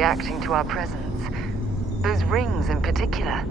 reacting to our presence. Those rings in particular.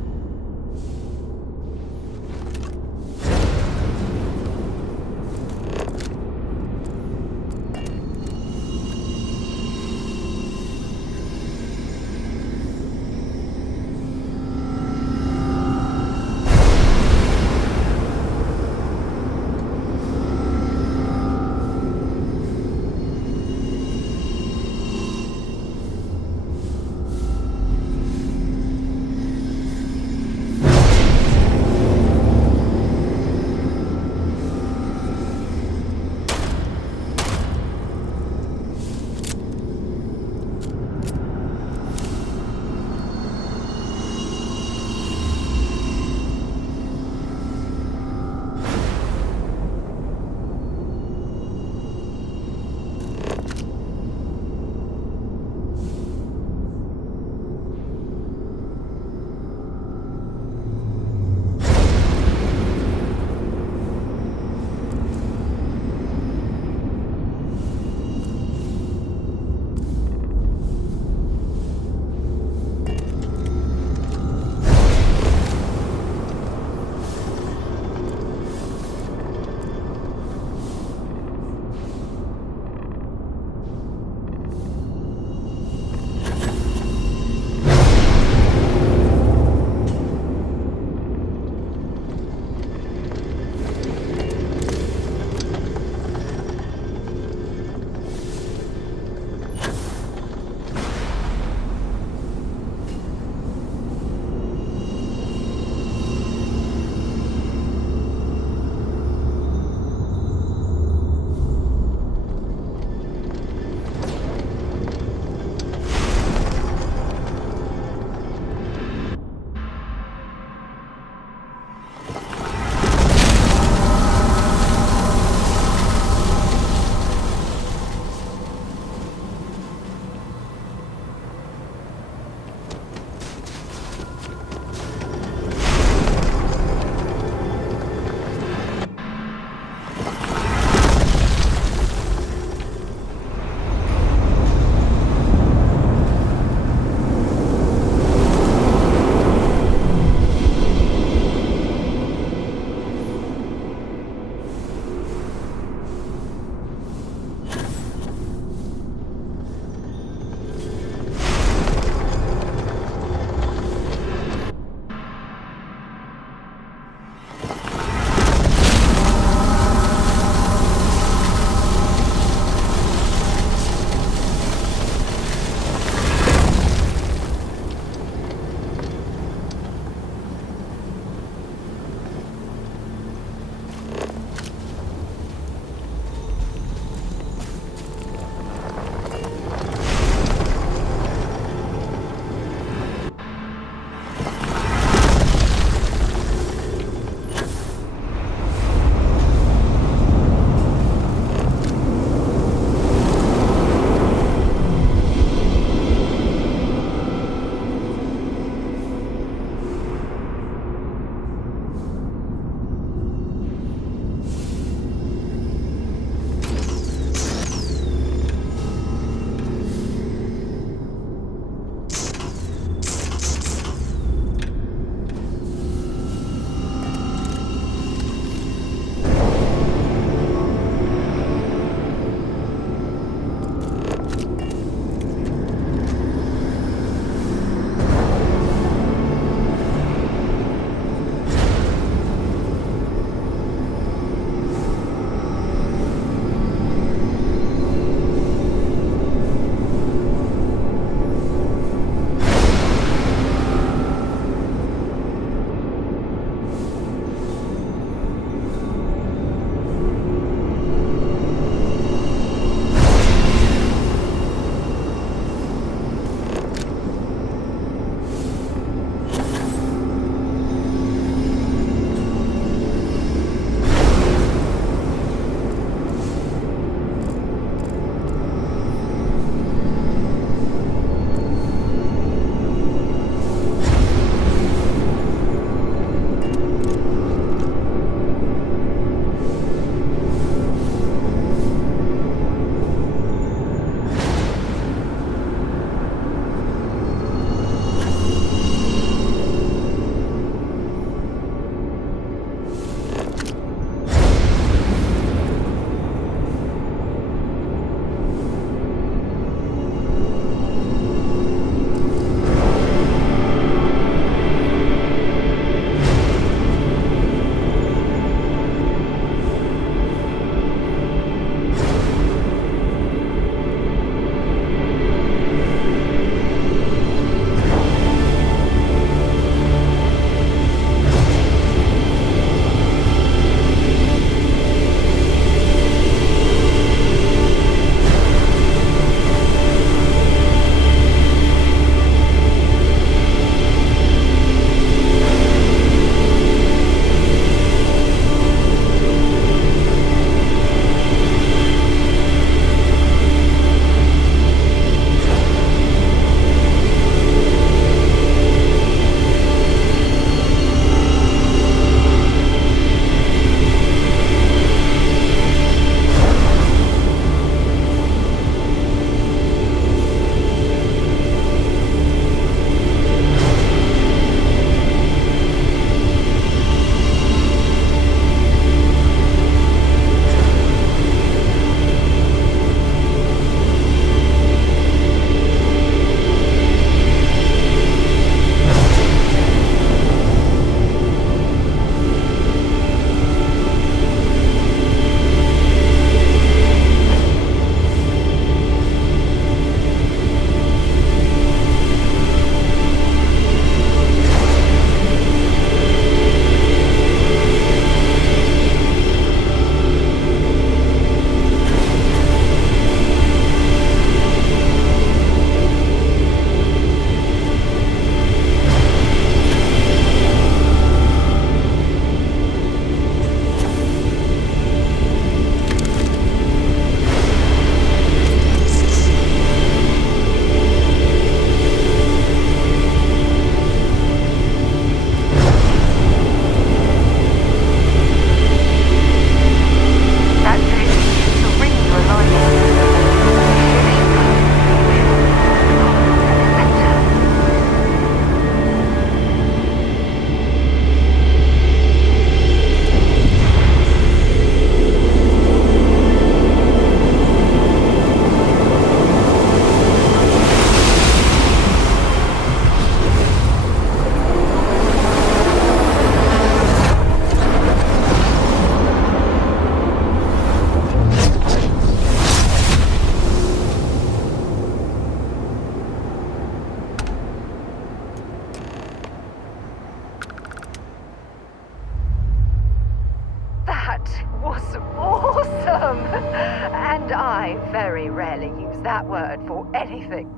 was awesome! And I very rarely use that word for anything.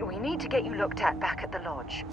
We need to get you looked at back at the lodge.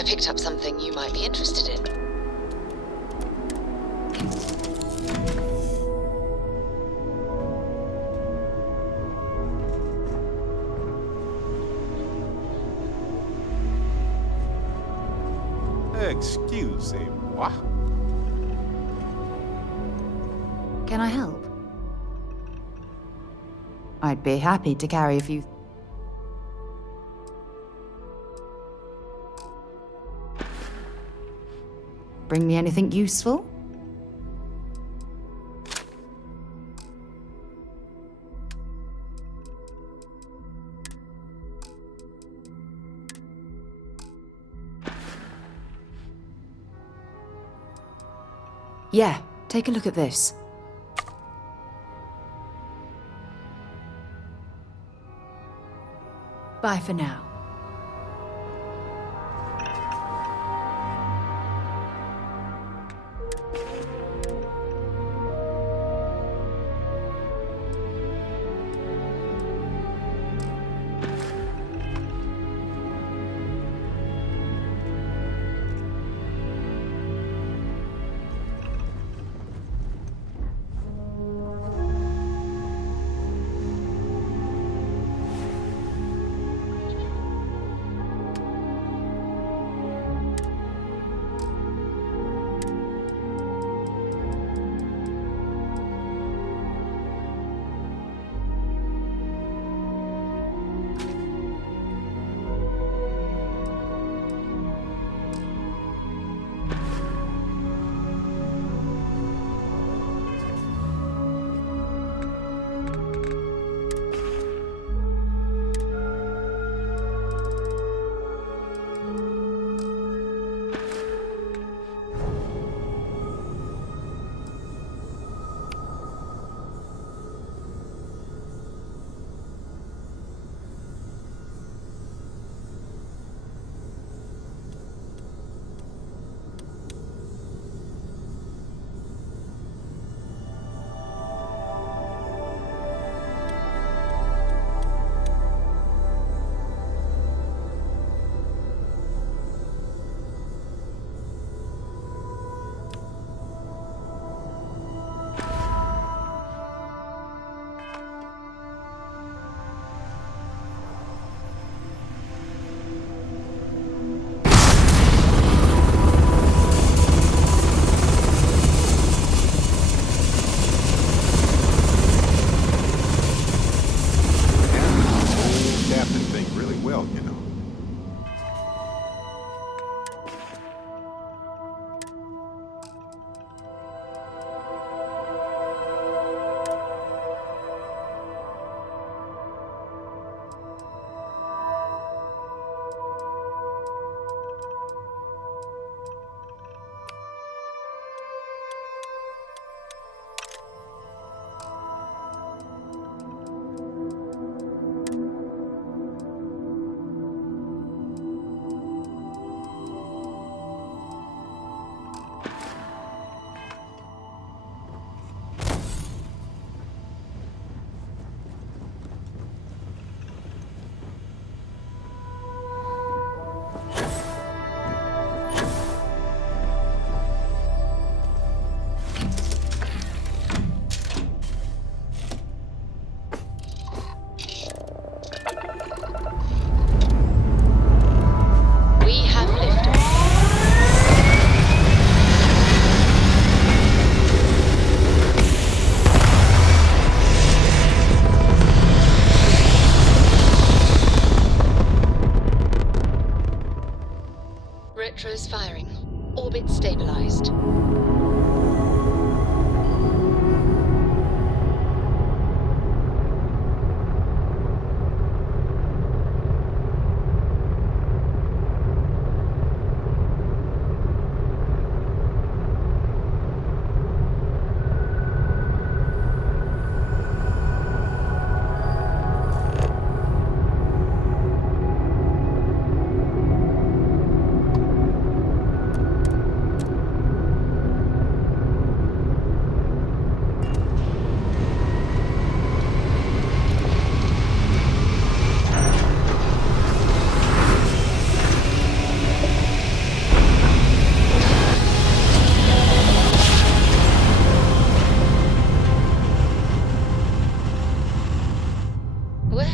I picked up something you might be interested in. Excusez-moi. Can I help? I'd be happy to carry a few... Bring me anything useful? Yeah, take a look at this. Bye for now.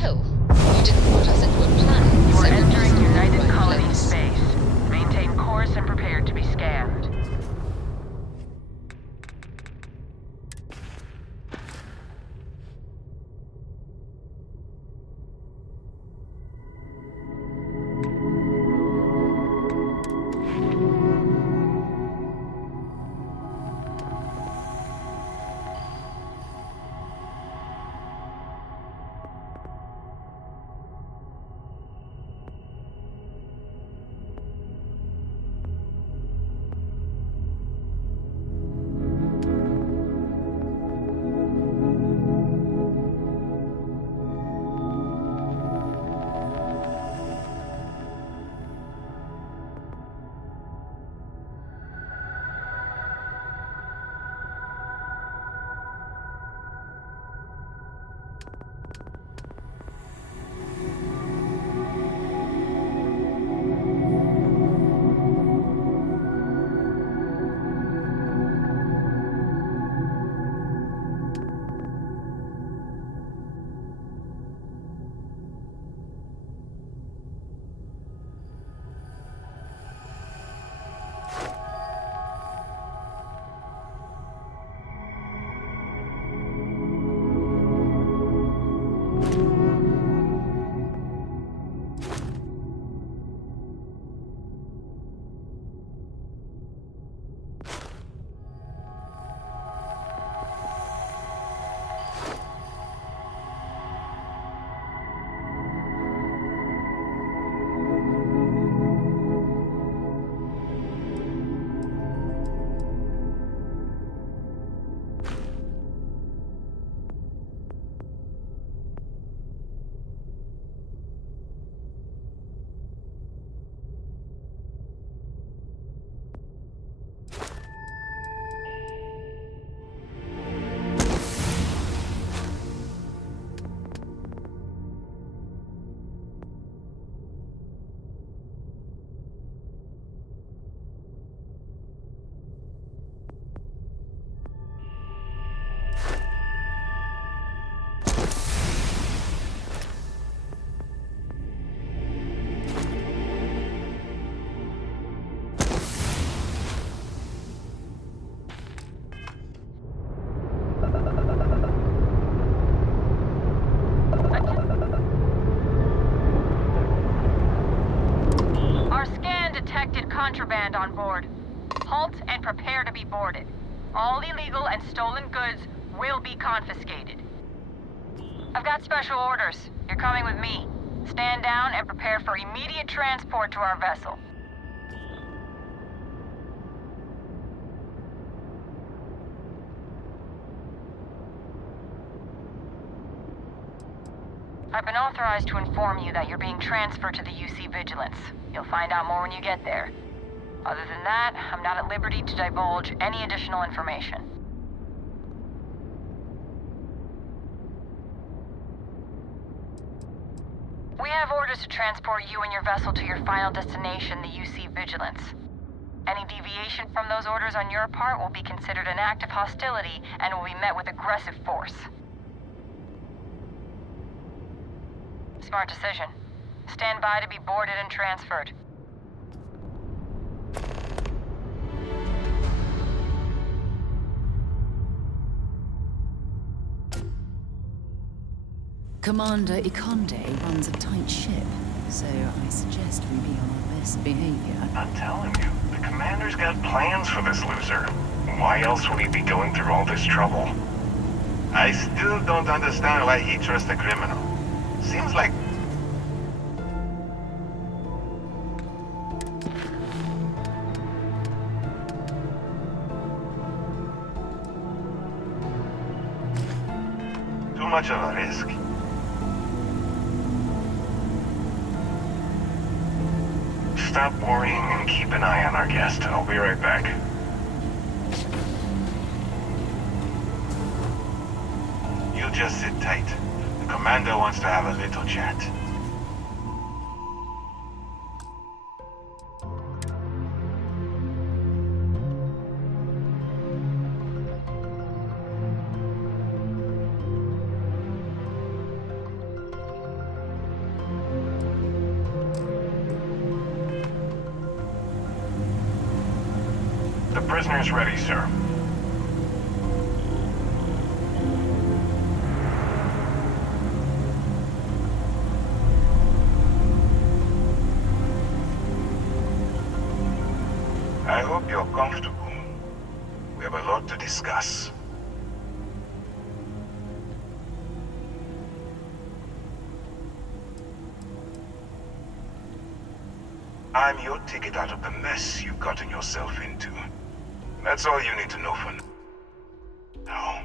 So, you didn't put us into a plan. You are so entering United we're Colony close. space. Maintain course and prepare to be scanned. Contraband on board. Halt and prepare to be boarded. All illegal and stolen goods will be confiscated. I've got special orders. You're coming with me. Stand down and prepare for immediate transport to our vessel. I've been authorized to inform you that you're being transferred to the UC Vigilance. You'll find out more when you get there. Other than that, I'm not at liberty to divulge any additional information. We have orders to transport you and your vessel to your final destination, the UC Vigilance. Any deviation from those orders on your part will be considered an act of hostility and will be met with aggressive force. Smart decision. Stand by to be boarded and transferred. Commander Ikonde runs a tight ship, so I suggest we be on our best behavior. I'm telling you, the commander's got plans for this loser. Why else would he be going through all this trouble? I still don't understand why he trusts a criminal. Seems like... too much of a risk. Stop worrying and keep an eye on our guest. I'll be right back. You just sit tight. The commander wants to have a little chat. Prisoners ready, sir. I hope you're comfortable. We have a lot to discuss. I'm your ticket out of the mess you've gotten yourself into. That's all you need to know for now.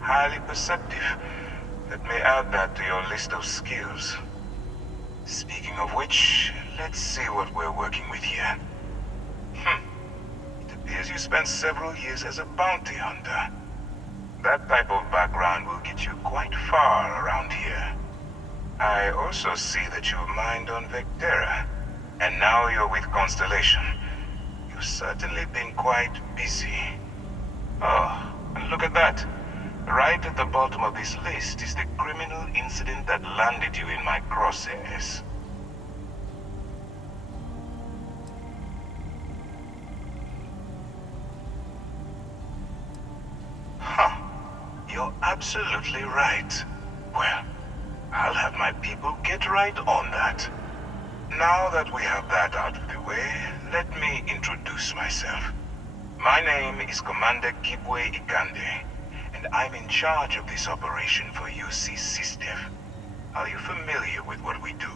Highly perceptive. Let me add that to your list of skills. Speaking of which, let's see what we're working with here. It appears you spent several years as a bounty hunter. That type of background will get you quite far around here. I also see that you've mined on Vectera, and now you're with Constellation. You've certainly been quite busy. Oh, and look at that. Right at the bottom of this list is the criminal incident that landed you in my crosshairs. You're absolutely right. Well, I'll have my people get right on that. Now that we have that out of the way, let me introduce myself. My name is Commander Kibwe Ikande, and I'm in charge of this operation for UC SysDev. Are you familiar with what we do?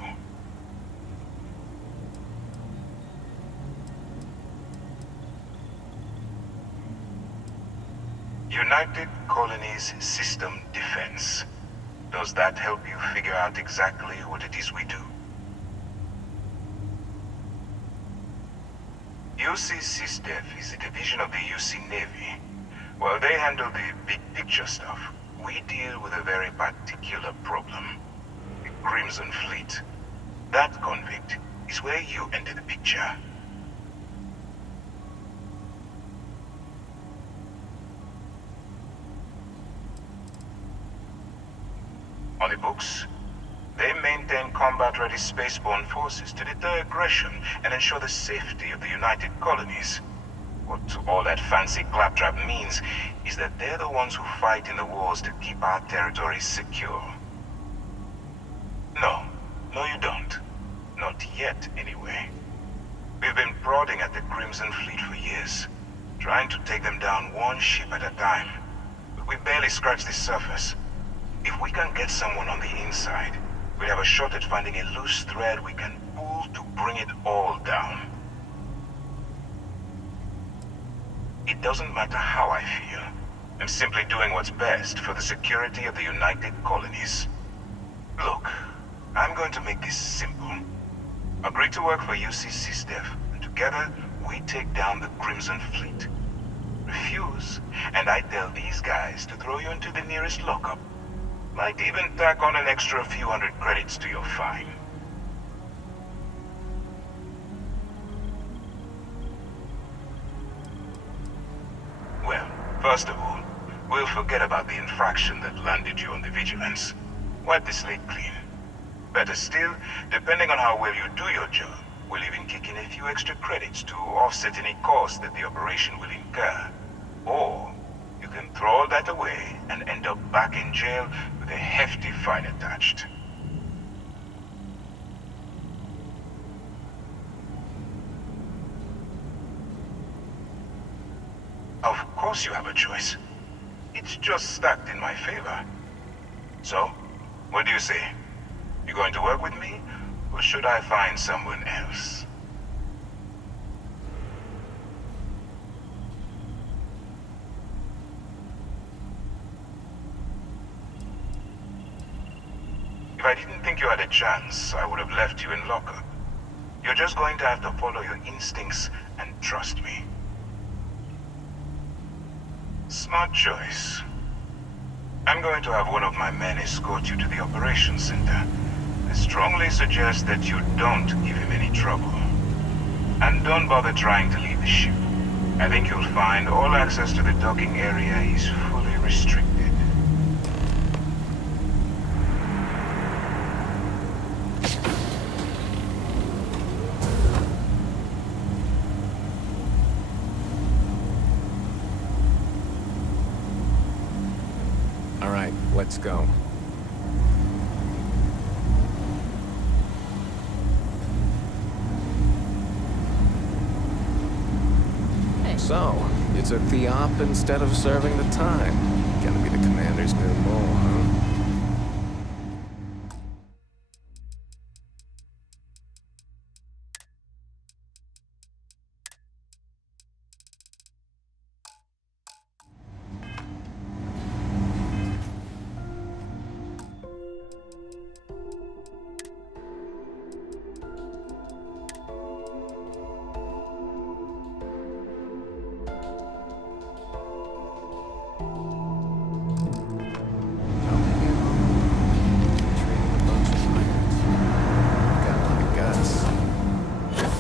United Colonies System Defense. Does that help you figure out exactly what it is we do? UC SysDev is a division of the UC Navy. While they handle the big picture stuff, we deal with a very particular problem. The Crimson Fleet. That convict is where you enter the picture. On the books, they maintain combat-ready spaceborne forces to deter aggression and ensure the safety of the United Colonies. What all that fancy claptrap means is that they're the ones who fight in the wars to keep our territories secure. No, you don't. Not yet, anyway. We've been prodding at the Crimson Fleet for years, trying to take them down one ship at a time. But we barely scratched the surface. If we can get someone on the inside, we have a shot at finding a loose thread we can pull to bring it all down. It doesn't matter how I feel. I'm simply doing what's best for the security of the United Colonies. Look, I'm going to make this simple. Agree to work for UC SysDev, and together we take down the Crimson Fleet. Refuse, and I tell these guys to throw you into the nearest lockup. Might even tack on an extra few hundred credits to your fine. Well, first of all, we'll forget about the infraction that landed you on the Vigilance. Wipe the slate clean. Better still, depending on how well you do your job, we'll even kick in a few extra credits to offset any cost that the operation will incur. Or you can throw all that away and end up back in jail with a hefty fine attached. Of course you have a choice. It's just stacked in my favor. So, what do you say? You going to work with me, or should I find someone else? If I didn't think you had a chance, I would have left you in lockup. You're just going to have to follow your instincts and trust me. Smart choice. I'm going to have one of my men escort you to the operations center. I strongly suggest that you don't give him any trouble. And don't bother trying to leave the ship. I think you'll find all access to the docking area is fully restricted. Let's go. So, you took the op instead of serving the time. Gonna be the commander's new mole, huh?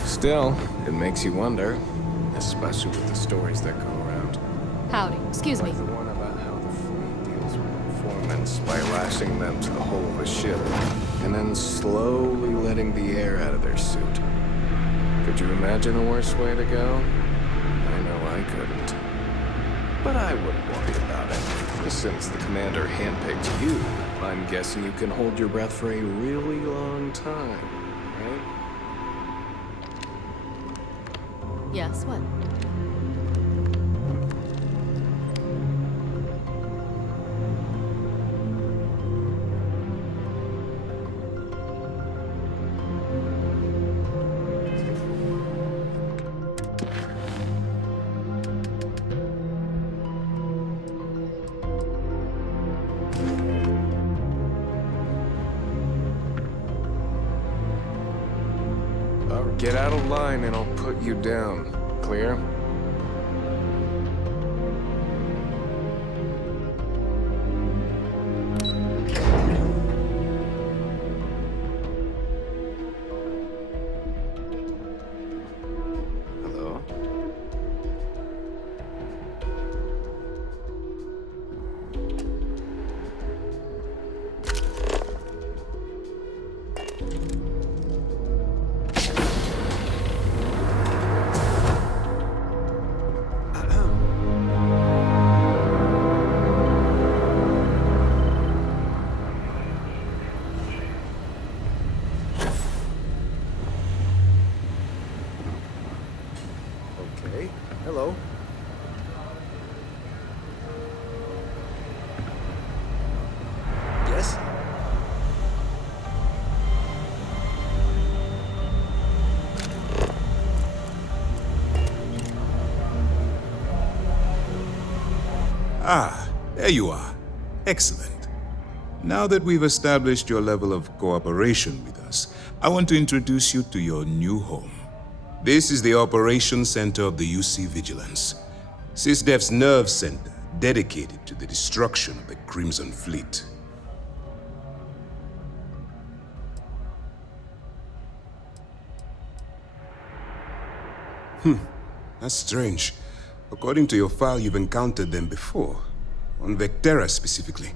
Still, it makes you wonder, especially with the stories that go around. Howdy. Excuse me. Like the one about how the fleet deals with informants by lashing them to the hull of a ship, and then slowly letting the air out of their suit. Could you imagine a worse way to go? I know I couldn't. But I wouldn't worry about it. Since the commander handpicked you, I'm guessing you can hold your breath for a really long time, right? Yes, what? Get out of line and I'll put you down. Clear? Hello? Okay, hello. Yes? Ah, there you are. Excellent. Now that we've established your level of cooperation with us, I want to introduce you to your new home. This is the Operations Center of the UC Vigilance, SysDef's nerve center dedicated to the destruction of the Crimson Fleet. That's strange. According to your file, you've encountered them before. On Vectera specifically.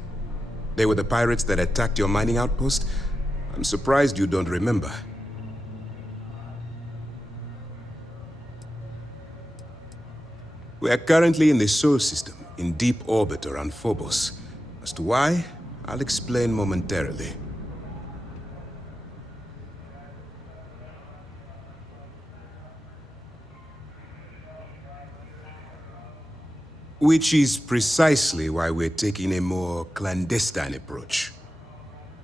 They were the pirates that attacked your mining outpost? I'm surprised you don't remember. We are currently in the Sol system, in deep orbit around Phobos. As to why, I'll explain momentarily. Which is precisely why we're taking a more clandestine approach.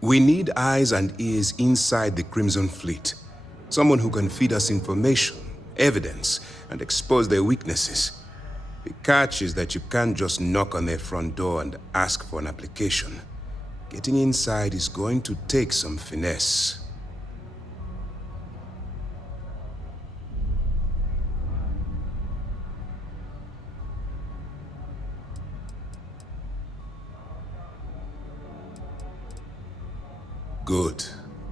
We need eyes and ears inside the Crimson Fleet. Someone who can feed us information, evidence, and expose their weaknesses. The catch is that you can't just knock on their front door and ask for an application. Getting inside is going to take some finesse. Good.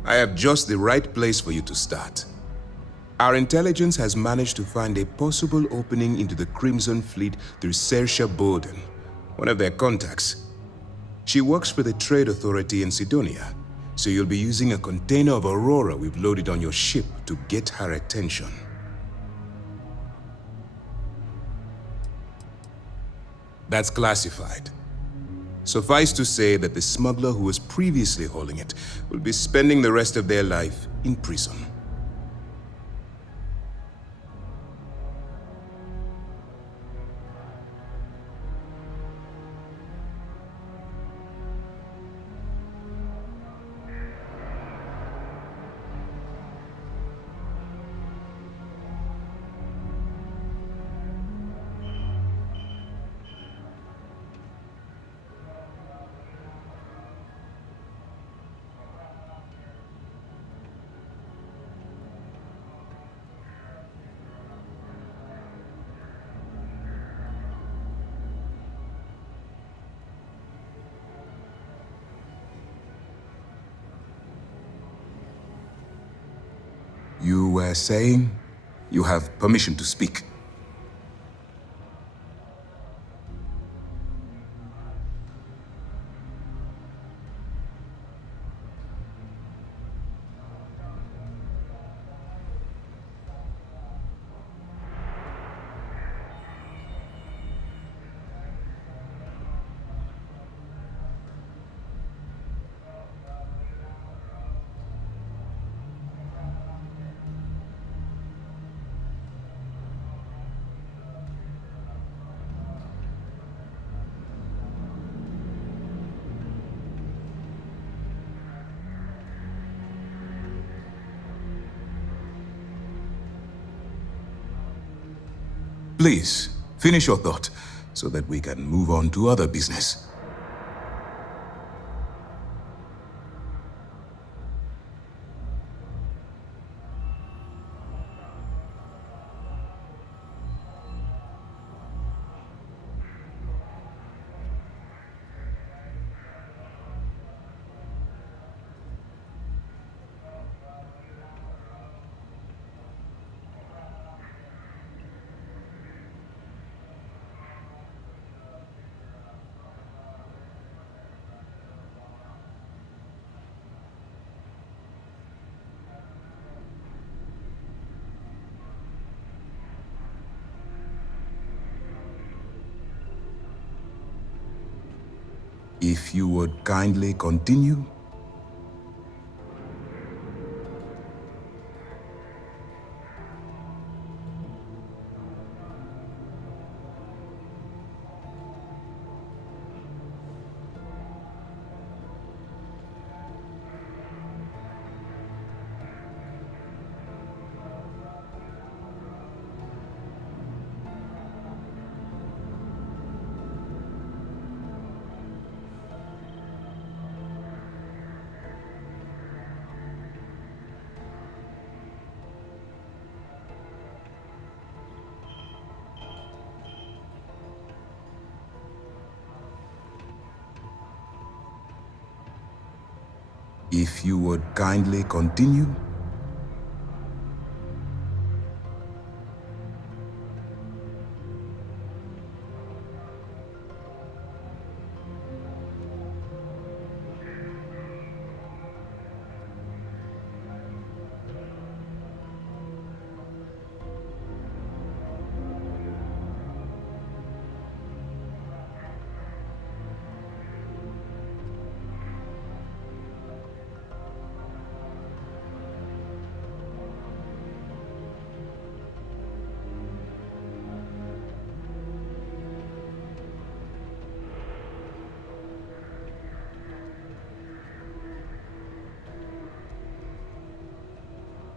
I have just the right place for you to start. Our intelligence has managed to find a possible opening into the Crimson Fleet through Saoirse Bowden, one of their contacts. She works for the Trade Authority in Sidonia, so you'll be using a container of Aurora we've loaded on your ship to get her attention. That's classified. Suffice to say that the smuggler who was previously holding it will be spending the rest of their life in prison. You were saying? You have permission to speak. Please, finish your thought, so that we can move on to other business. If you would kindly continue. If you would kindly continue.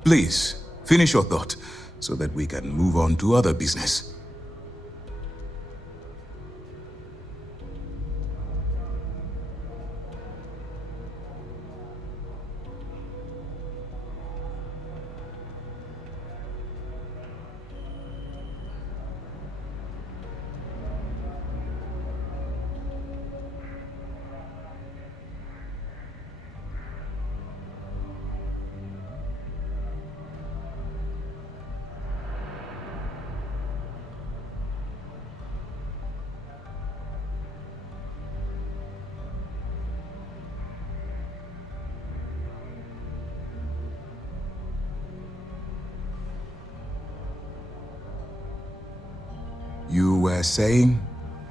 Please, finish your thought, so that we can move on to other business. You were saying?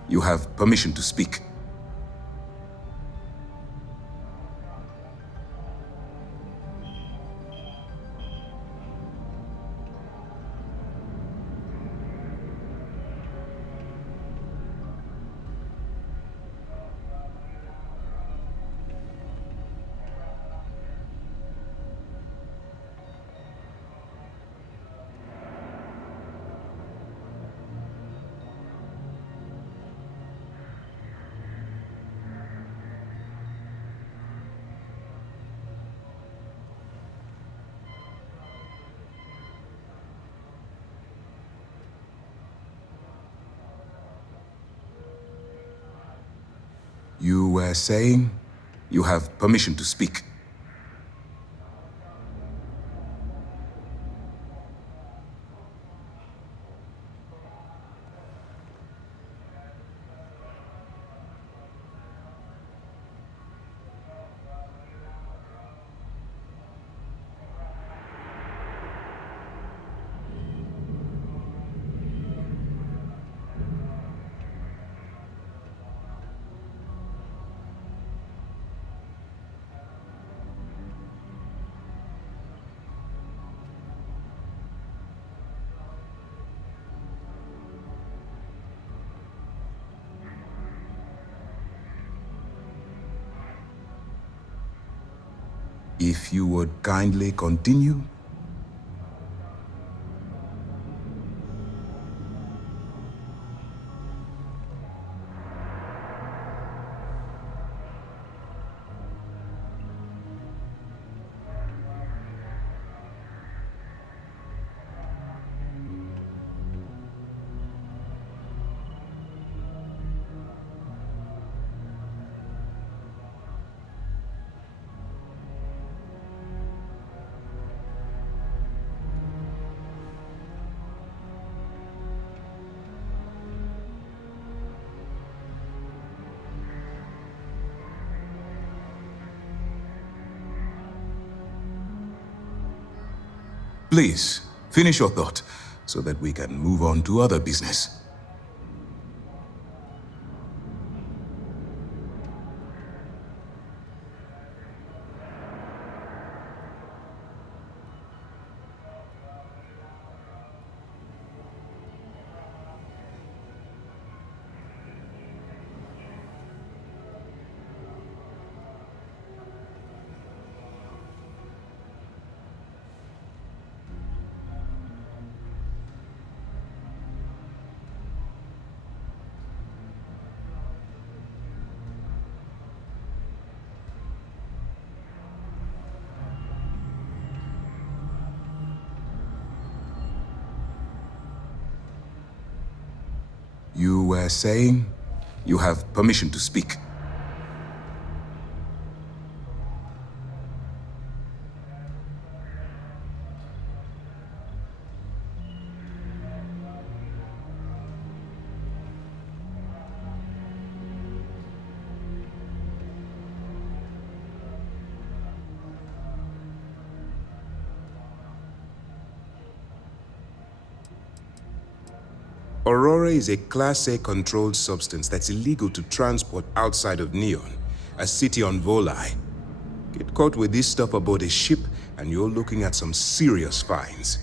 You have permission to speak. You were saying you have permission to speak. If you would kindly continue. Please, finish your thought, so that we can move on to other business. You were saying you have permission to speak. Aurora is a Class A controlled substance that's illegal to transport outside of Neon, a city on Volai. Get caught with this stuff aboard a ship, and you're looking at some serious fines.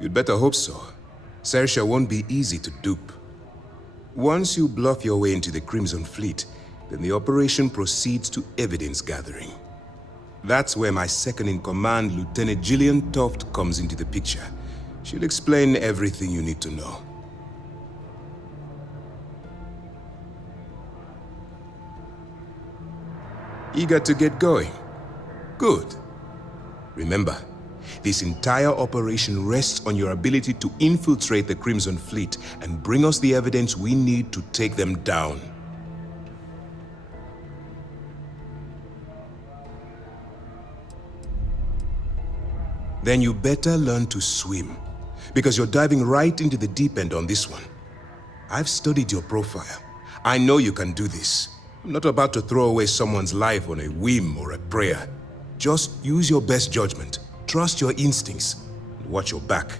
You'd better hope so. Sersha won't be easy to dupe. Once you bluff your way into the Crimson Fleet, then the operation proceeds to evidence gathering. That's where my second-in-command, Lieutenant Gillian Toft, comes into the picture. She'll explain everything you need to know. Eager to get going? Good. Remember, this entire operation rests on your ability to infiltrate the Crimson Fleet and bring us the evidence we need to take them down. Then you better learn to swim, because you're diving right into the deep end on this one. I've studied your profile. I know you can do this. I'm not about to throw away someone's life on a whim or a prayer. Just use your best judgment. Trust your instincts, and watch your back.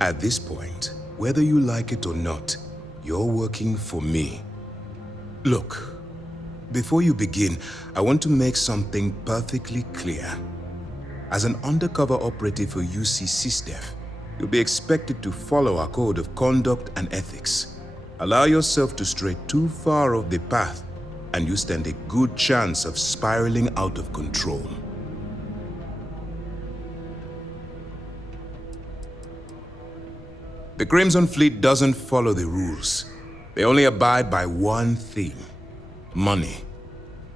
At this point, whether you like it or not, you're working for me. Look, before you begin, I want to make something perfectly clear. As an undercover operative for UC SysDev, you'll be expected to follow our code of conduct and ethics. Allow yourself to stray too far off the path, and you stand a good chance of spiraling out of control. The Crimson Fleet doesn't follow the rules. They only abide by one thing: money.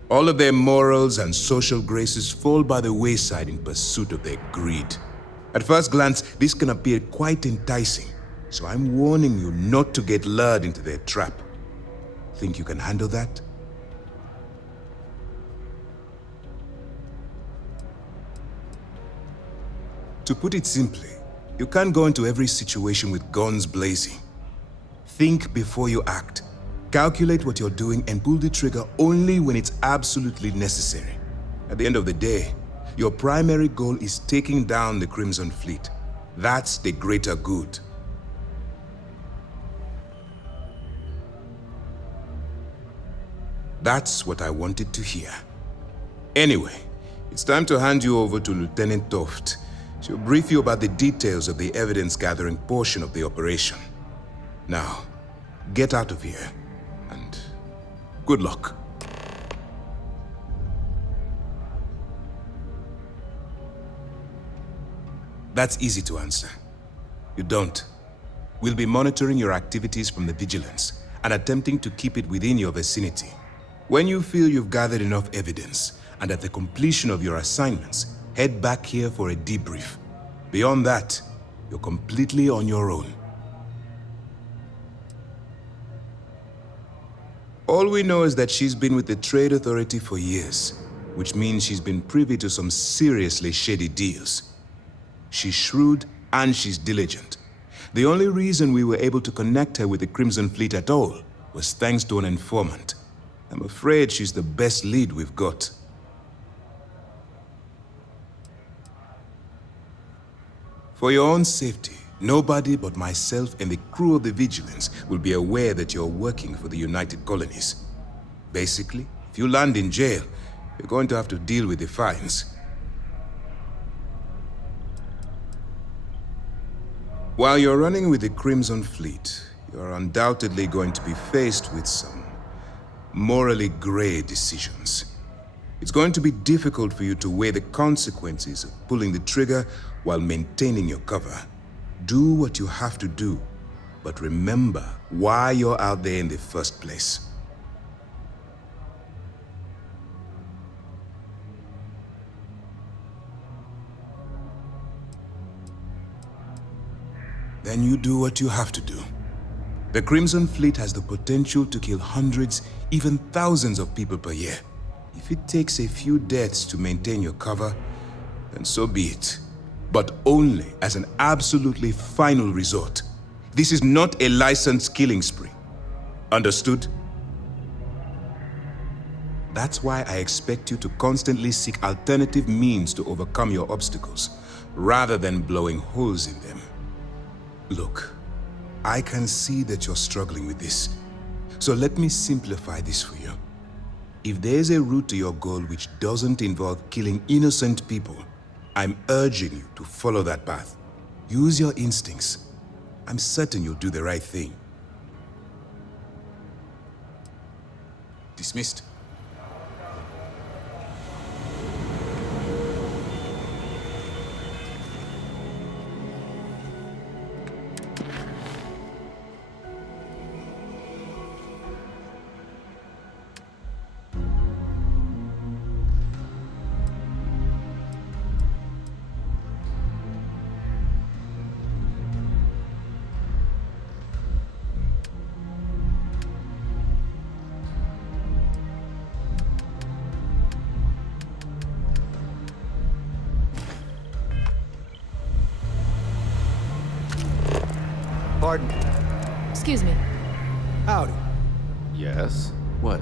All of their morals and social graces fall by the wayside in pursuit of their greed. At first glance, this can appear quite enticing, so I'm warning you not to get lured into their trap. Think you can handle that? To put it simply, you can't go into every situation with guns blazing. Think before you act. Calculate what you're doing and pull the trigger only when it's absolutely necessary. At the end of the day, your primary goal is taking down the Crimson Fleet. That's the greater good. That's what I wanted to hear. Anyway, it's time to hand you over to Lieutenant Toft. She'll brief you about the details of the evidence-gathering portion of the operation. Now, get out of here, and good luck. That's easy to answer. You don't. We'll be monitoring your activities from the Vigilance and attempting to keep it within your vicinity. When you feel you've gathered enough evidence, and at the completion of your assignments, head back here for a debrief. Beyond that, you're completely on your own. All we know is that she's been with the Trade Authority for years, which means she's been privy to some seriously shady deals. She's shrewd and she's diligent. The only reason we were able to connect her with the Crimson Fleet at all was thanks to an informant. I'm afraid she's the best lead we've got. For your own safety, nobody but myself and the crew of the Vigilance will be aware that you're working for the United Colonies. Basically, if you land in jail, you're going to have to deal with the fines. While you're running with the Crimson Fleet, you're undoubtedly going to be faced with some morally gray decisions. It's going to be difficult for you to weigh the consequences of pulling the trigger while maintaining your cover. Do what you have to do, but remember why you're out there in the first place. Then you do what you have to do. The Crimson Fleet has the potential to kill hundreds, even thousands of people per year. If it takes a few deaths to maintain your cover, then so be it. But only as an absolutely final resort. This is not a licensed killing spree. Understood? That's why I expect you to constantly seek alternative means to overcome your obstacles, rather than blowing holes in them. Look, I can see that you're struggling with this. So let me simplify this for you. If there's a route to your goal which doesn't involve killing innocent people, I'm urging you to follow that path. Use your instincts. I'm certain you'll do the right thing. Dismissed. Pardon. Excuse me. Howdy. Yes? What?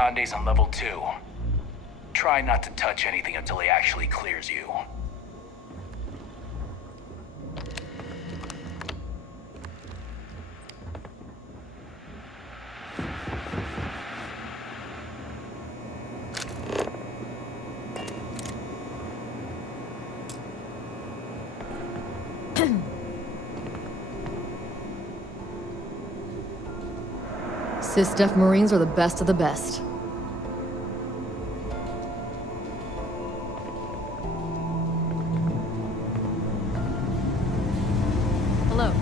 Ikande's on level 2. Try not to touch anything until he actually clears you. Sys-Def Marines are the best of the best. Hello.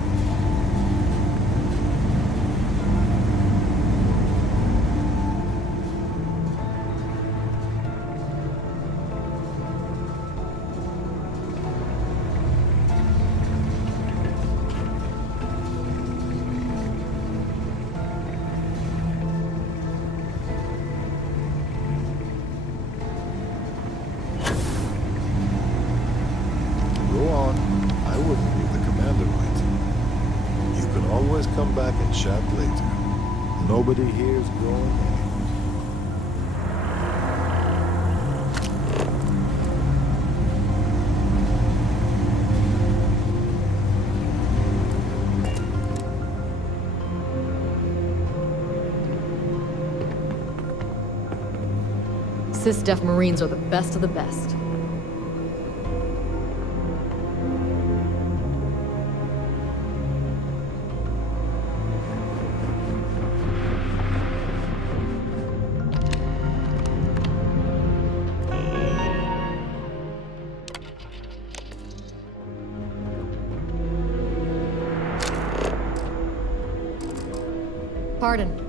Go on. I wouldn't leave the commander waiting. You can always come back and chat later. Nobody here is going anywhere. Sys-Def Marines are the best of the best. Pardon.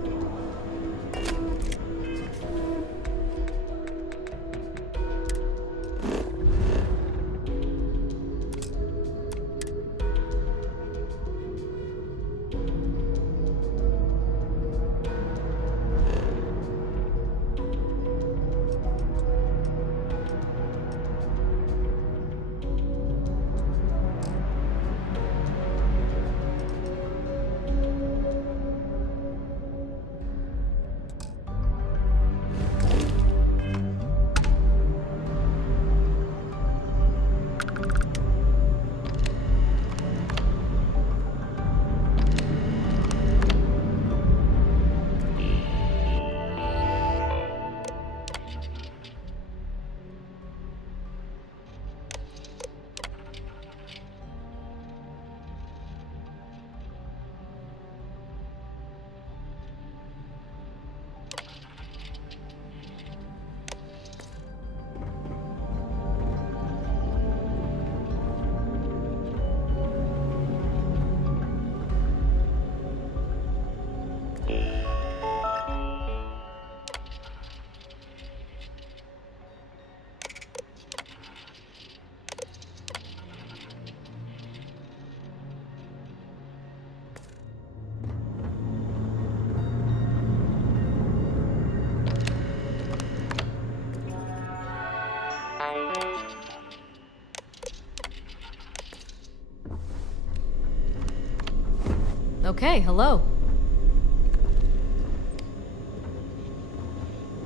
Okay, hello.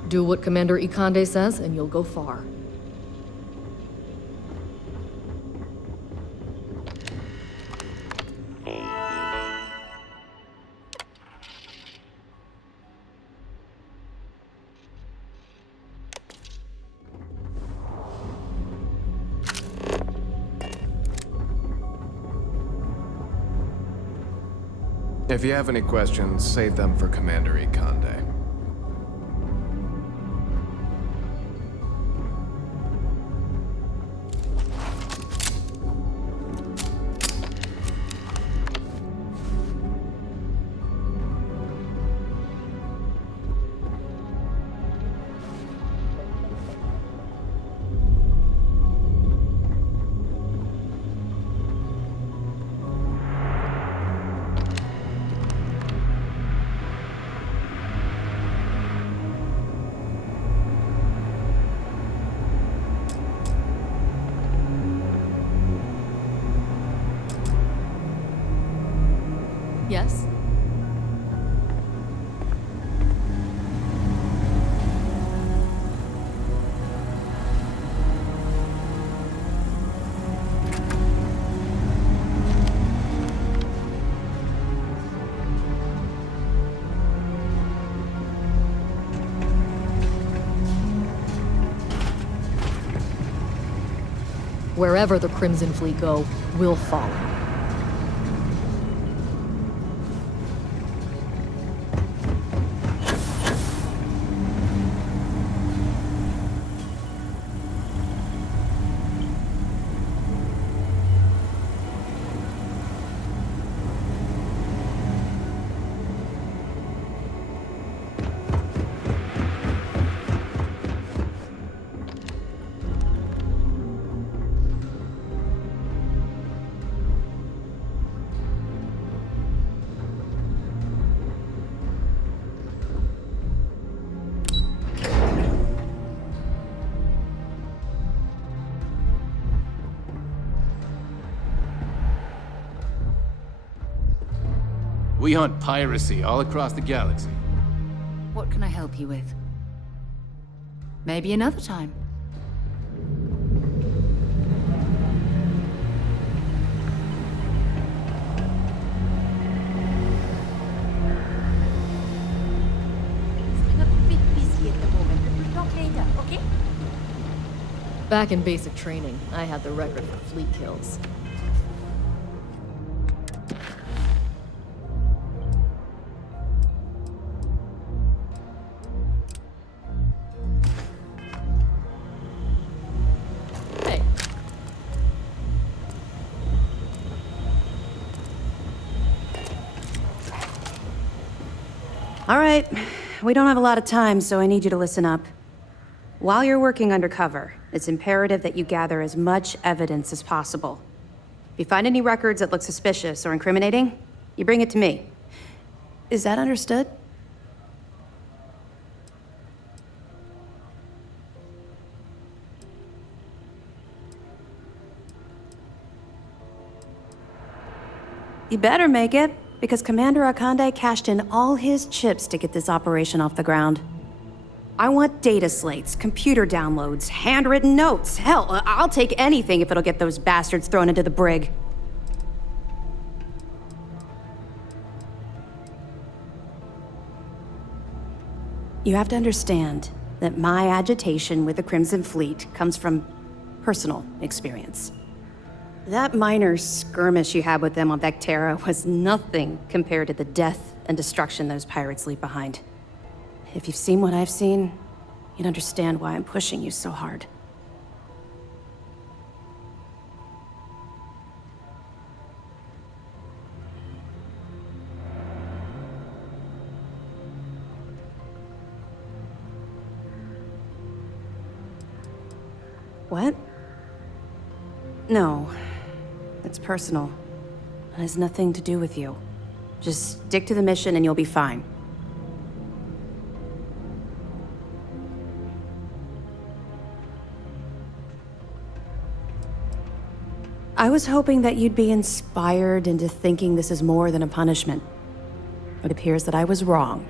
Do what Commander Ikande says, and you'll go far. If you have any questions, save them for Commander Ikande. Wherever the Crimson Fleet go, we'll follow. We hunt piracy all across the galaxy. What can I help you with? Maybe another time. I'm a bit busy at the moment, but we'll talk later, okay? Back in basic training, I had the record for fleet kills. All right, we don't have a lot of time, so I need you to listen up. While you're working undercover, it's imperative that you gather as much evidence as possible. If you find any records that look suspicious or incriminating, you bring it to me. Is that understood? You better make it, because Commander Akande cashed in all his chips to get this operation off the ground. I want data slates, computer downloads, handwritten notes. Hell, I'll take anything if it'll get those bastards thrown into the brig. You have to understand that my agitation with the Crimson Fleet comes from personal experience. That minor skirmish you had with them on Vectera was nothing compared to the death and destruction those pirates leave behind. If you've seen what I've seen, you'd understand why I'm pushing you so hard. What? No. It's personal. It has nothing to do with you. Just stick to the mission and you'll be fine. I was hoping that you'd be inspired into thinking this is more than a punishment. It appears that I was wrong.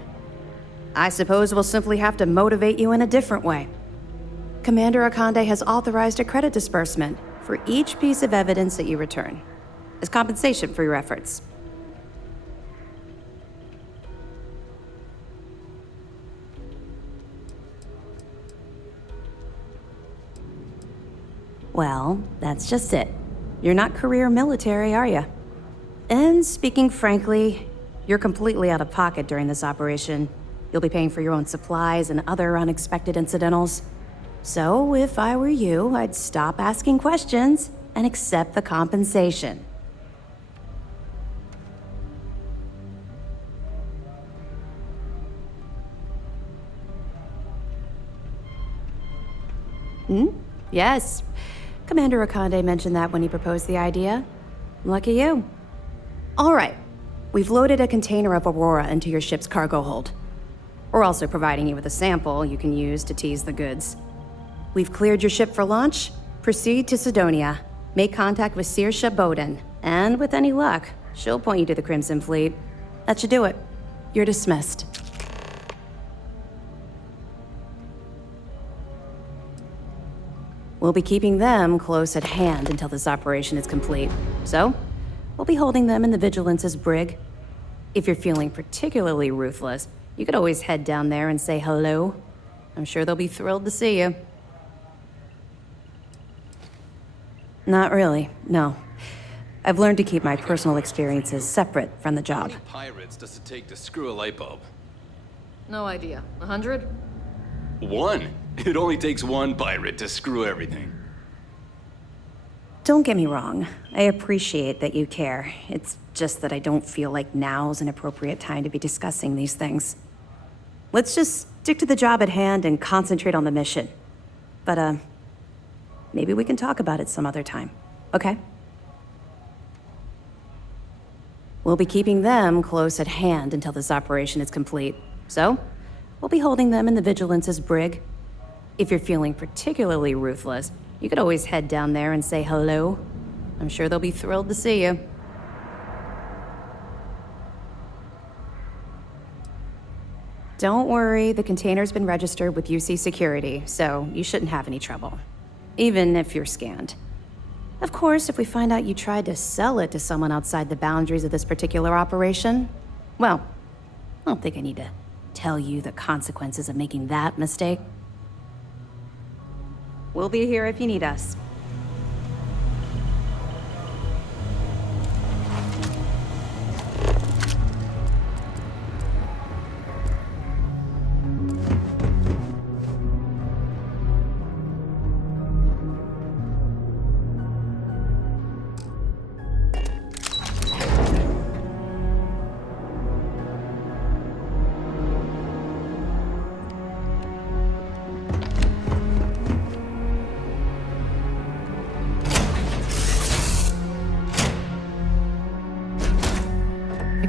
I suppose we'll simply have to motivate you in a different way. Commander Akande has authorized a credit disbursement for each piece of evidence that you return, as compensation for your efforts. Well, that's just it. You're not career military, are you? And speaking frankly, you're completely out of pocket during this operation. You'll be paying for your own supplies and other unexpected incidentals. So, if I were you, I'd stop asking questions and accept the compensation. Yes. Commander Akande mentioned that when he proposed the idea. Lucky you. All right. We've loaded a container of Aurora into your ship's cargo hold. We're also providing you with a sample you can use to tease the goods. We've cleared your ship for launch. Proceed to Sidonia. Make contact with Saoirse Bowden. And with any luck, she'll point you to the Crimson Fleet. That should do it. You're dismissed. We'll be keeping them close at hand until this operation is complete. So, we'll be holding them in the Vigilance's brig. If you're feeling particularly ruthless, you could always head down there and say hello. I'm sure they'll be thrilled to see you. Not really, no. I've learned to keep my personal experiences separate from the job. How many pirates does it take to screw a light bulb? No idea. 100? 1. It only takes 1 pirate to screw everything. Don't get me wrong. I appreciate that you care. It's just that I don't feel like now's an appropriate time to be discussing these things. Let's just stick to the job at hand and concentrate on the mission. But, maybe we can talk about it some other time, okay? We'll be keeping them close at hand until this operation is complete. So, we'll be holding them in the Vigilance's brig. If you're feeling particularly ruthless, you could always head down there and say hello. I'm sure they'll be thrilled to see you. Don't worry, the container's been registered with UC Security, so you shouldn't have any trouble. Even if you're scanned. Of course, if we find out you tried to sell it to someone outside the boundaries of this particular operation, well, I don't think I need to tell you the consequences of making that mistake. We'll be here if you need us.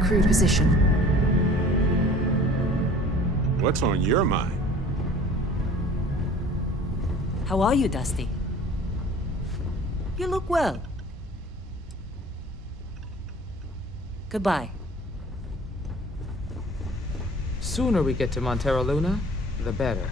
Crew position. What's on your mind? How are you, Dusty? You look well. Goodbye. Sooner we get to Montero Luna, the better.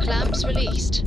Clamps released.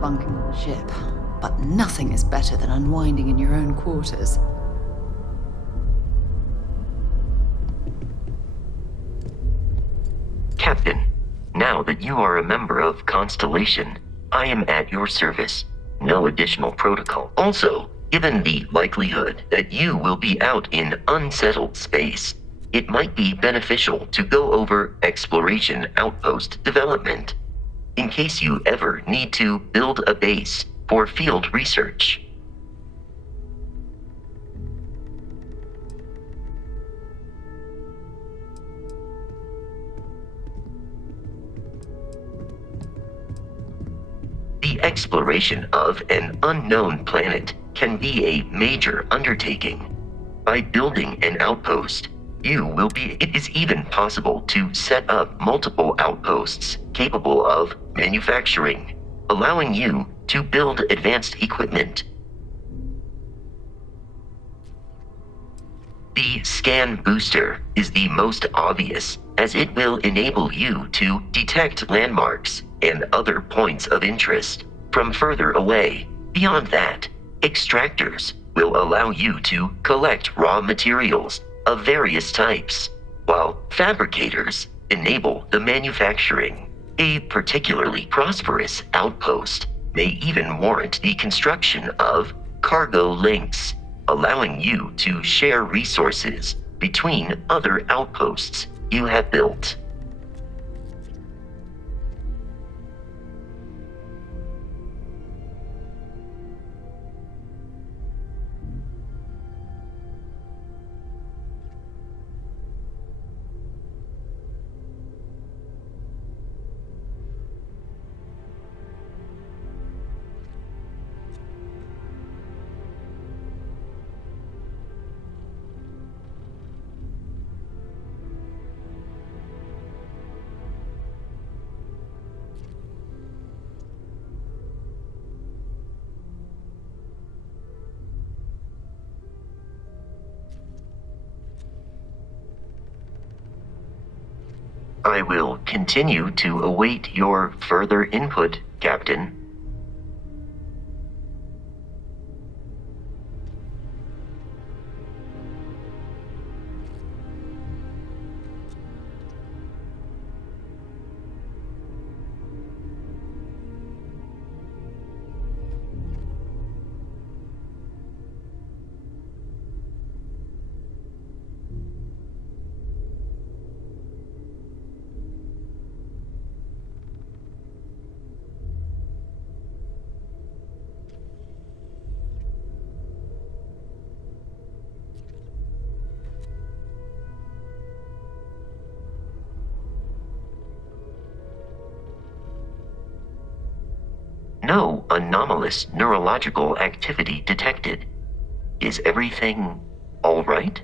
Bunking on the ship, but nothing is better than unwinding in your own quarters. Captain, now that you are a member of Constellation, I am at your service. no additional protocol. Also, given the likelihood that you will be out in unsettled space, it might be beneficial to go over exploration outpost development, in case you ever need to build a base for field research. The exploration of an unknown planet can be a major undertaking. By building an outpost, it is even possible to set up multiple outposts capable of manufacturing, allowing you to build advanced equipment. The scan booster is the most obvious, as it will enable you to detect landmarks and other points of interest from further away. Beyond that, extractors will allow you to collect raw materials of various types, while fabricators enable the manufacturing. A particularly prosperous outpost may even warrant the construction of cargo links, allowing you to share resources between other outposts you have built. I will continue to await your further input, Captain. No anomalous neurological activity detected. Is everything all right?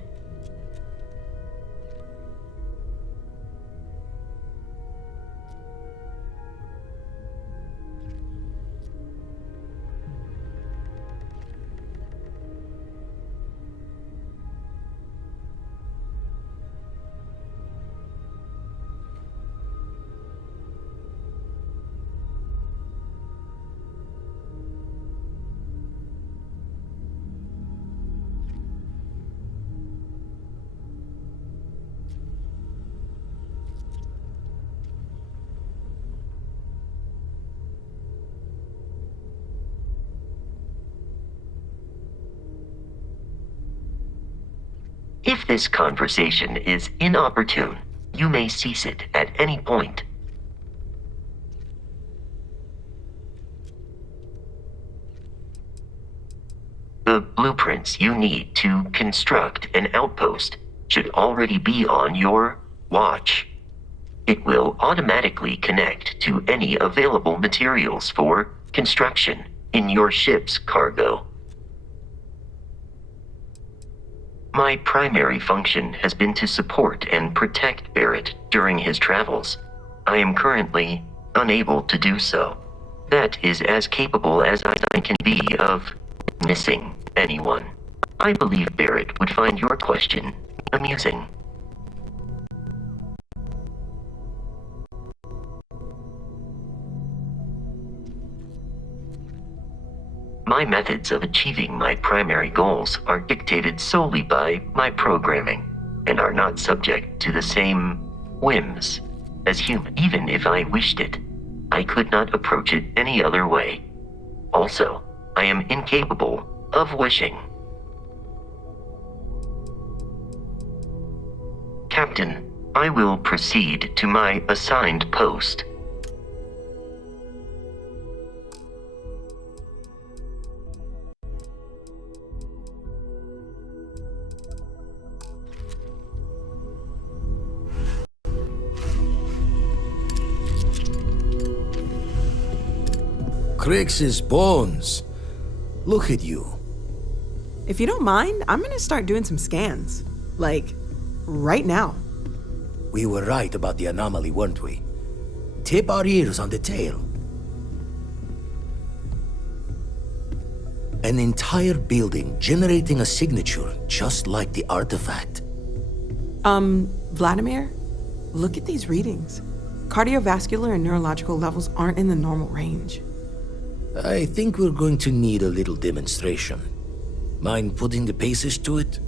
If this conversation is inopportune, you may cease it at any point. The blueprints you need to construct an outpost should already be on your watch. It will automatically connect to any available materials for construction in your ship's cargo. My primary function has been to support and protect Barrett during his travels. I am currently unable to do so. That is as capable as I can be of missing anyone. I believe Barrett would find your question amusing. My methods of achieving my primary goals are dictated solely by my programming and are not subject to the same whims as human. Even if I wished it, I could not approach it any other way. Also, I am incapable of wishing. Captain, I will proceed to my assigned post. Crix's bones. Look at you. If you don't mind, I'm gonna start doing some scans. Like, right now. We were right about the anomaly, weren't we? Tip our ears on the tail. An entire building generating a signature just like the artifact. Vladimir, look at these readings. Cardiovascular and neurological levels aren't in the normal range. I think we're going to need a little demonstration. Mind putting the paces to it?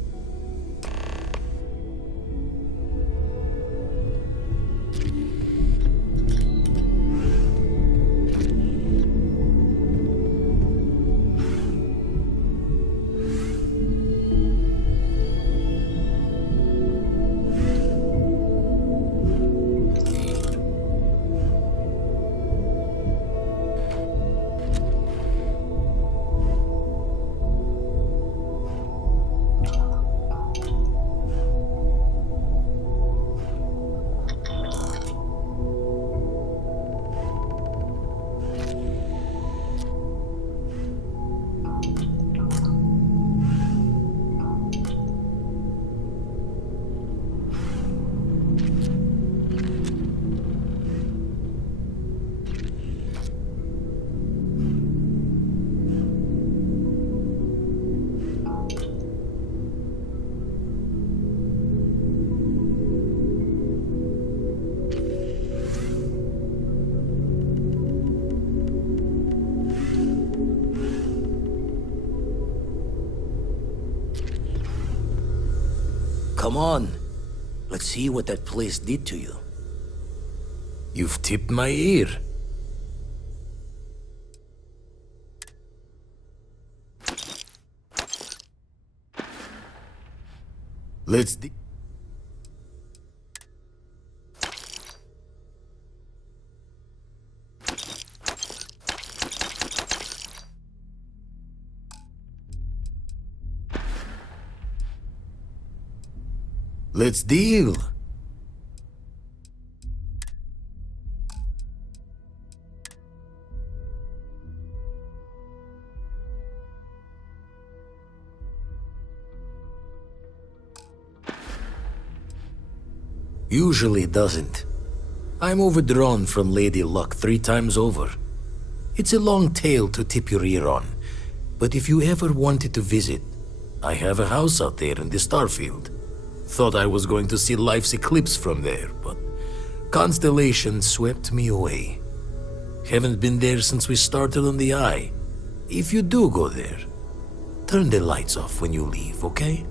Come on. Let's see what that place did to you. You've tipped my ear. Let's Let's deal. Usually doesn't. I'm overdrawn from Lady Luck 3 times over. It's a long tale to tip your ear on, but if you ever wanted to visit, I have a house out there in the Starfield. Thought I was going to see life's eclipse from there, but constellation swept me away. Haven't been there since we started on the Eye. If you do go there, turn the lights off when you leave, okay?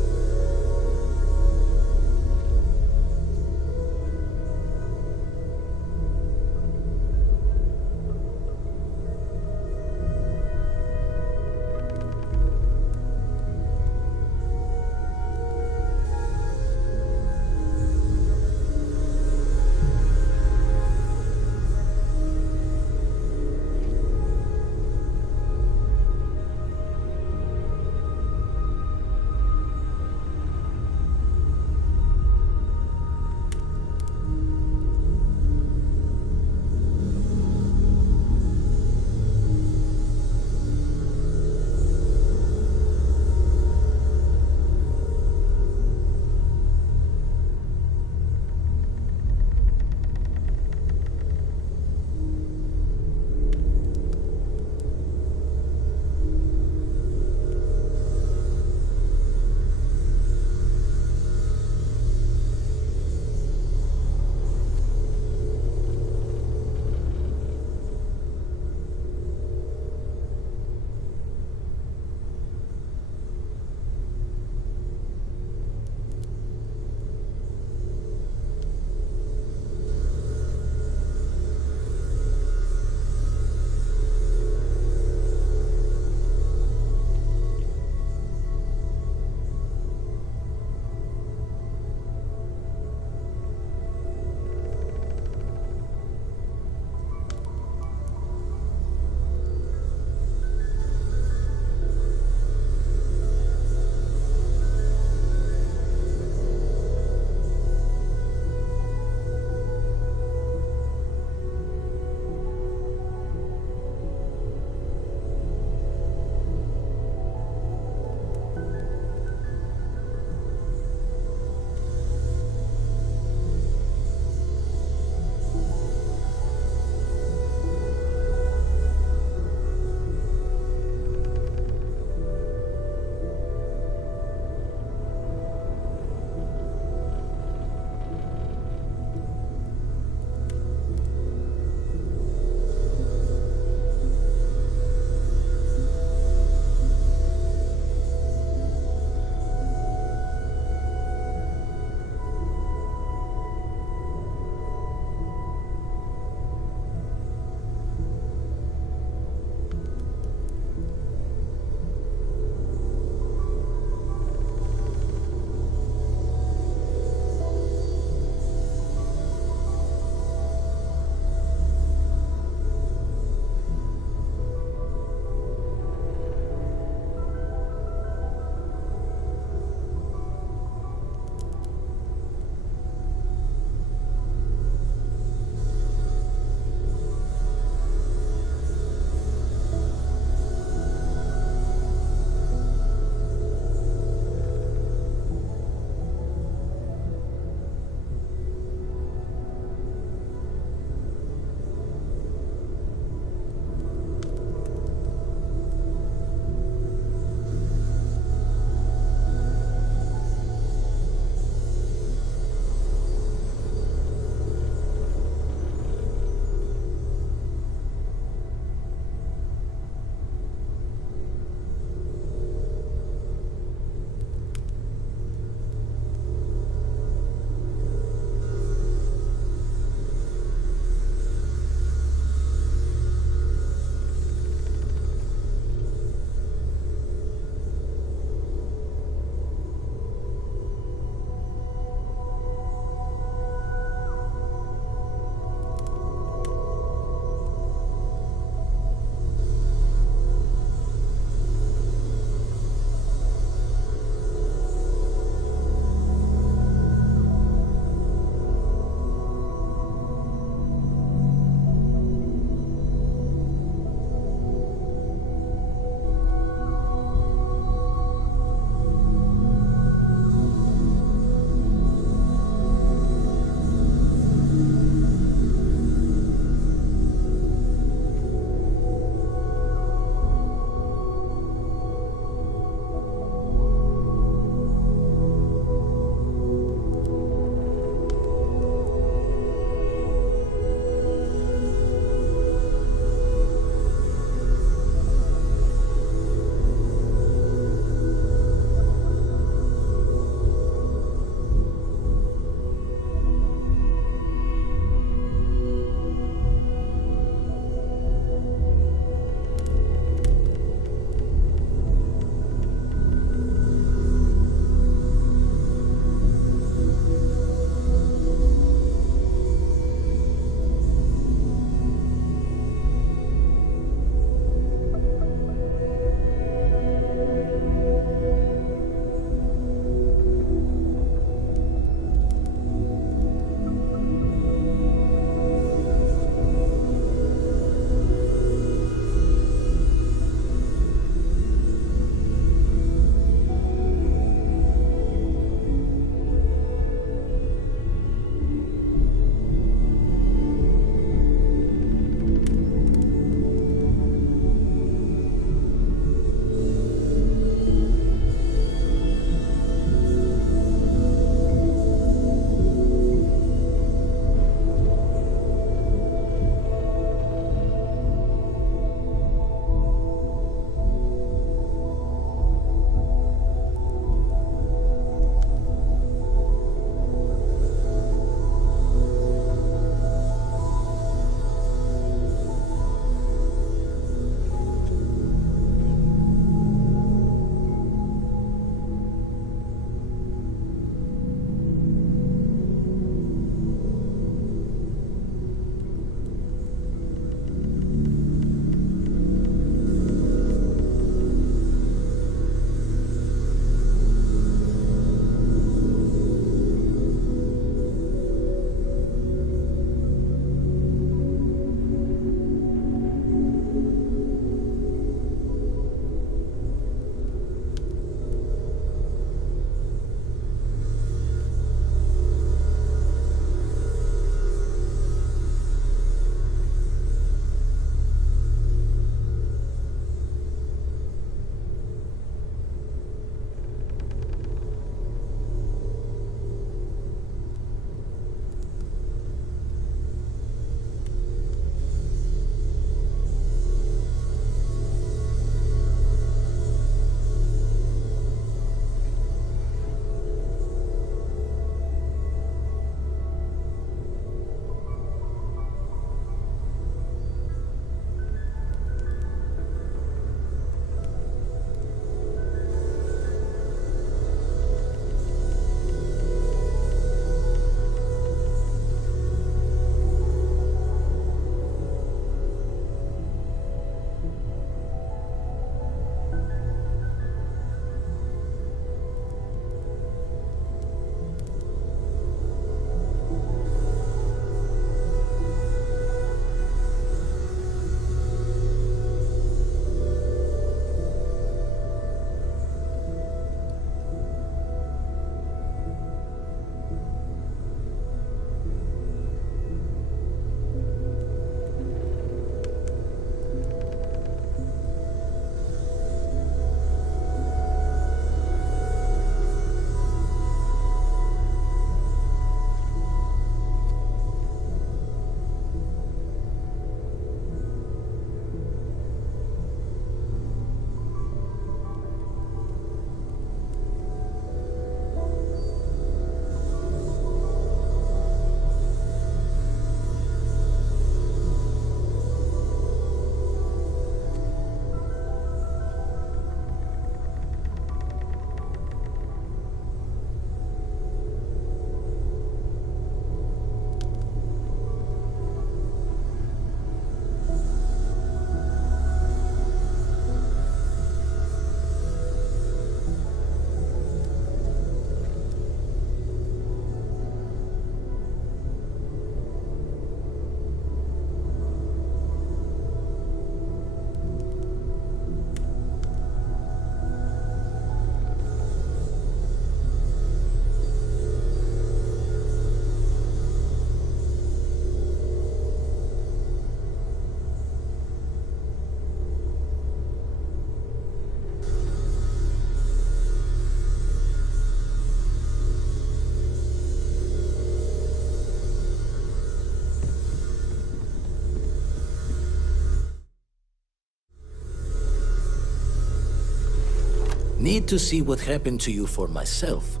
need to see what happened to you for myself.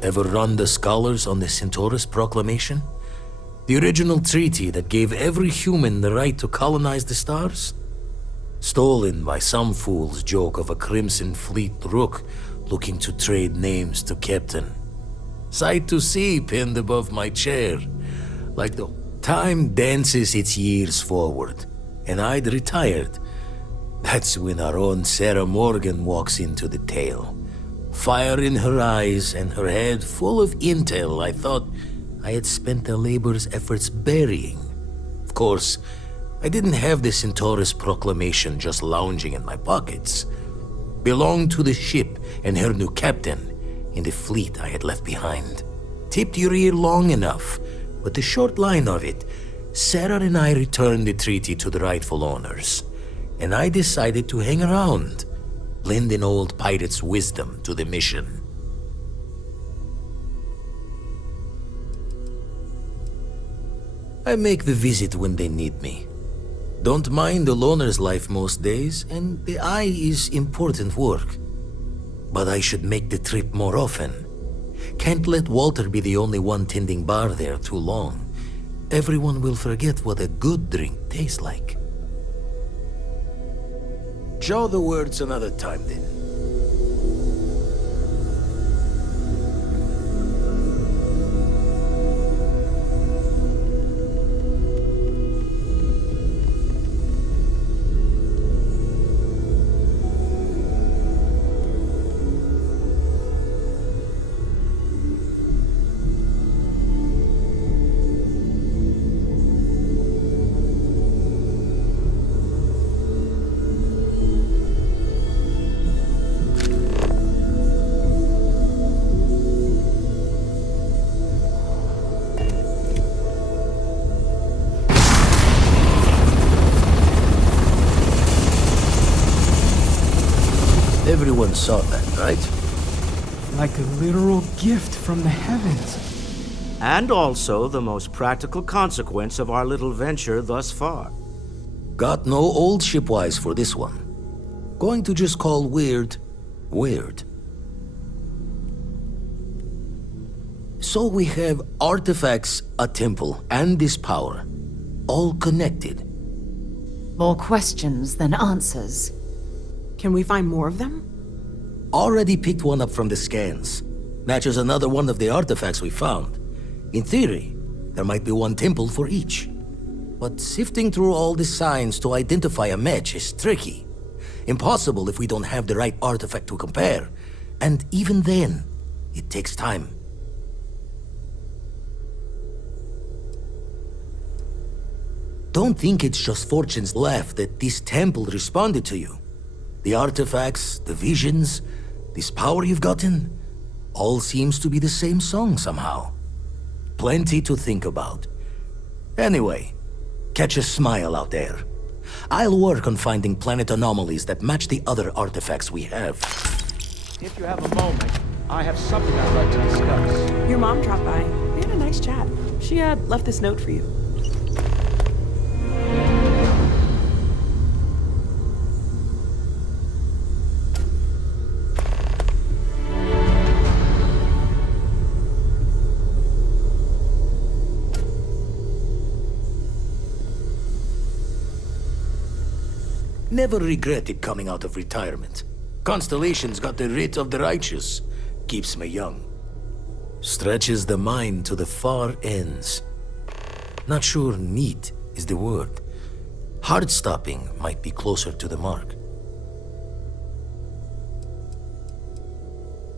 Ever run the scholars on the Centaurus Proclamation? The original treaty that gave every human the right to colonize the stars? Stolen by some fool's joke of a Crimson Fleet rook looking to trade names to Captain. Sight to see pinned above my chair. Like the time dances its years forward, and I'd retired. That's when our own Sarah Morgan walks into the tale. Fire in her eyes and her head full of intel I thought I had spent the labor's efforts burying. Of course, I didn't have the Centaurus Proclamation just lounging in my pockets. Belonged to the ship and her new captain in the fleet I had left behind. Tipped your ear long enough, but the short line of it, Sarah and I returned the treaty to the rightful owners, and I decided to hang around, lend an old pirate's wisdom to the mission. I make the visit when they need me. Don't mind the loner's life most days, and the eye is important work. But I should make the trip more often. Can't let Walter be the only one tending bar there too long. Everyone will forget what a good drink tastes like. Jaw the words another time then. Everyone saw that, right? Like a literal gift from the heavens. And also the most practical consequence of our little venture thus far. Got no old shipwise for this one. Going to just call weird, weird. So we have artifacts, a temple, and this power. All connected. More questions than answers. Can we find more of them? Already picked one up from the scans. Matches another one of the artifacts we found. In theory, there might be one temple for each. But sifting through all the signs to identify a match is tricky. Impossible if we don't have the right artifact to compare. And even then, it takes time. Don't think it's just Fortune's laugh that this temple responded to you. The artifacts, the visions, this power you've gotten, all seems to be the same song somehow. Plenty to think about. Anyway, catch a smile out there. I'll work on finding planet anomalies that match the other artifacts we have. If you have a moment, I have something I'd like to discuss. Your mom dropped by. We had a nice chat. She had left this note for you. Never regretted coming out of retirement. Constellation's got the writ of the righteous. Keeps me young. Stretches the mind to the far ends. Not sure neat is the word. Heart-stopping might be closer to the mark.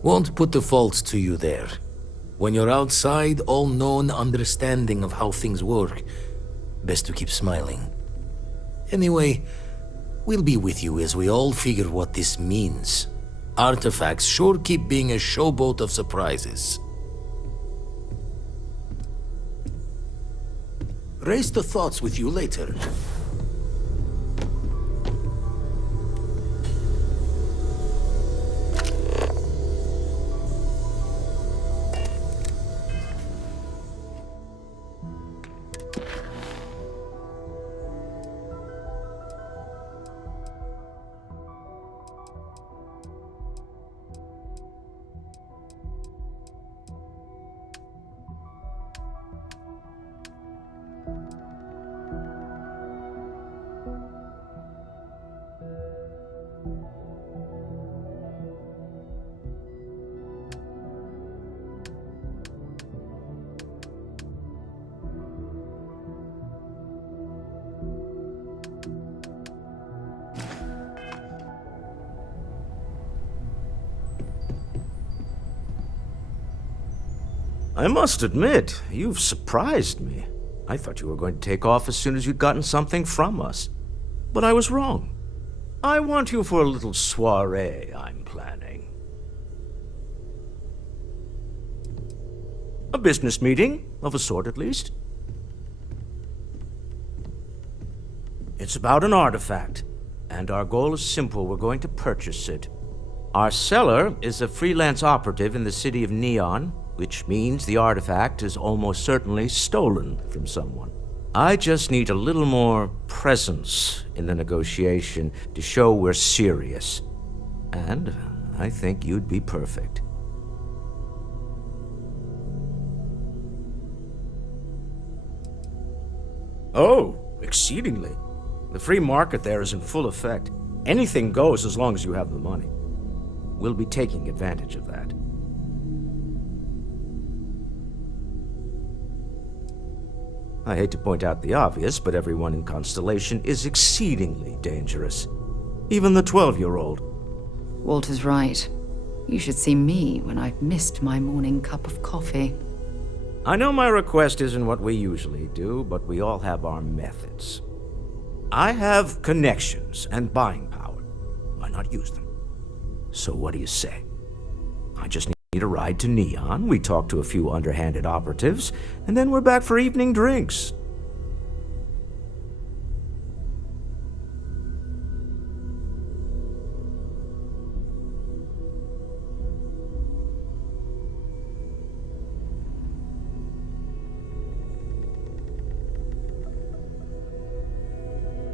Won't put the faults to you there. When you're outside all-known understanding of how things work, best to keep smiling. Anyway, we'll be with you as we all figure what this means. Artifacts sure keep being a showboat of surprises. Raise the thoughts with you later. I must admit, you've surprised me. I thought you were going to take off as soon as you'd gotten something from us. But I was wrong. I want you for a little soiree I'm planning. A business meeting, of a sort at least. It's about an artifact, and our goal is simple. We're going to purchase it. Our seller is a freelance operative in the city of Neon, which means the artifact is almost certainly stolen from someone. I just need a little more presence in the negotiation to show we're serious. And I think you'd be perfect. Oh, exceedingly. The free market there is in full effect. Anything goes as long as you have the money. We'll be taking advantage of that. I hate to point out the obvious, but everyone in Constellation is exceedingly dangerous. Even the 12-year-old. Walter's right. You should see me when I've missed my morning cup of coffee. I know my request isn't what we usually do, but we all have our methods. I have connections and buying power. Why not use them? So what do you say? I just need a ride to Neon, we talk to a few underhanded operatives, and then we're back for evening drinks.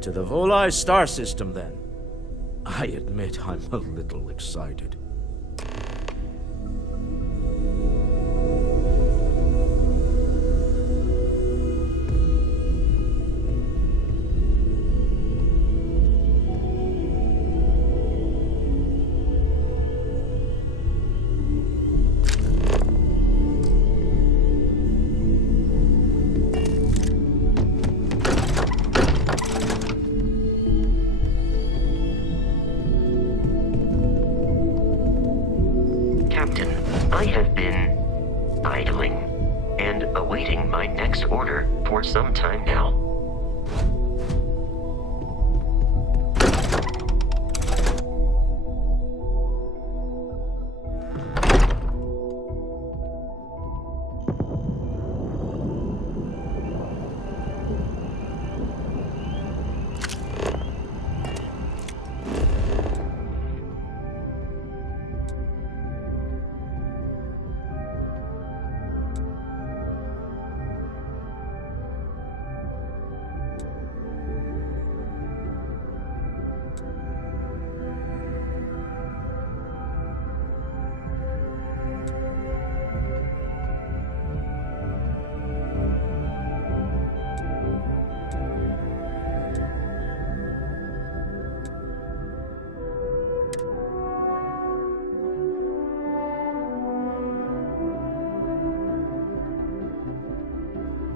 To the Volai star system, then. I admit I'm a little excited. I have been idling and awaiting my next order for some time now.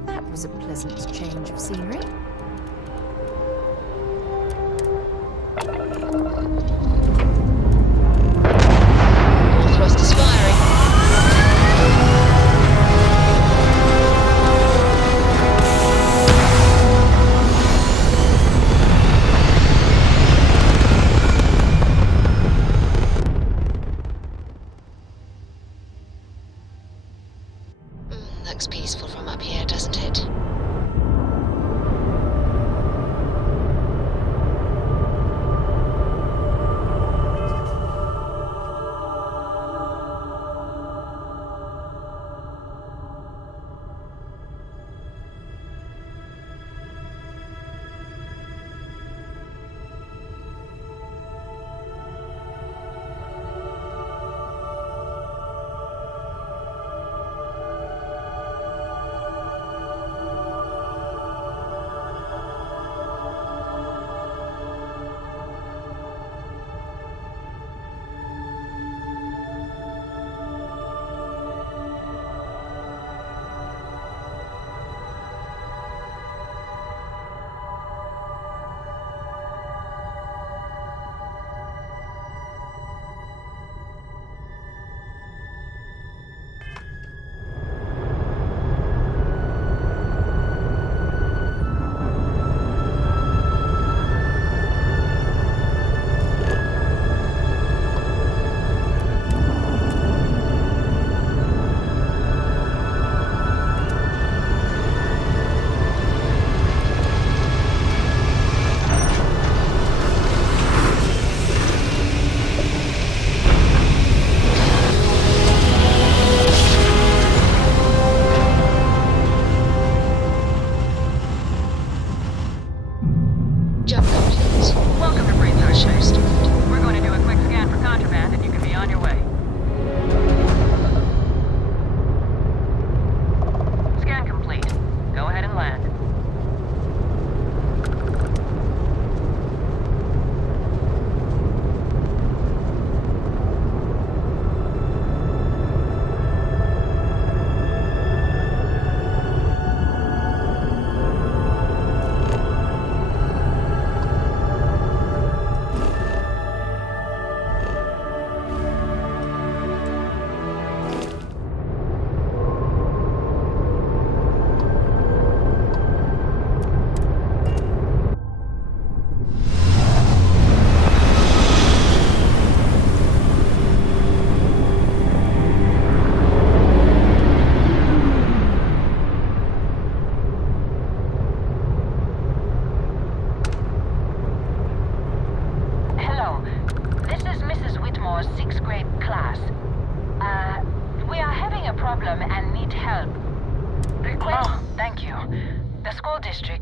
That was a pleasant change of scenery. All thrusters firing. Looks peaceful from up here, doesn't it?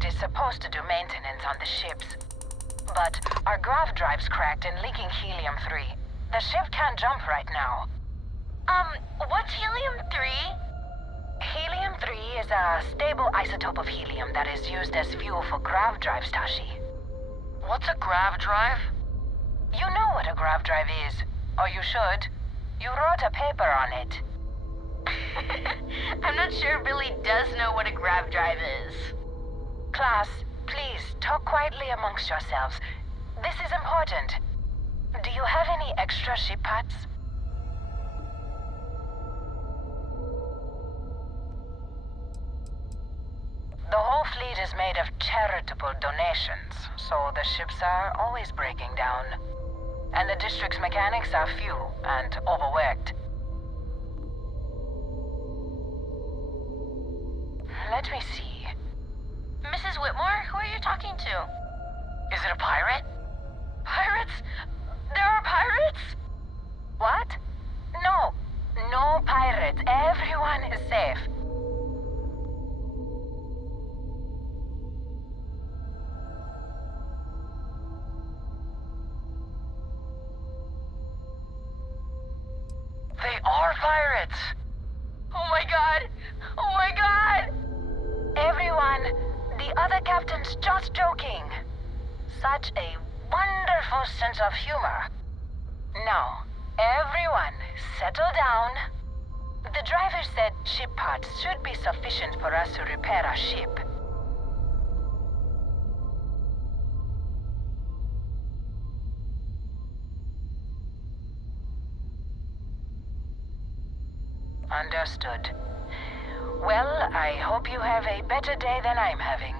is supposed to do maintenance on the ships. But our grav drive's cracked and leaking helium-3. The ship can't jump right now. What's helium-3? Helium-3 is a stable isotope of helium that is used as fuel for grav drives, Tashi. What's a grav drive? You know what a grav drive is. Or you should. You wrote a paper on it. I'm not sure Billy does know what a grav drive is. Class, please, talk quietly amongst yourselves. This is important. Do you have any extra ship parts? The whole fleet is made of charitable donations, so the ships are always breaking down. And the district's mechanics are few and overworked. Let me see. Mrs. Whitmore, who are you talking to? Is it a pirate? Pirates? There are pirates? What? No. No pirates. Everyone is safe. They are pirates! Oh my god! Oh my god! Everyone, the other captain's just joking. Such a wonderful sense of humor. Now, everyone, settle down. The driver said ship parts should be sufficient for us to repair our ship. Understood. Well, I hope you have a better day than I'm having.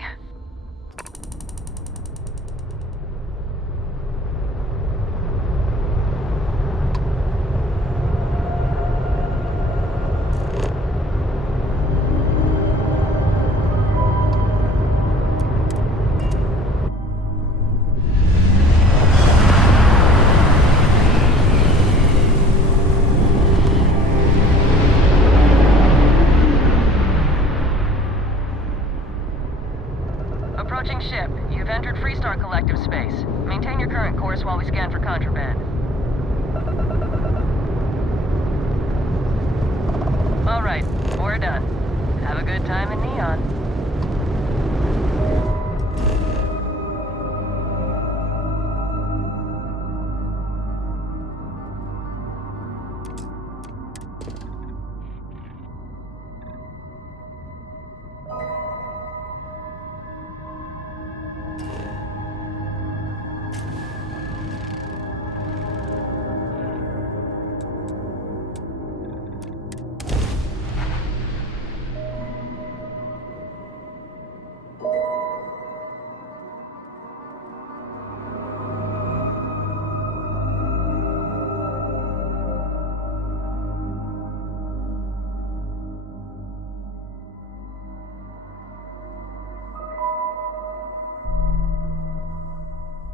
Approaching ship. You've entered Freestar Collective space. Maintain your current course while we scan for contraband. All right, we're done. Have a good time in Neon.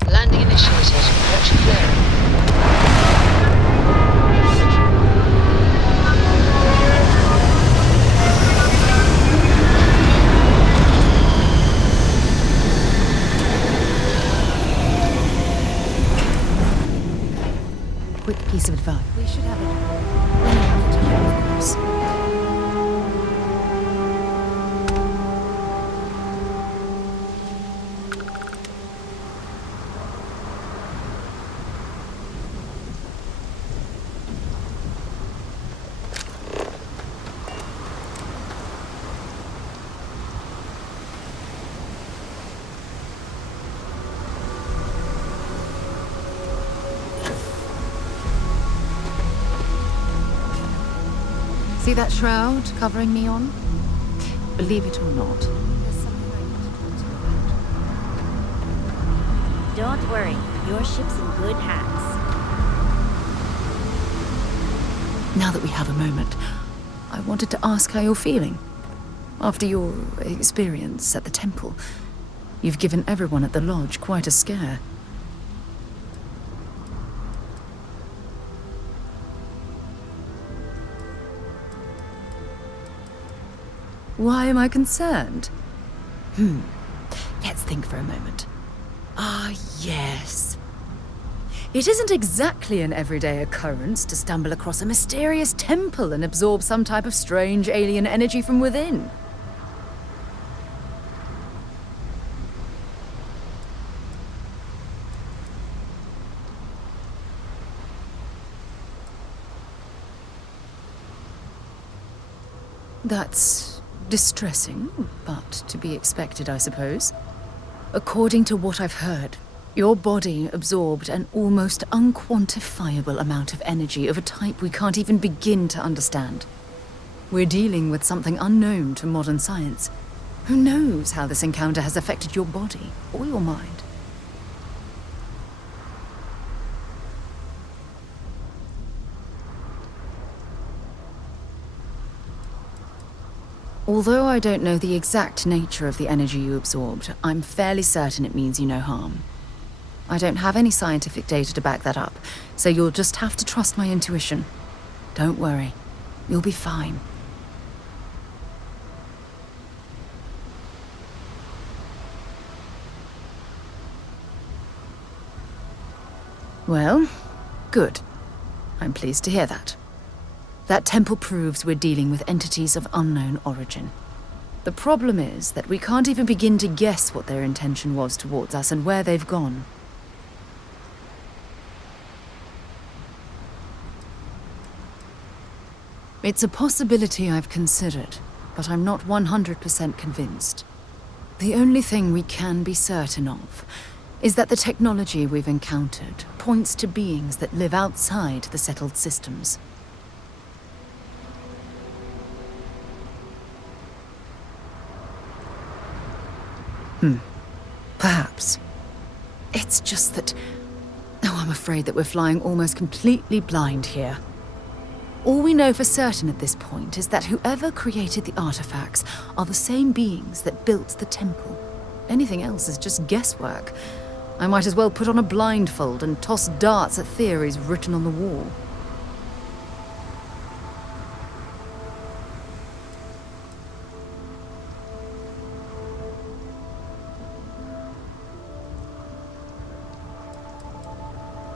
Landing initiated. Approach flare. Quick piece of advice. We should have it when we have the time, of course. See that shroud covering Neon? Believe it or not. Don't worry, your ship's in good hands. Now that we have a moment, I wanted to ask how you're feeling. After your experience at the temple, you've given everyone at the lodge quite a scare. Why am I concerned? Let's think for a moment. Ah, yes. It isn't exactly an everyday occurrence to stumble across a mysterious temple and absorb some type of strange alien energy from within. That's distressing, but to be expected, I suppose. According to what I've heard, your body absorbed an almost unquantifiable amount of energy of a type we can't even begin to understand. We're dealing with something unknown to modern science. Who knows how this encounter has affected your body or your mind? Although I don't know the exact nature of the energy you absorbed, I'm fairly certain it means you no harm. I don't have any scientific data to back that up, so you'll just have to trust my intuition. Don't worry, you'll be fine. Well, good. I'm pleased to hear that. That temple proves we're dealing with entities of unknown origin. The problem is that we can't even begin to guess what their intention was towards us and where they've gone. It's a possibility I've considered, but I'm not 100% convinced. The only thing we can be certain of is that the technology we've encountered points to beings that live outside the settled systems. Perhaps. It's just that... Oh, I'm afraid that we're flying almost completely blind here. All we know for certain at this point is that whoever created the artifacts are the same beings that built the temple. Anything else is just guesswork. I might as well put on a blindfold and toss darts at theories written on the wall.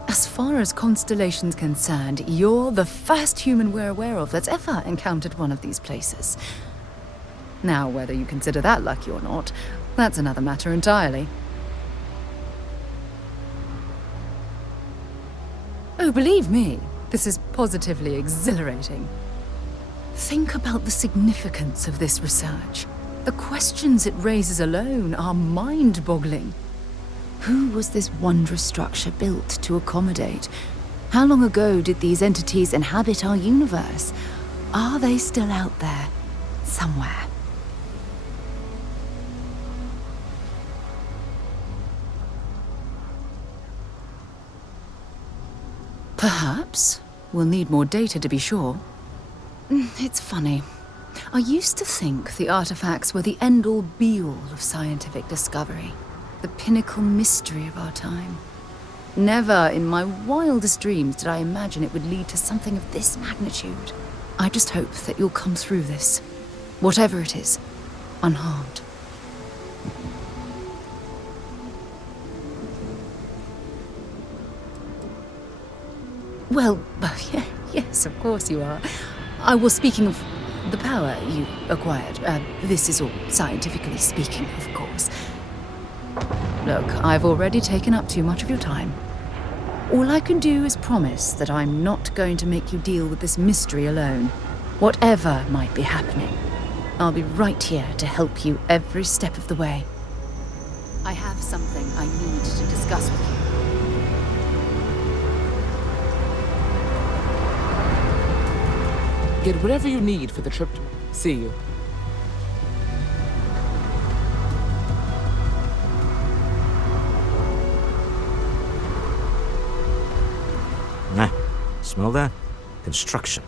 As far as Constellation's concerned, you're the first human we're aware of that's ever encountered one of these places. Now, whether you consider that lucky or not, that's another matter entirely. Oh, believe me, this is positively exhilarating. Think about the significance of this research. The questions it raises alone are mind-boggling. Who was this wondrous structure built to accommodate? How long ago did these entities inhabit our universe? Are they still out there, somewhere? Perhaps. We'll need more data to be sure. It's funny. I used to think the artifacts were the end-all be-all of scientific discovery. The pinnacle mystery of our time. Never in my wildest dreams did I imagine it would lead to something of this magnitude. I just hope that you'll come through this, whatever it is, unharmed. Well, yes, of course you are. I was speaking of the power you acquired. This is all scientifically speaking, of course. Look, I've already taken up too much of your time. All I can do is promise that I'm not going to make you deal with this mystery alone. Whatever might be happening, I'll be right here to help you every step of the way. I have something I need to discuss with you. Get whatever you need for the trip. See you. Smell that? Construction,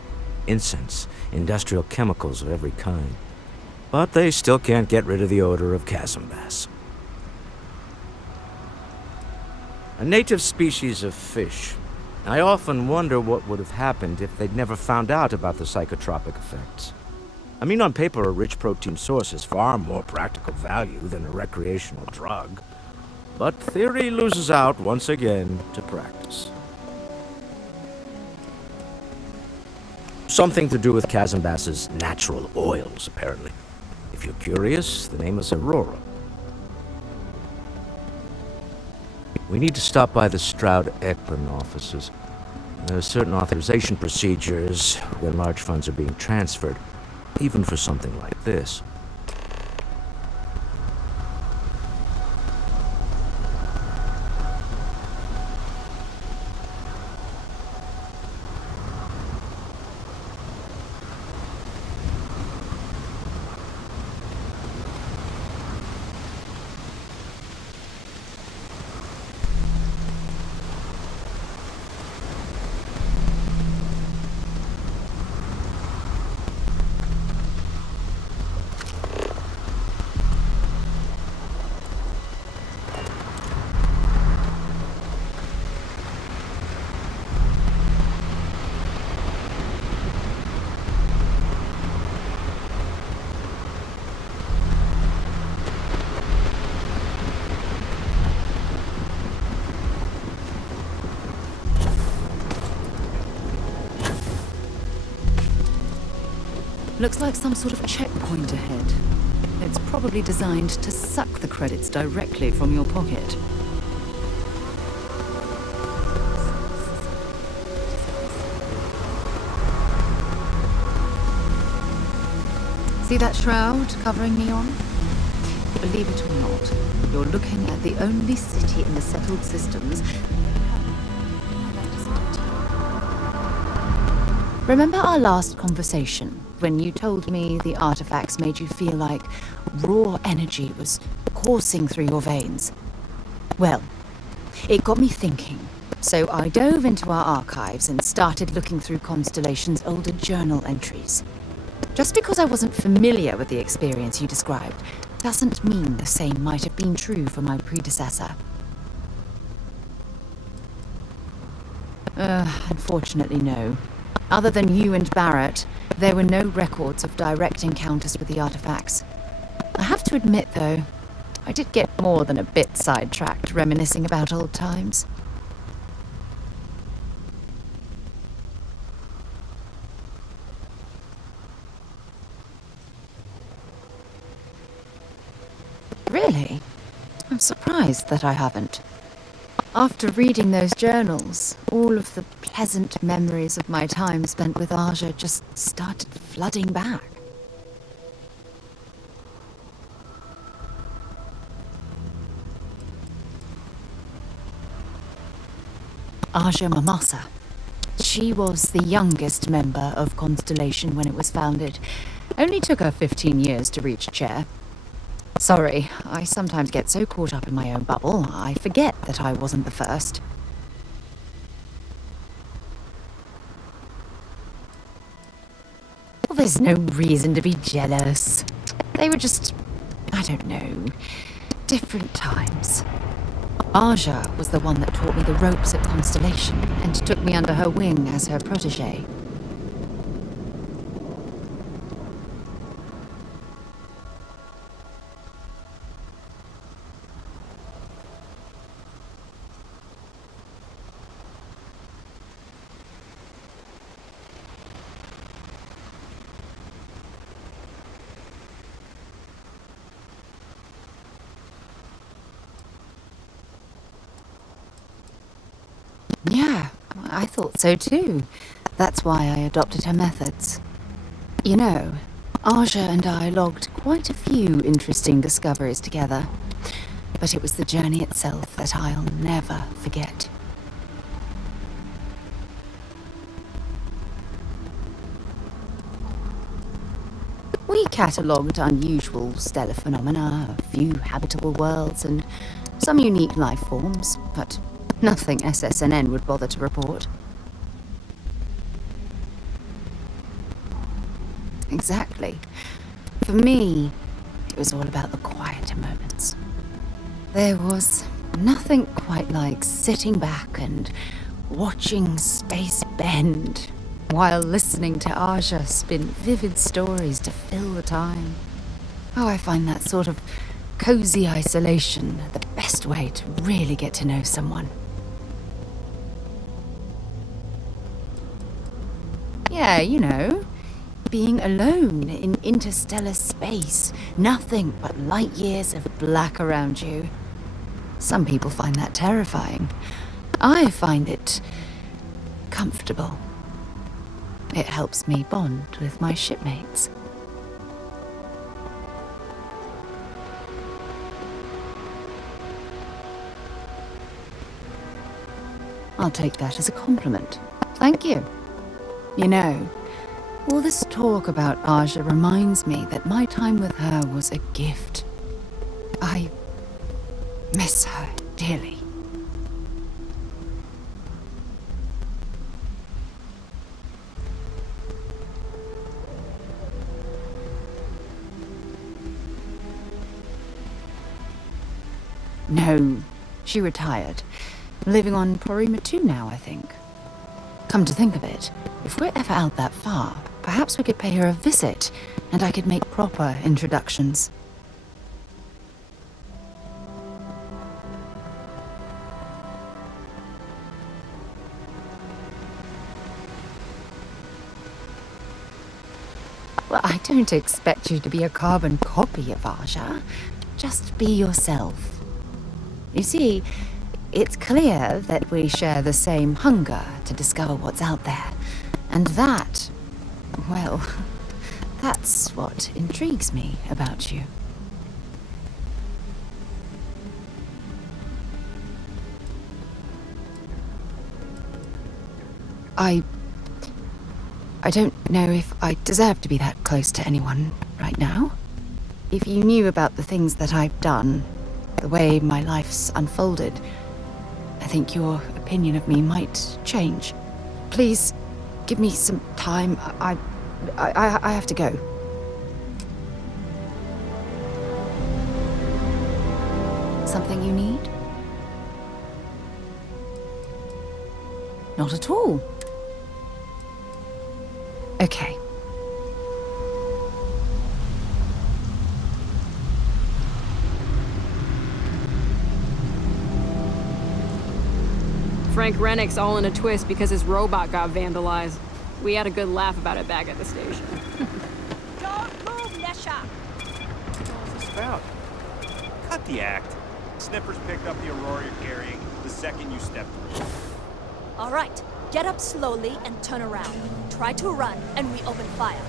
incense, industrial chemicals of every kind. But they still can't get rid of the odor of chasm bass. A native species of fish. I often wonder what would have happened if they'd never found out about the psychotropic effects. I mean, on paper, a rich protein source is far more practical value than a recreational drug. But theory loses out once again to practice. Something to do with Kazanbass's natural oils, apparently. If you're curious, the name is Aurora. We need to stop by the Stroud-Eklund offices. There are certain authorization procedures when large funds are being transferred, even for something like this. Looks like some sort of checkpoint ahead. It's probably designed to suck the credits directly from your pocket. See that shroud covering Neon? Believe it or not, you're looking at the only city in the settled systems. Remember our last conversation, when you told me the artifacts made you feel like raw energy was coursing through your veins? Well, it got me thinking, so I dove into our archives and started looking through Constellation's older journal entries. Just because I wasn't familiar with the experience you described doesn't mean the same might have been true for my predecessor. Unfortunately, no. Other than you and Barrett, there were no records of direct encounters with the artifacts. I have to admit, though, I did get more than a bit sidetracked reminiscing about old times. Really? I'm surprised that I haven't. After reading those journals, all of the pleasant memories of my time spent with Aja just started flooding back. Aja Mamasa. She was the youngest member of Constellation when it was founded. Only took her 15 years to reach chair. Sorry, I sometimes get so caught up in my own bubble, I forget that I wasn't the first. Well, there's no reason to be jealous. They were just, I don't know, different times. Aja was the one that taught me the ropes at Constellation and took me under her wing as her protege. Yeah, I thought so too. That's why I adopted her methods. You know, Aja and I logged quite a few interesting discoveries together. But it was the journey itself that I'll never forget. We catalogued unusual stellar phenomena, a few habitable worlds, and some unique life forms, but nothing SSNN would bother to report. Exactly. For me, it was all about the quieter moments. There was nothing quite like sitting back and watching space bend while listening to Aja spin vivid stories to fill the time. Oh, I find that sort of cozy isolation the best way to really get to know someone. Yeah, you know, being alone in interstellar space, nothing but light years of black around you. Some people find that terrifying. I find it comfortable. It helps me bond with my shipmates. I'll take that as a compliment. Thank you. You know, all this talk about Aja reminds me that my time with her was a gift. I miss her dearly. No, she retired. Living on Porima 2 now, I think. Come to think of it, if we're ever out that far, perhaps we could pay her a visit, and I could make proper introductions. Well, I don't expect you to be a carbon copy of Aja. Just be yourself. You see, it's clear that we share the same hunger to discover what's out there. And that, well, that's what intrigues me about you. I don't know if I deserve to be that close to anyone right now. If you knew about the things that I've done, the way my life's unfolded, I think your opinion of me might change. Please, give me some time. I have to go. Something you need? Not at all. Okay. Frank Rennick's all in a twist because his robot got vandalized. We had a good laugh about it back at the station. Don't move, Nesha! What's this about? Cut the act. Snippers picked up the Aurora you're carrying the second you stepped through. All right, get up slowly and turn around. Try to run, and we open fire.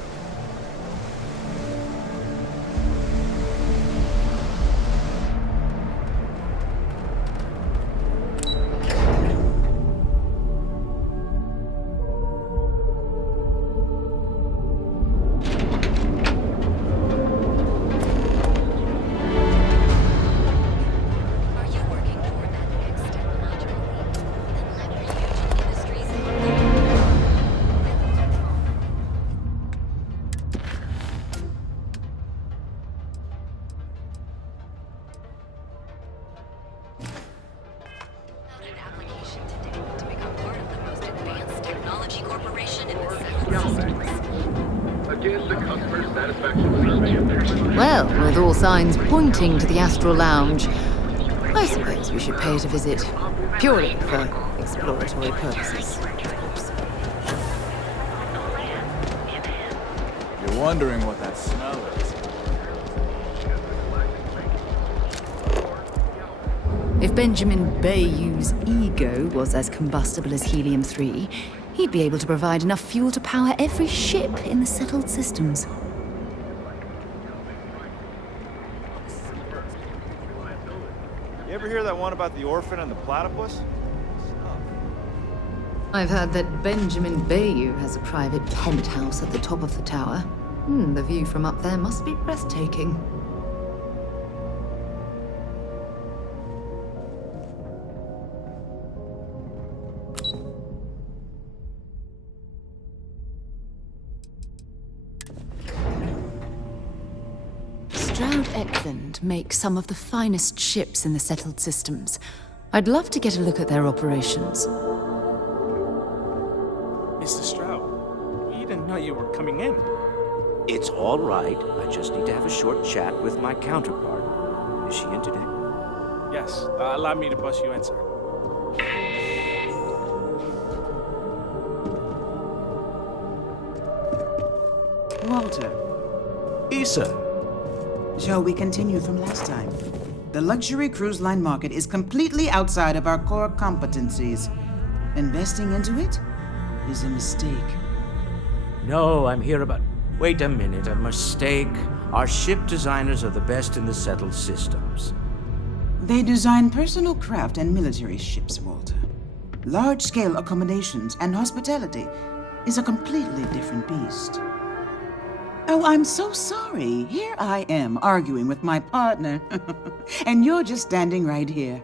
Well, with all signs pointing to the Astral Lounge, I suppose we should pay it a visit. Purely for exploratory purposes, of course. You're wondering what that smell is. If Benjamin Bayou's ego was as combustible as helium-3, he'd be able to provide enough fuel to power every ship in the settled systems. You ever hear that one about the orphan and the platypus? I've heard that Benjamin Bayou has a private penthouse at the top of the tower. The view from up there must be breathtaking. Eklund make some of the finest ships in the settled systems. I'd love to get a look at their operations. Mr. Stroud, you didn't know you were coming in. It's all right. I just need to have a short chat with my counterpart. Is she in today? Yes, allow me to bust you in, sir. Walter. Issa. Shall we continue from last time? The luxury cruise line market is completely outside of our core competencies. Investing into it is a mistake. No, I'm here about... Wait a minute, a mistake. Our ship designers are the best in the settled systems. They design personal craft and military ships, Walter. Large-scale accommodations and hospitality is a completely different beast. Oh, I'm so sorry. Here I am arguing with my partner. And you're just standing right here.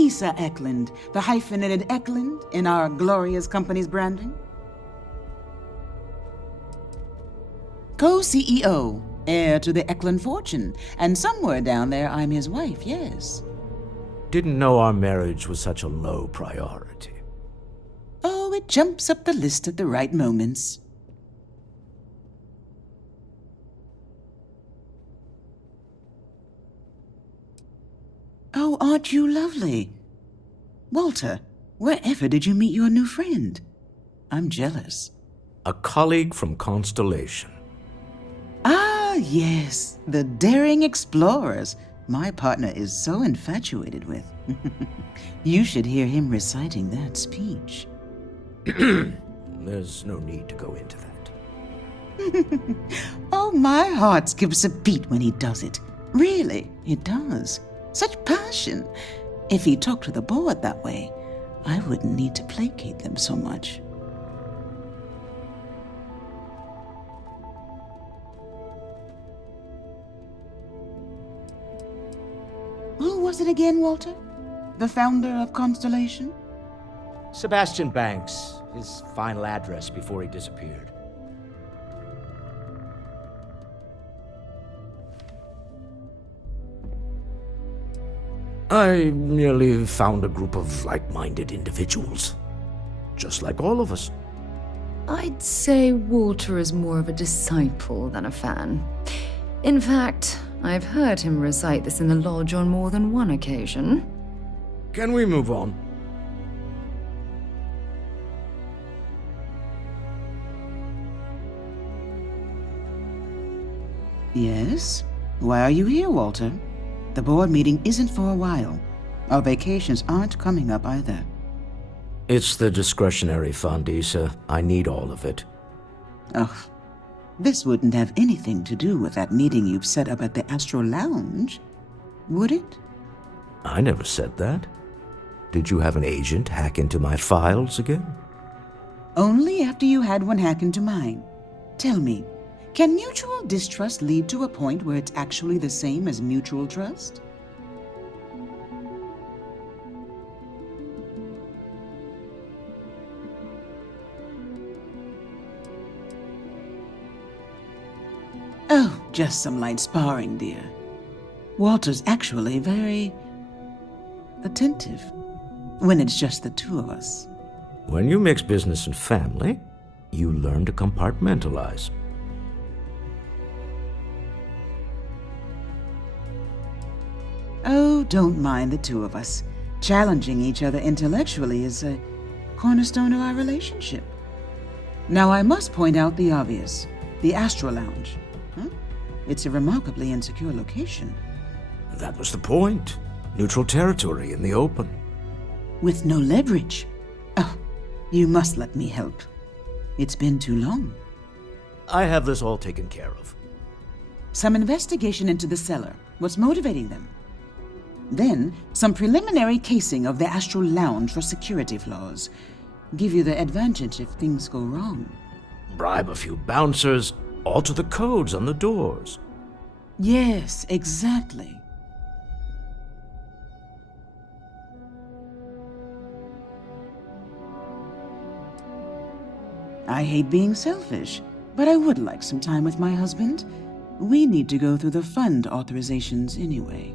Issa Eklund, the hyphenated Eklund in our glorious company's branding. Co-CEO, heir to the Eklund fortune, and somewhere down there I'm his wife, yes. Didn't know our marriage was such a low priority. Oh, it jumps up the list at the right moments. Oh, aren't you lovely? Walter, wherever did you meet your new friend? I'm jealous. A colleague from Constellation. Ah, yes, the daring explorers my partner is so infatuated with. You should hear him reciting that speech. There's no need to go into that. Oh, my heart skips a beat when he does it. Really, it does. Such passion. If he talked to the board that way, I wouldn't need to placate them so much. Who was it again, Walter? The founder of Constellation? Sebastian Banks, his final address before he disappeared. I merely found a group of like-minded individuals. Just like all of us. I'd say Walter is more of a disciple than a fan. In fact, I've heard him recite this in the lodge on more than one occasion. Can we move on? Yes? Why are you here, Walter? The board meeting isn't for a while. Our vacations aren't coming up either. It's the discretionary fund, Issa. I need all of it. Oh, this wouldn't have anything to do with that meeting you've set up at the Astro Lounge, would it? I never said that. Did you have an agent hack into my files again? Only after you had one hack into mine. Tell me, can mutual distrust lead to a point where it's actually the same as mutual trust? Oh, just some light sparring, dear. Walter's actually very attentive when it's just the two of us. When you mix business and family, you learn to compartmentalize. Oh, don't mind the two of us. Challenging each other intellectually is a cornerstone of our relationship. Now, I must point out the obvious. The Astro Lounge. It's a remarkably insecure location. That was the point. Neutral territory in the open. With no leverage. Oh, you must let me help. It's been too long. I have this all taken care of. Some investigation into the cellar. What's motivating them? Then, some preliminary casing of the Astral Lounge for security flaws. Give you the advantage if things go wrong. Bribe a few bouncers, alter the codes on the doors. Yes, exactly. I hate being selfish, but I would like some time with my husband. We need to go through the fund authorizations anyway.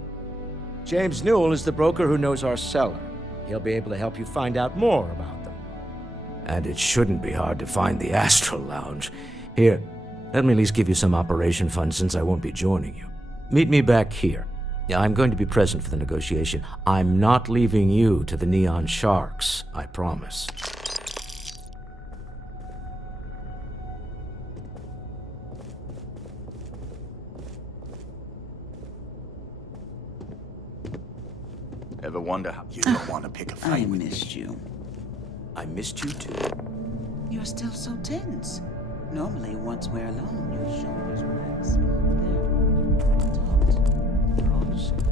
James Newell is the broker who knows our seller. He'll be able to help you find out more about them. And it shouldn't be hard to find the Astral Lounge. Here, let me at least give you some operation funds since I won't be joining you. Meet me back here. I'm going to be present for the negotiation. I'm not leaving you to the Neon Sharks, I promise. Ever wonder how you don't want to pick a fight? I missed you. I missed you too. You're still so tense. Normally, once we're alone, your shoulders relax. There. Taut. We're on to something.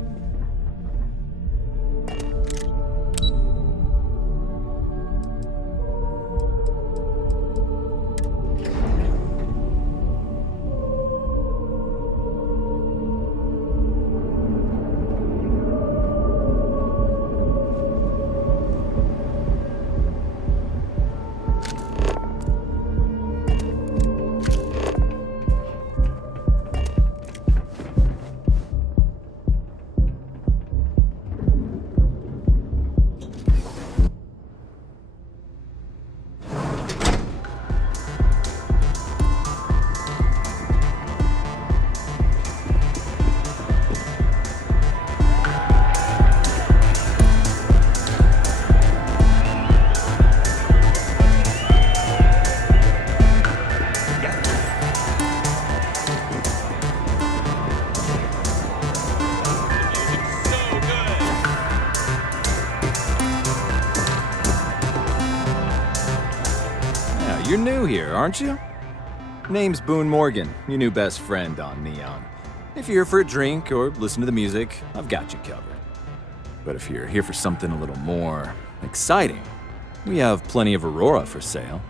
You're new here, aren't you? Name's Boone Morgan, your new best friend on Neon. If you're here for a drink or listen to the music, I've got you covered. But if you're here for something a little more exciting, we have plenty of Aurora for sale.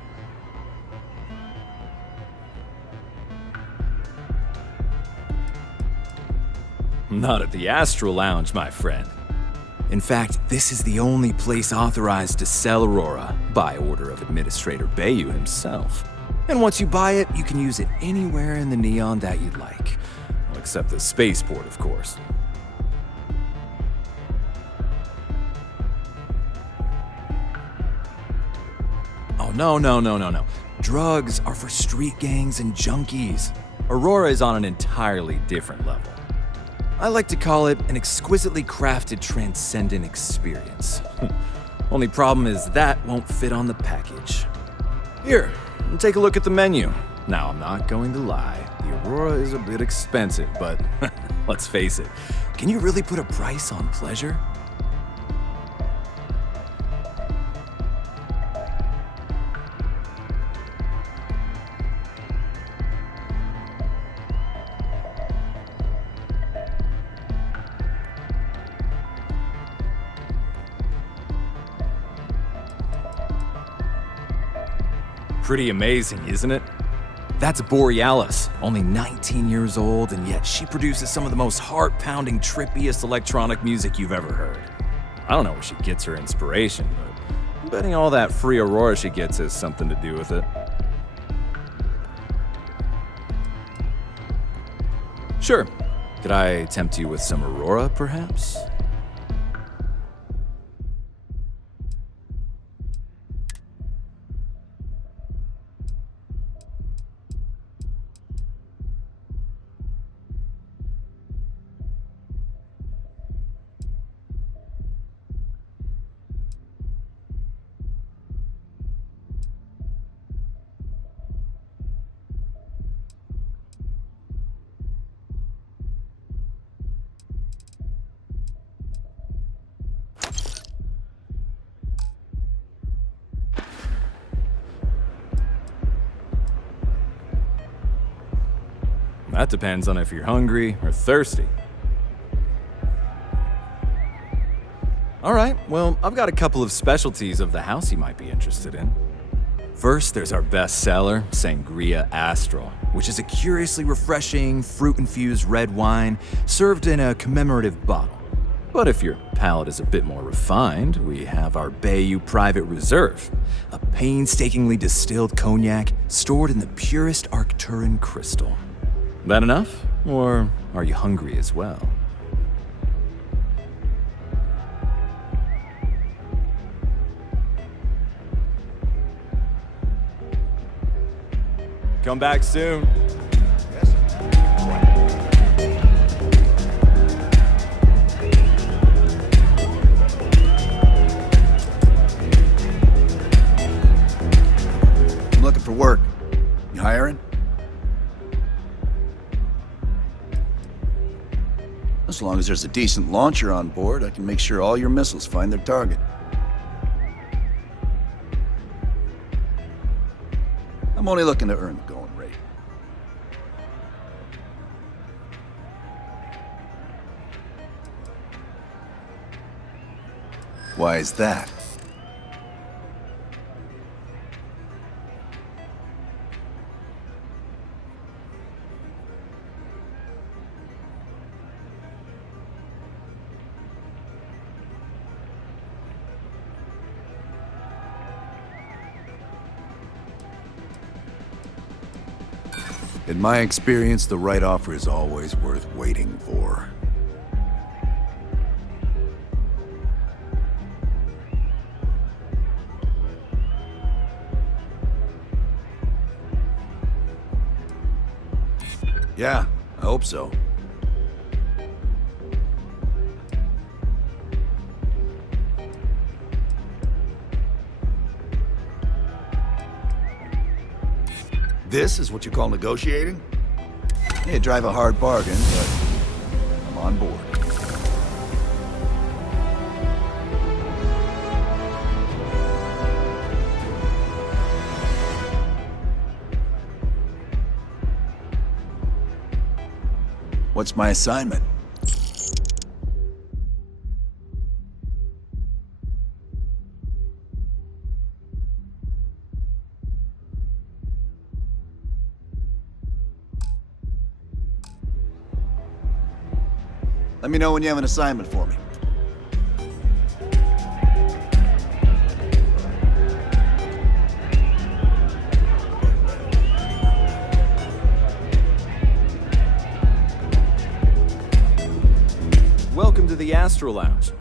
Not at the Astral Lounge, my friend. In fact, this is the only place authorized to sell Aurora by order of Administrator Bayou himself. And once you buy it, you can use it anywhere in the Neon that you'd like. Well, except the spaceport, of course. Oh, no. Drugs are for street gangs and junkies. Aurora is on an entirely different level. I like to call it an exquisitely crafted transcendent experience. Only problem is that won't fit on the package. Here, take a look at the menu. Now, I'm not going to lie, the Aurora is a bit expensive, but let's face it, can you really put a price on pleasure? Pretty amazing, isn't it? That's Borealis, only 19 years old, and yet she produces some of the most heart-pounding, trippiest electronic music you've ever heard. I don't know where she gets her inspiration, but I'm betting all that free Aurora she gets has something to do with it. Sure. Could I tempt you with some Aurora, perhaps? That depends on if you're hungry or thirsty. All right, well, I've got a couple of specialties of the house you might be interested in. First, there's our best seller, Sangria Astral, which is a curiously refreshing, fruit-infused red wine served in a commemorative bottle. But if your palate is a bit more refined, we have our Bayou Private Reserve, a painstakingly distilled cognac stored in the purest Arcturan crystal. That enough? Or are you hungry as well? Come back soon. I'm looking for work. You hiring? As long as there's a decent launcher on board, I can make sure all your missiles find their target. I'm only looking to earn the going rate. Why is that? In my experience, the right offer is always worth waiting for. Yeah, I hope so. This is what you call negotiating? You drive a hard bargain, but I'm on board. What's my assignment? Let me know when you have an assignment for me. Welcome to the Astro Lounge.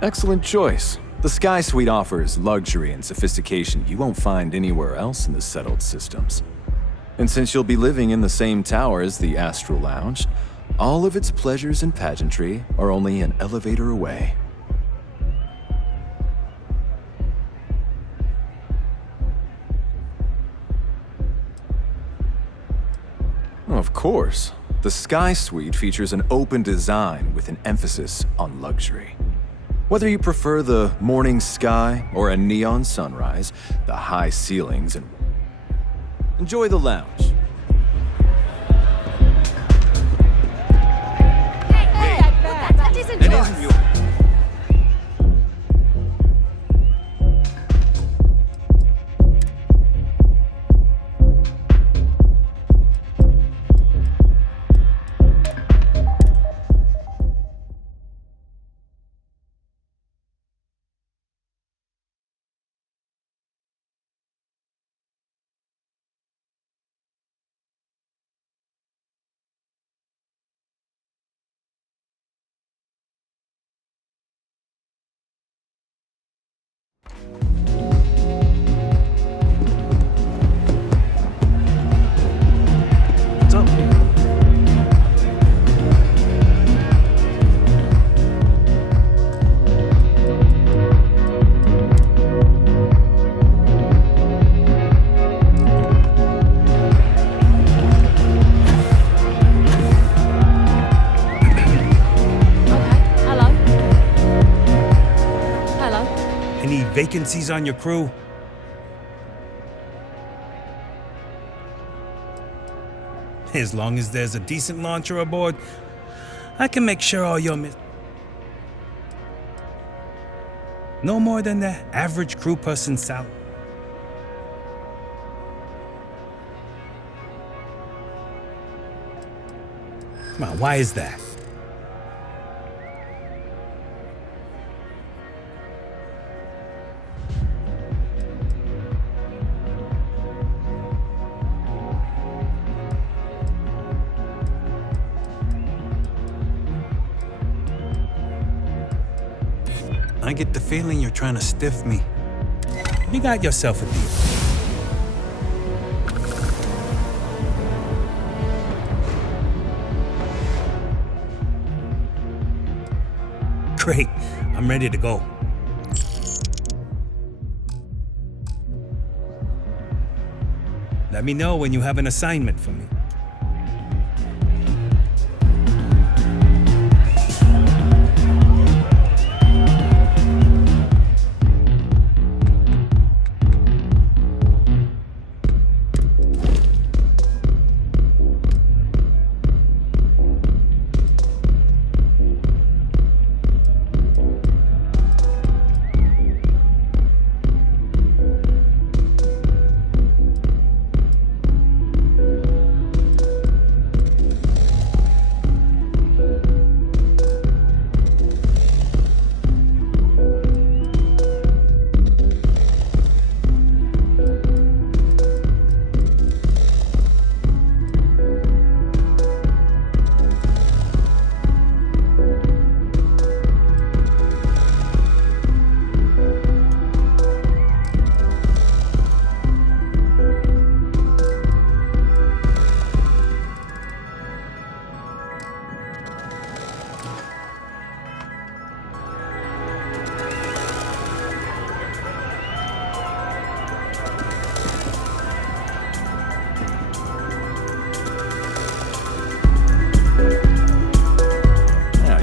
Excellent choice. The Sky Suite offers luxury and sophistication you won't find anywhere else in the settled systems. And since you'll be living in the same tower as the Astro Lounge, all of its pleasures and pageantry are only an elevator away. Of course, the Sky Suite features an open design with an emphasis on luxury. Whether you prefer the morning sky or a neon sunrise, the high ceilings, and enjoy the lounge. That isn't yours. Vacancies on your crew? As long as there's a decent launcher aboard, I can make sure all your no more than the average crew person's salary. Come on, why is that? I get the feeling you're trying to stiff me. You got yourself a deal. Great. I'm ready to go. Let me know when you have an assignment for me.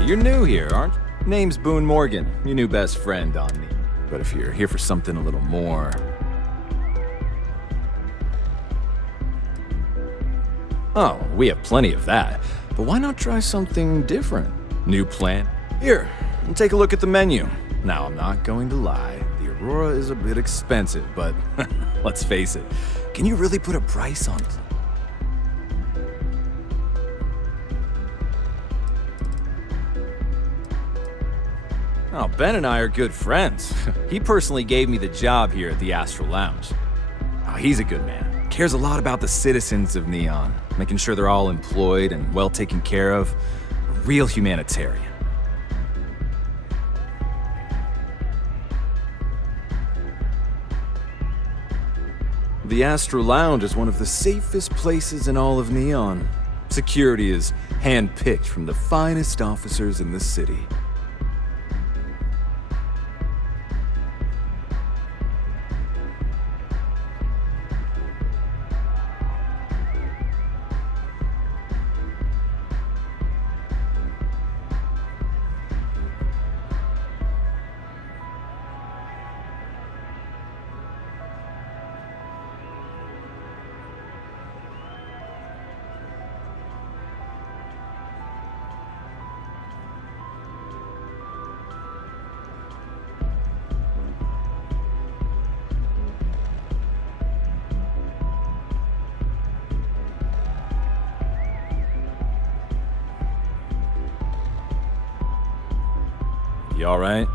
You're new here, aren't you? Name's Boone Morgan, your new best friend on me. But if you're here for something a little more... Oh, we have plenty of that. But why not try something different? New plan? Here, take a look at the menu. Now, I'm not going to lie. The Aurora is a bit expensive, but let's face it. Can you really put a price on it? Oh, Ben and I are good friends. He personally gave me the job here at the Astral Lounge. Oh, he's a good man. Cares a lot about the citizens of Neon, making sure they're all employed and well taken care of. A real humanitarian. The Astral Lounge is one of the safest places in all of Neon. Security is hand-picked from the finest officers in the city. You all right?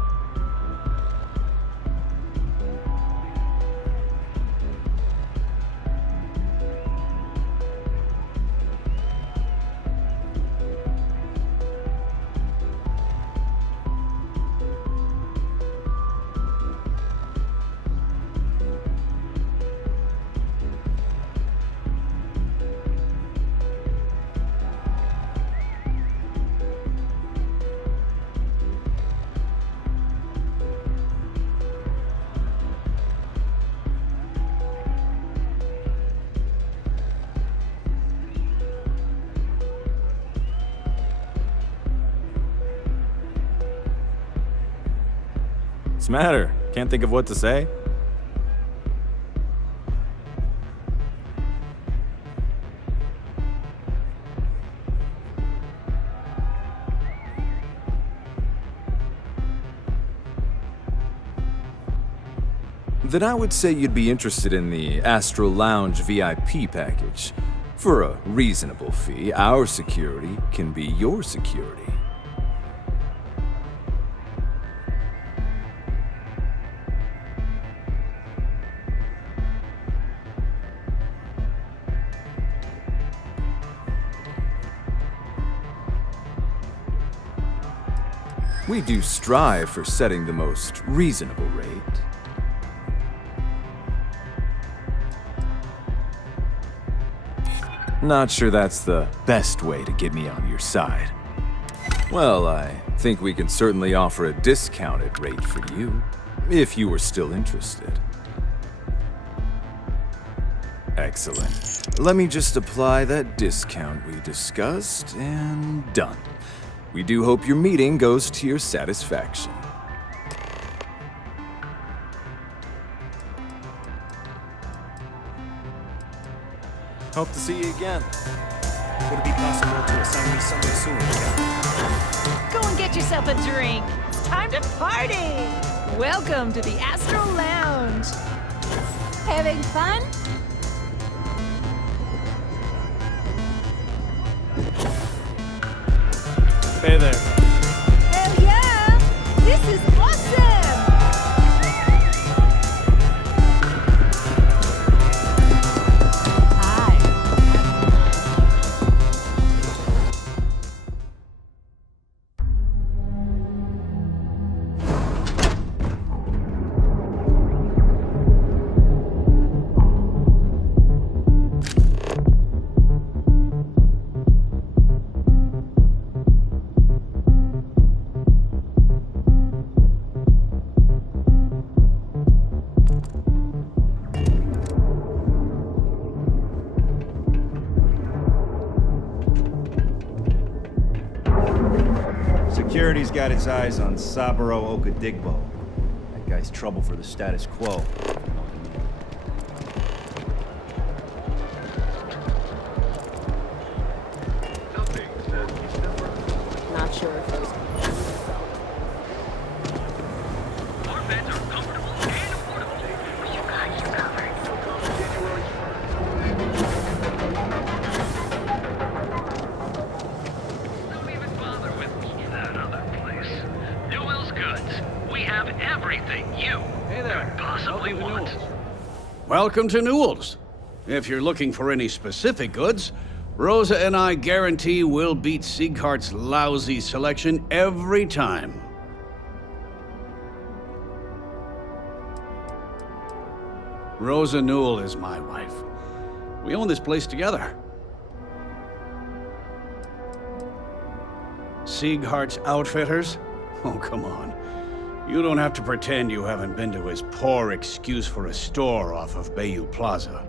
What's the matter? Can't think of what to say? Then I would say you'd be interested in the Astral Lounge VIP package. For a reasonable fee, our security can be your security. We do strive for setting the most reasonable rate. Not sure that's the best way to get me on your side. Well, I think we can certainly offer a discounted rate for you, if you were still interested. Excellent. Let me just apply that discount we discussed, and done. We do hope your meeting goes to your satisfaction. Hope to see you again. Would it be possible to assign me somewhere soon? Go and get yourself a drink. It's time to party. Welcome to the Astro Lounge. Having fun? Hey there. Hell yeah! This is awesome! Security's got its eyes on Saburo Okadigbo. That guy's trouble for the status quo. Not sure if those. Our beds are comfortable and affordable. You got you covered. Don't even bother with that other place. Newell's Goods. We have everything you could possibly want. Welcome to Newell's. If you're looking for any specific goods, Rosa and I guarantee we'll beat Sieghart's lousy selection every time. Rosa Newell is my wife. We own this place together. Sieghart's Outfitters? Oh, come on. You don't have to pretend you haven't been to his poor excuse for a store off of Bayou Plaza.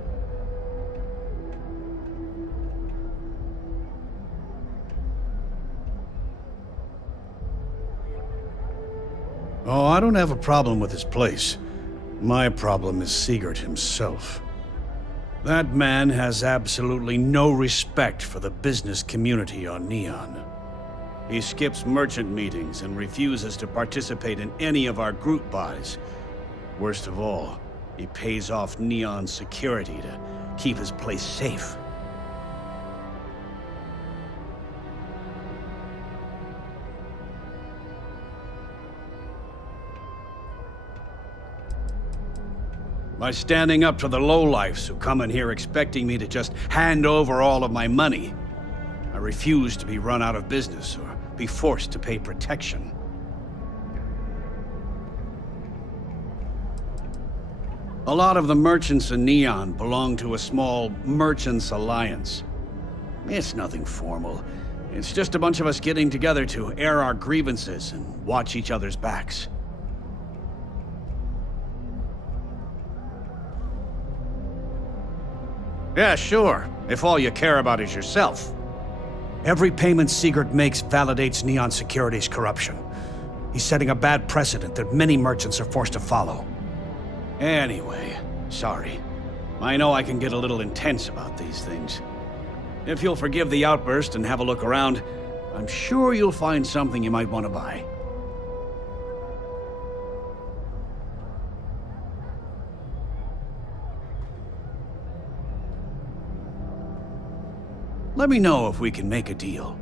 Oh, I don't have a problem with his place. My problem is Siegert himself. That man has absolutely no respect for the business community on Neon. He skips merchant meetings and refuses to participate in any of our group buys. Worst of all, he pays off Neon's security to keep his place safe. By standing up to the lowlifes who come in here expecting me to just hand over all of my money, I refuse to be run out of business or be forced to pay protection. A lot of the merchants in Neon belong to a small merchants alliance. It's nothing formal. It's just a bunch of us getting together to air our grievances and watch each other's backs. Yeah, sure, if all you care about is yourself. Every payment Siegert makes validates Neon Security's corruption. He's setting a bad precedent that many merchants are forced to follow. Anyway, sorry. I know I can get a little intense about these things. If you'll forgive the outburst and have a look around, I'm sure you'll find something you might want to buy. Let me know if we can make a deal.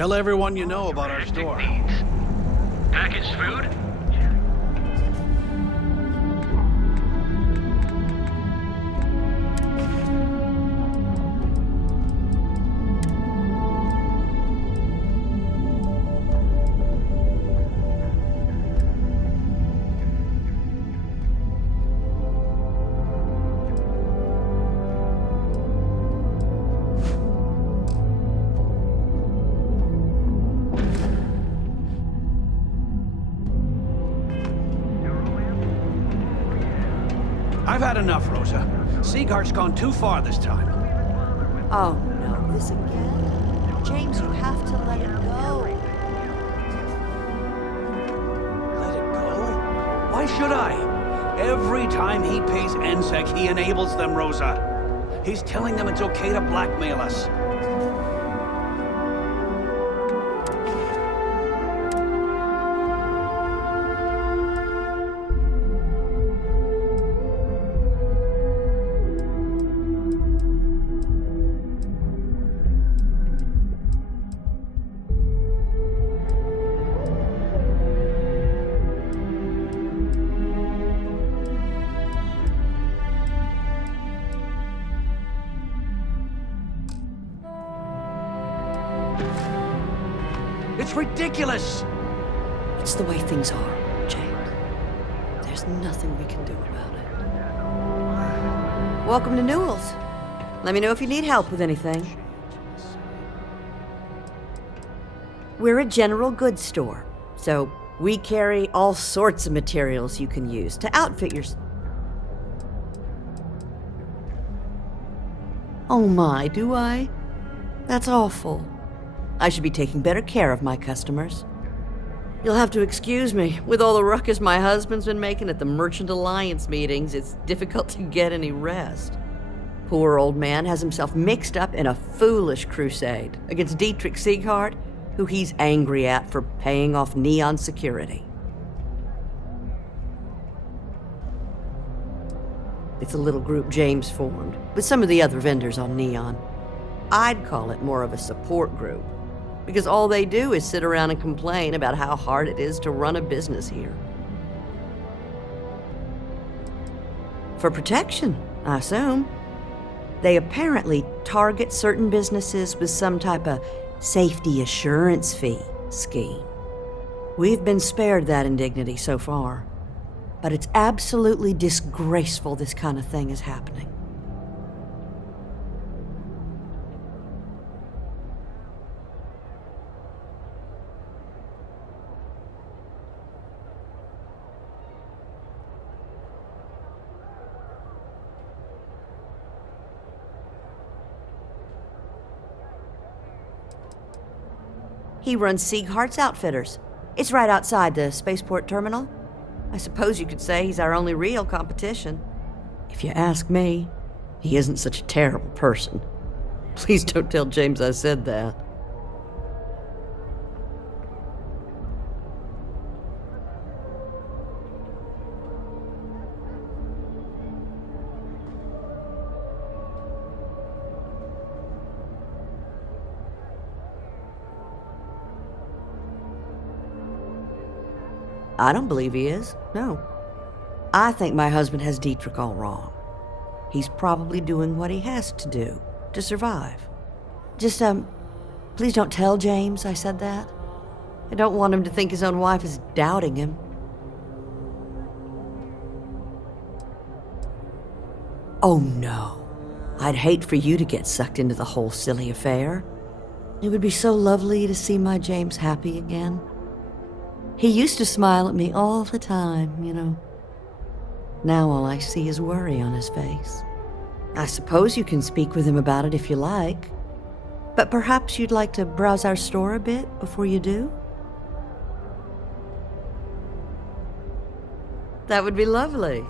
Tell everyone you know about our store. Packaged food? I've had enough, Rosa. Sieghardt's gone too far this time. Oh, no, this again? James, you have to let it go. Let it go? Why should I? Every time he pays NSEC, he enables them, Rosa. He's telling them it's okay to blackmail us. It's ridiculous! It's the way things are, James. There's nothing we can do about it. Welcome to Newell's. Let me know if you need help with anything. We're a general goods store, so we carry all sorts of materials you can use to outfit your... Oh my, do I? That's awful. I should be taking better care of my customers. You'll have to excuse me. With all the ruckus my husband's been making at the Merchant Alliance meetings, it's difficult to get any rest. Poor old man has himself mixed up in a foolish crusade against Dietrich Sieghardt, who he's angry at for paying off Neon security. It's a little group James formed with some of the other vendors on Neon. I'd call it more of a support group, because all they do is sit around and complain about how hard it is to run a business here. For protection, I assume. They apparently target certain businesses with some type of safety assurance fee scheme. We've been spared that indignity so far, but it's absolutely disgraceful this kind of thing is happening. He runs Sieghardt's Outfitters. It's right outside the spaceport terminal. I suppose you could say he's our only real competition. If you ask me, he isn't such a terrible person. Please don't tell James I said that. I don't believe he is, no. I think my husband has Dietrich all wrong. He's probably doing what he has to do to survive. Just, please don't tell James I said that. I don't want him to think his own wife is doubting him. Oh no. I'd hate for you to get sucked into the whole silly affair. It would be so lovely to see my James happy again. He used to smile at me all the time, you know. Now all I see is worry on his face. I suppose you can speak with him about it if you like, but perhaps you'd like to browse our store a bit before you do? That would be lovely.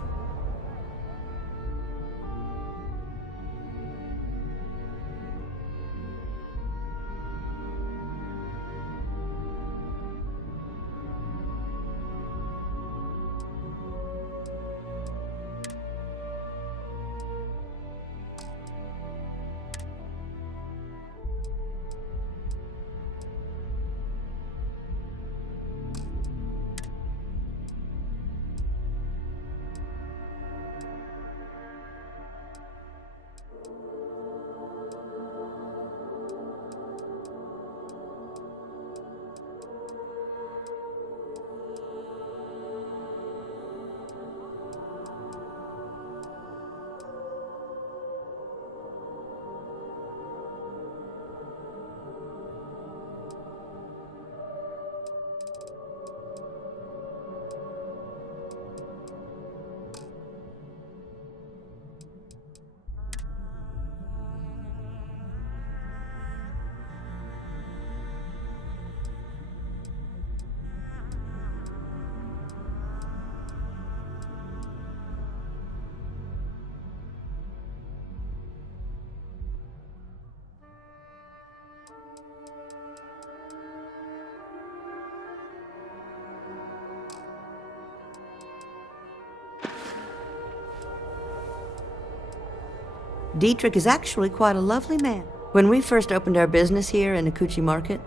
Dietrich is actually quite a lovely man. When we first opened our business here in Akuchi Market,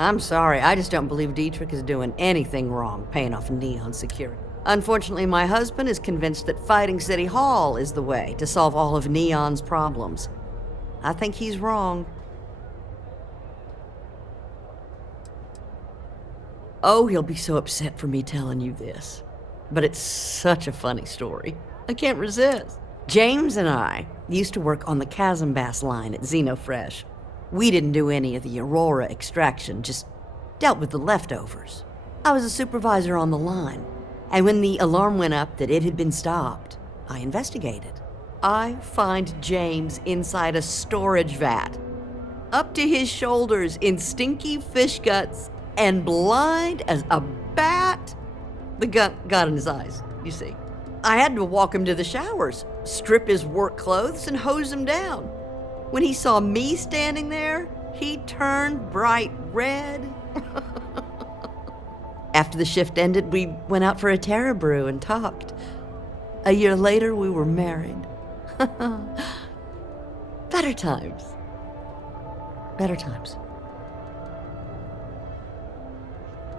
I'm sorry, I just don't believe Dietrich is doing anything wrong paying off Neon security. Unfortunately, my husband is convinced that fighting City Hall is the way to solve all of Neon's problems. I think he's wrong. Oh, he'll be so upset for me telling you this. But it's such a funny story. I can't resist. James and I used to work on the Chasm Bass line at Xenofresh. We didn't do any of the Aurora extraction, just dealt with the leftovers. I was a supervisor on the line, and when the alarm went up that it had been stopped, I investigated. I find James inside a storage vat, up to his shoulders in stinky fish guts and blind as a bat. The gut got in his eyes, you see. I had to walk him to the showers, strip his work clothes, and hose him down. When he saw me standing there, he turned bright red. After the shift ended, we went out for a Terra brew and talked. A year later, we were married. Better times. Better times.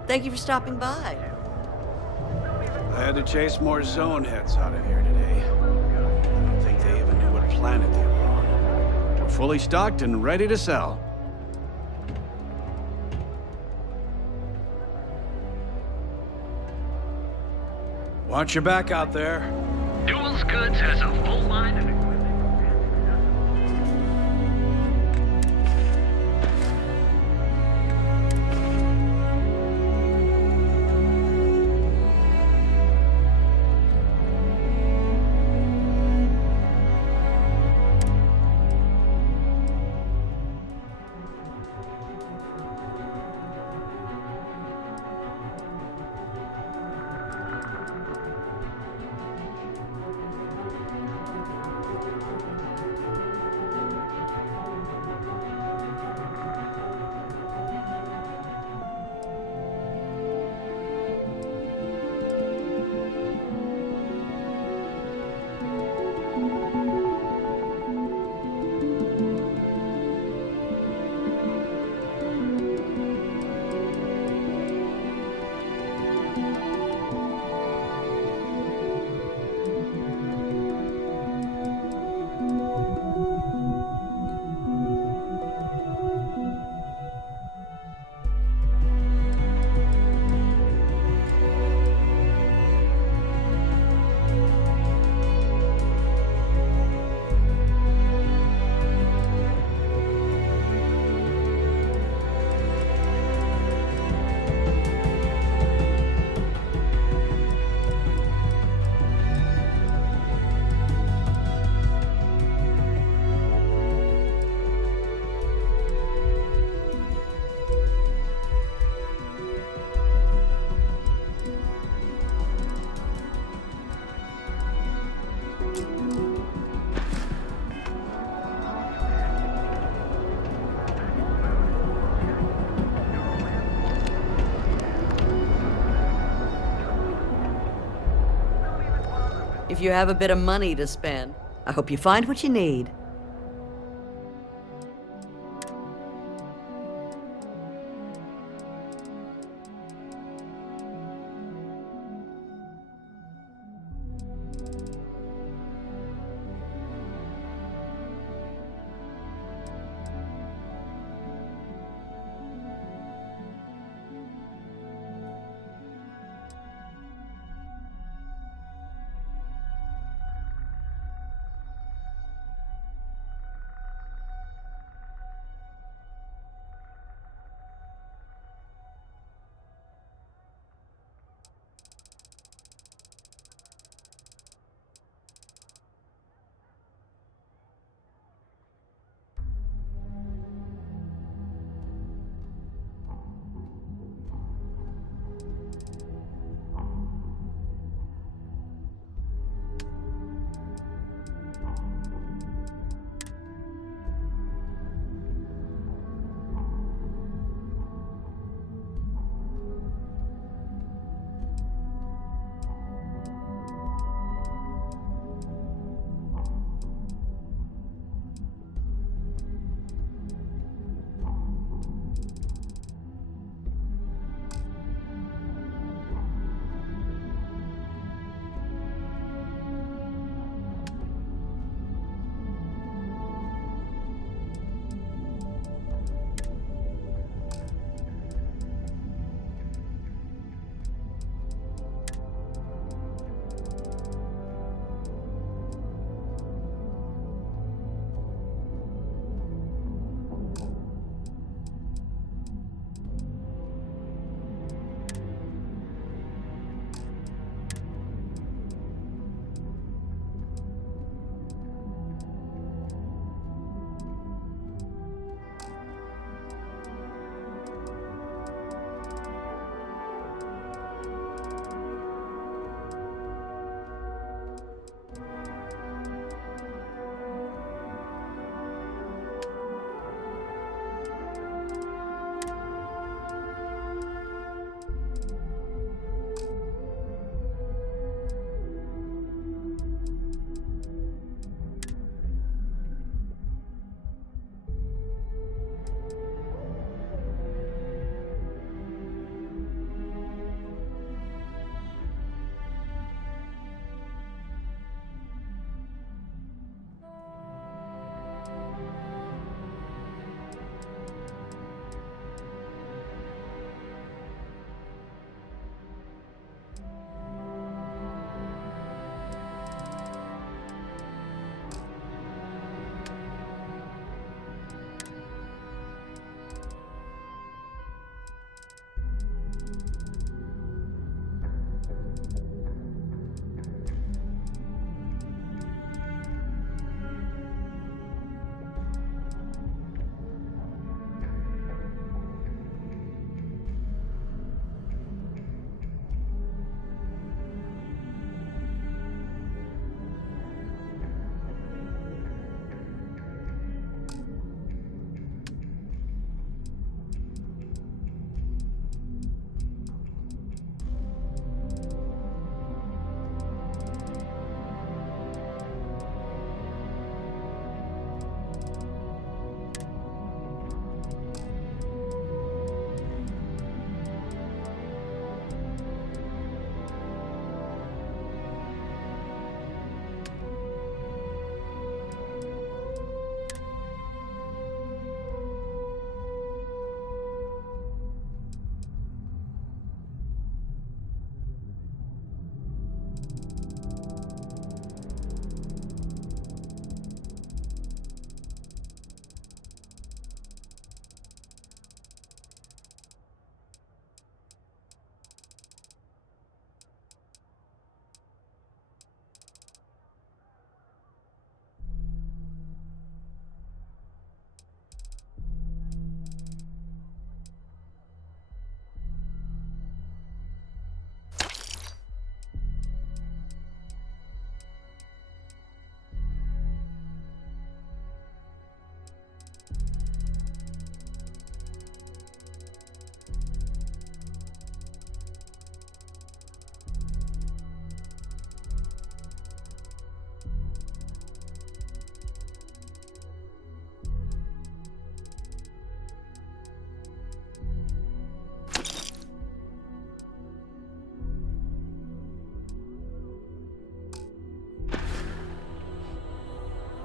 Thank you for stopping by. I had to chase more zone heads out of here today. I don't think they even knew what planet they were on. We're fully stocked and ready to sell. Watch your back out there. Duels Goods has a full line of If you have a bit of money to spend, I hope you find what you need.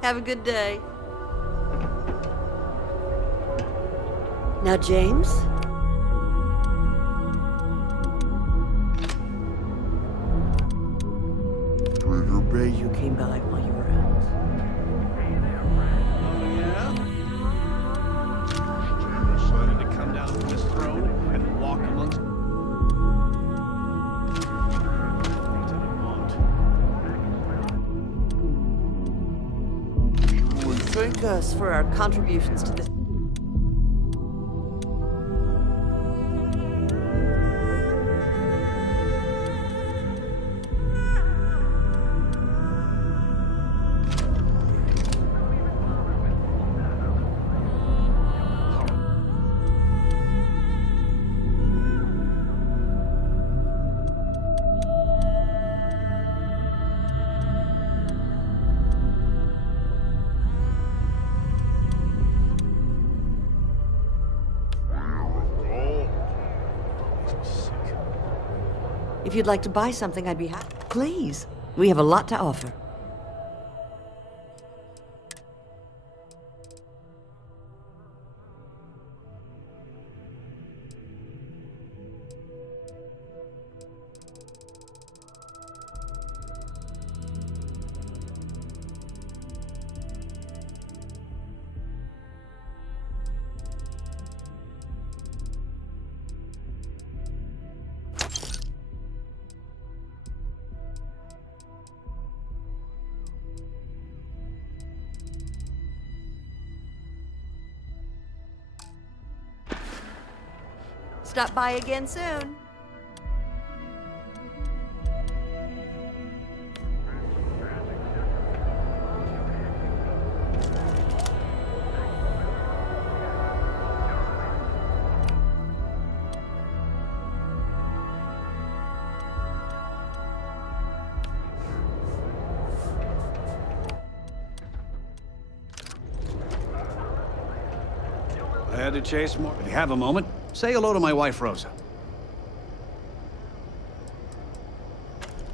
Have a good day. Now, James? You came by while you were out. Decided to come down from his throne and walk amongst. Thank us for our contributions to this. If you'd like to buy something, I'd be happy. Please. We have a lot to offer. Stop by again soon. I had to chase more. If you have a moment, say hello to my wife, Rosa.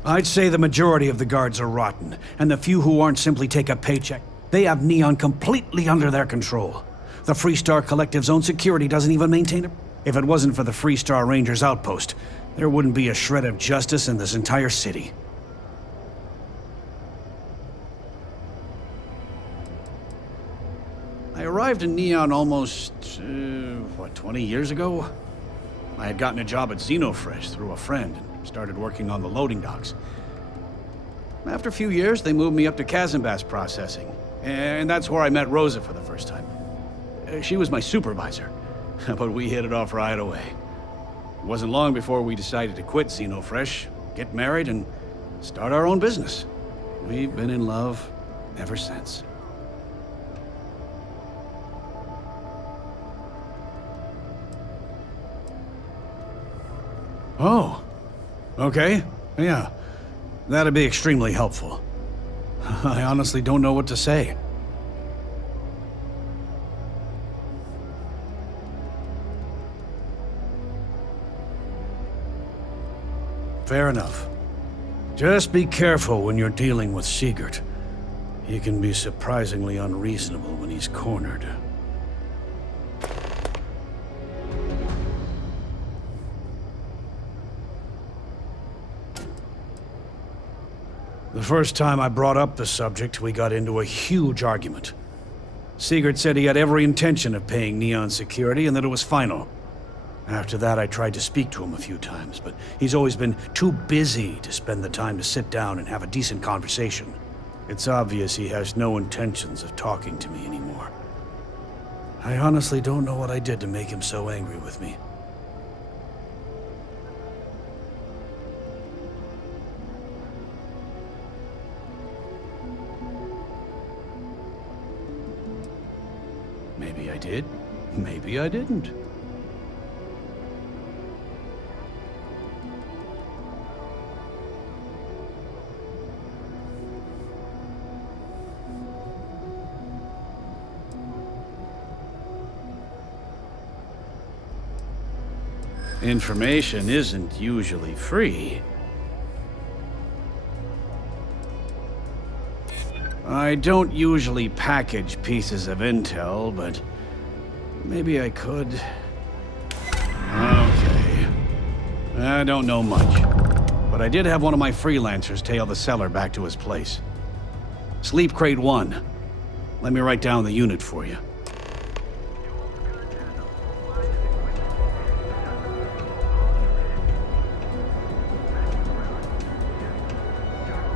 I'd say the majority of the guards are rotten, and the few who aren't simply take a paycheck. They have Neon completely under their control. The Freestar Collective's own security doesn't even maintain it. If it wasn't for the Freestar Rangers outpost, there wouldn't be a shred of justice in this entire city. I arrived in Neon almost, 20 years ago? I had gotten a job at Xenofresh through a friend and started working on the loading docks. After a few years, they moved me up to Kazanbass processing, and that's where I met Rosa for the first time. She was my supervisor, but we hit it off right away. It wasn't long before we decided to quit Xenofresh, get married, and start our own business. We've been in love ever since. Oh, okay. Yeah, that'd be extremely helpful. I honestly don't know what to say. Fair enough. Just be careful when you're dealing with Sigurd. He can be surprisingly unreasonable when he's cornered. The first time I brought up the subject, we got into a huge argument. Sigurd said he had every intention of paying Neon security and that it was final. After that, I tried to speak to him a few times, but he's always been too busy to spend the time to sit down and have a decent conversation. It's obvious he has no intentions of talking to me anymore. I honestly don't know what I did to make him so angry with me. Maybe I did. Maybe I didn't. Information isn't usually free. I don't usually package pieces of intel, but maybe I could. Okay. I don't know much, but I did have one of my freelancers tail the seller back to his place. Sleep Crate 1. Let me write down the unit for you.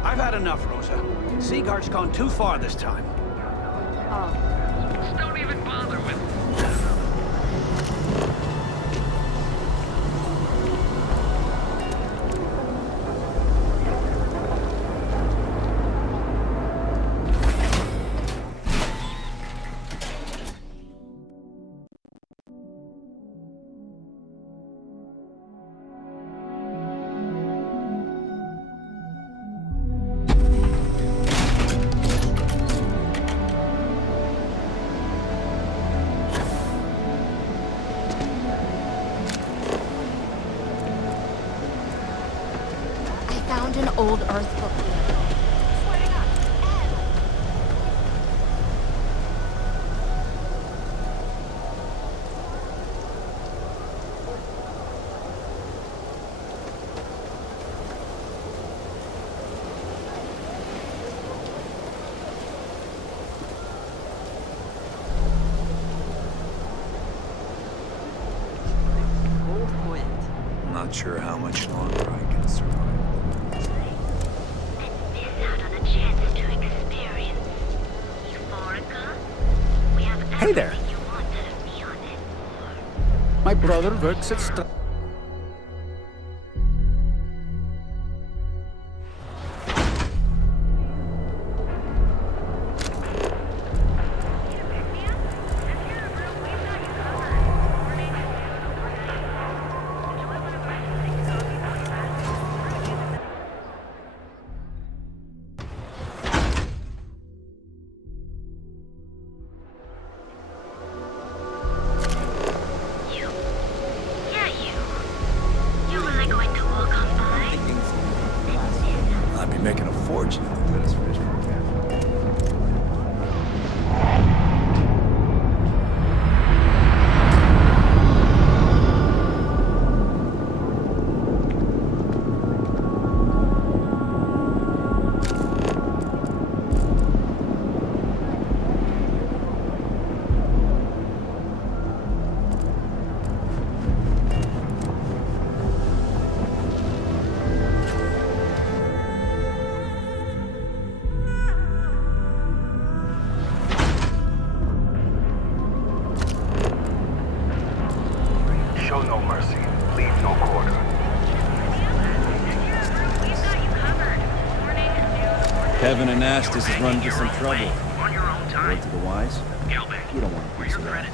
I've had enough, Rosa. Seaguard's gone too far this time. Just don't even bother with it. Found an old Earth book. Not sure how much longer I can survive. Hey there. My brother works at I'd be making a fortune if they let us fish for cash. Show no mercy, leave no quarter. Kevin Anastas is running into some trouble. On your own time. Word to the wise, Gilbeck, you don't want a piece of that.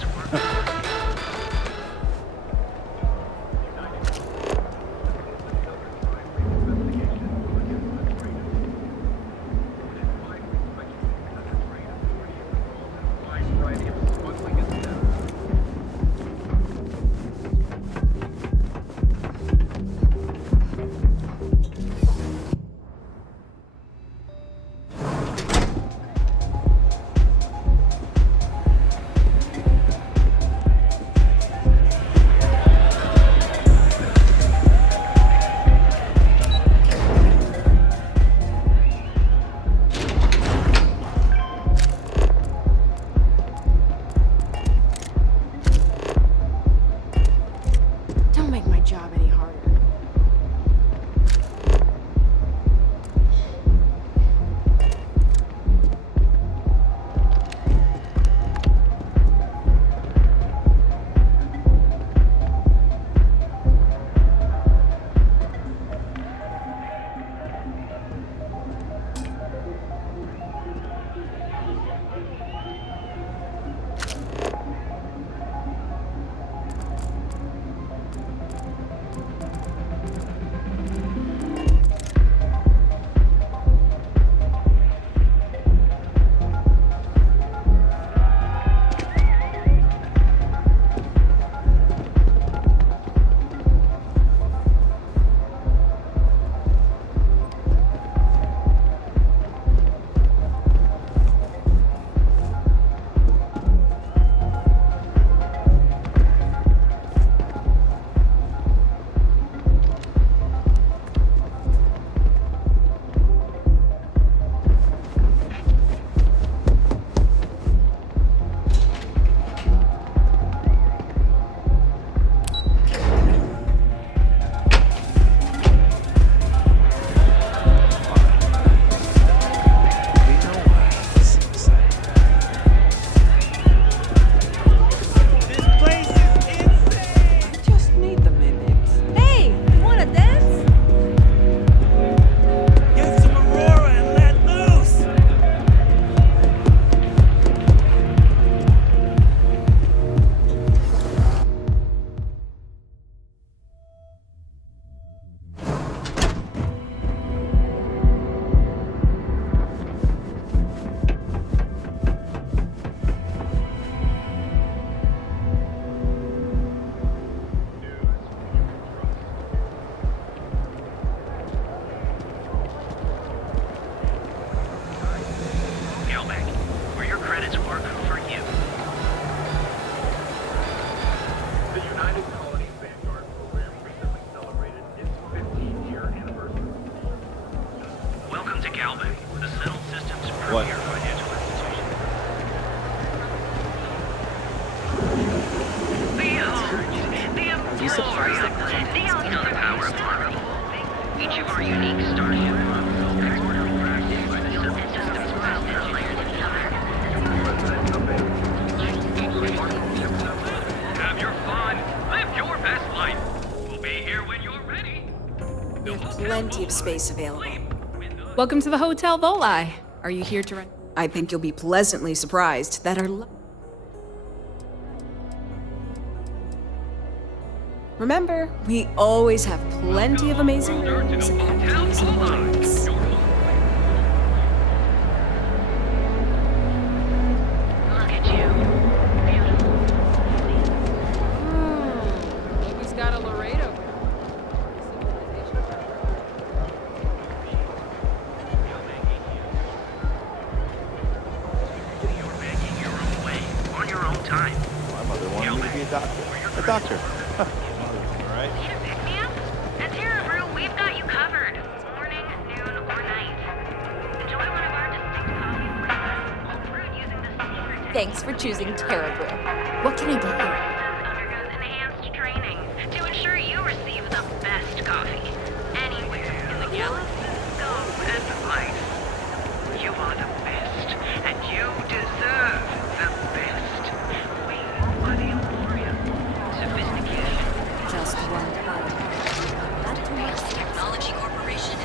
plenty of space available. Welcome to the Hotel Volai. Are you here to rent? I think you'll be pleasantly surprised that our... Remember, we always have plenty of amazing rooms at reasonable rates. Look at you. He's got a Laredo. You're making your own way, on your own time. My mother wanted me to be a doctor. A doctor. Alright. Need a pick-me-up? At Terra Brew, we've got you covered. Morning, noon, or night. Enjoy one of our distinct coffee brews, all brewed using the secret Thanks for choosing Terra Brew. What can I get you? undergoes enhanced training to ensure you receive the best coffee anywhere in the galaxy, scope, and life. You are the best, and you deserve the best. We are the Emporium. Sophistication. Just one product. Not too much. Technology Corporation.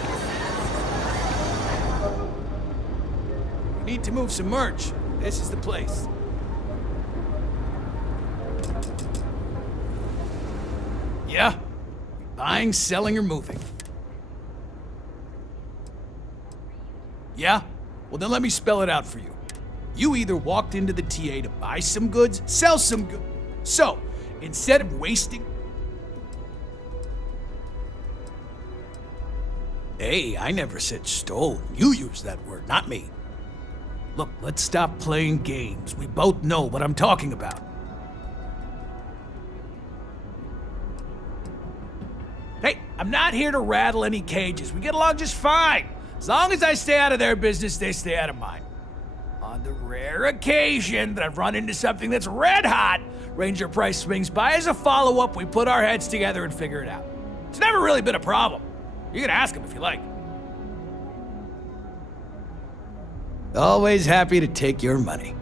We need to move some merch. This is the place. Yeah? Buying, selling, or moving? Yeah? Well, then let me spell it out for you. You either walked into the TA to buy some goods, sell some goods. So, instead of wasting... Hey, I never said stole. You used that word, not me. Look, let's stop playing games. We both know what I'm talking about. Hey, I'm not here to rattle any cages. We get along just fine. As long as I stay out of their business, they stay out of mine. On the rare occasion that I've run into something that's red hot, Ranger Price swings by as a follow-up, we put our heads together and figure it out. It's never really been a problem. You can ask him if you like. Always happy to take your money.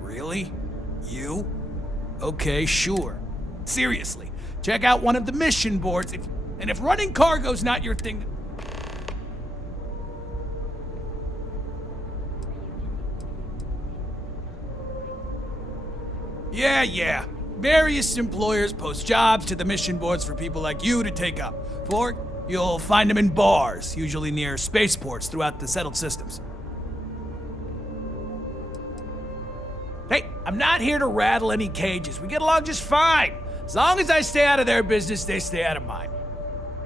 Really? You? Okay, sure. Seriously, check out one of the mission boards. If running cargo's not your thing... Yeah. Various employers post jobs to the mission boards for people like you to take up. Or you'll find them in bars, usually near spaceports throughout the settled systems. Hey, I'm not here to rattle any cages. We get along just fine. As long as I stay out of their business, they stay out of mine.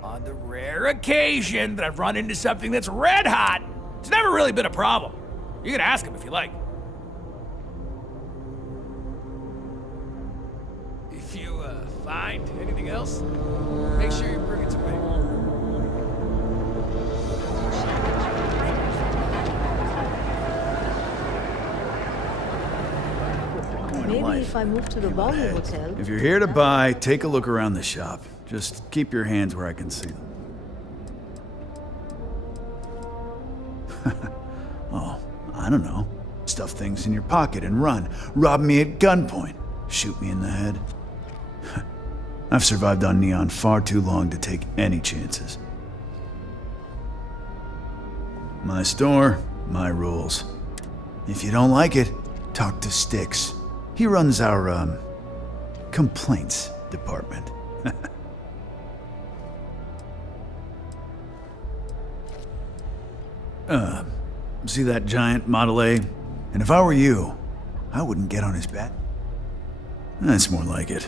On the rare occasion that I've run into something that's red hot, it's never really been a problem. You can ask him if you like. If you find anything else, make sure you bring it to me. Maybe if I move to the Volume Hotel. If you're here to buy, take a look around the shop. Just keep your hands where I can see them. Oh, I don't know. Stuff things in your pocket and run. Rob me at gunpoint. Shoot me in the head. I've survived on Neon far too long to take any chances. My store, my rules. If you don't like it, talk to Styx. He runs our, complaints department. See that giant Model A? And if I were you, I wouldn't get on his back. That's more like it.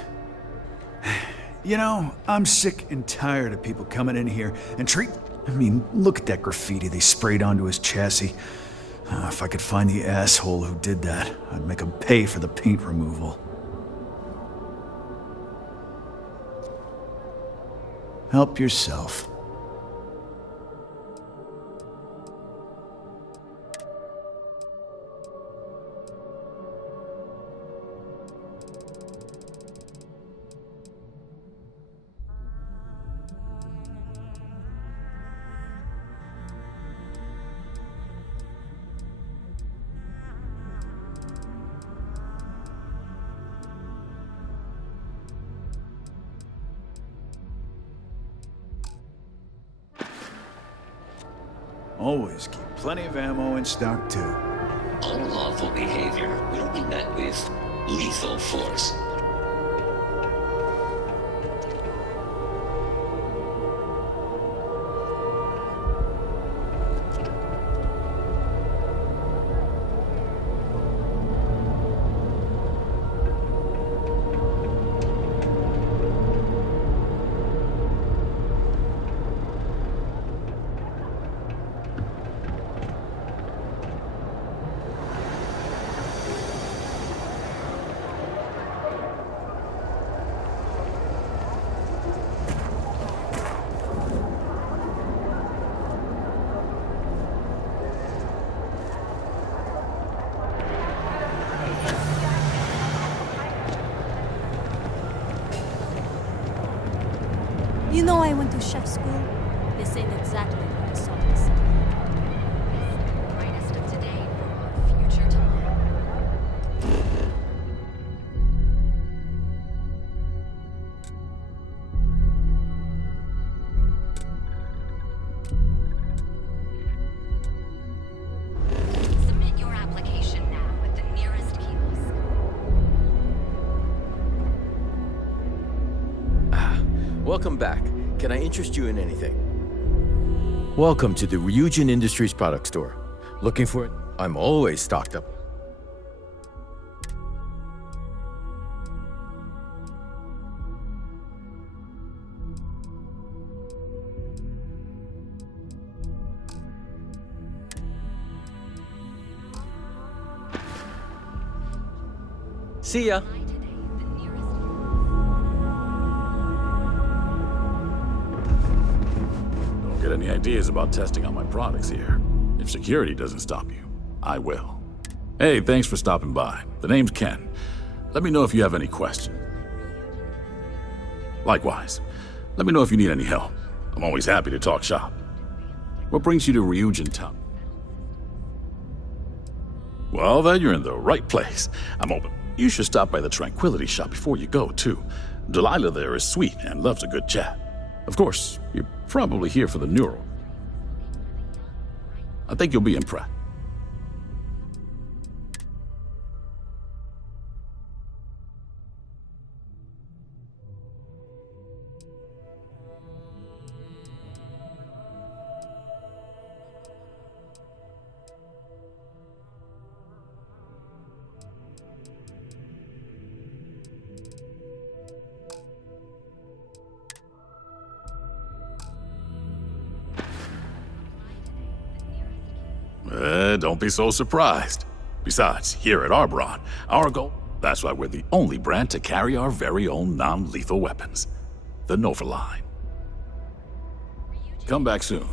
You know, I'm sick and tired of people coming in here and look at that graffiti they sprayed onto his chassis. If I could find the asshole who did that, I'd make him pay for the paint removal. Help yourself. Always keep plenty of ammo in stock, too. Unlawful behavior will be met with lethal force. You know I went to chef school? This ain't exactly what I saw this. Brightest of today for our future tomorrow. Submit your application now with the nearest kiosk. Welcome back. Can I interest you in anything? Welcome to the Ryujin Industries product store. Looking for it? I'm always stocked up. See ya. Get any ideas about testing out my products here? If security doesn't stop you, I will. Hey, thanks for stopping by. The name's Ken. Let me know if you have any questions. Likewise, let me know if you need any help. I'm always happy to talk shop. What brings you to Ryujin Town? Well, then you're in the right place. I'm open. You should stop by the Tranquility Shop before you go, too. Delilah there is sweet and loves a good chat. Of course, you're probably here for the neural. I think you'll be impressed. Don't be so surprised. Besides, here at Arbron, our goal, that's why we're the only brand to carry our very own non-lethal weapons. The Nova line. Come back soon.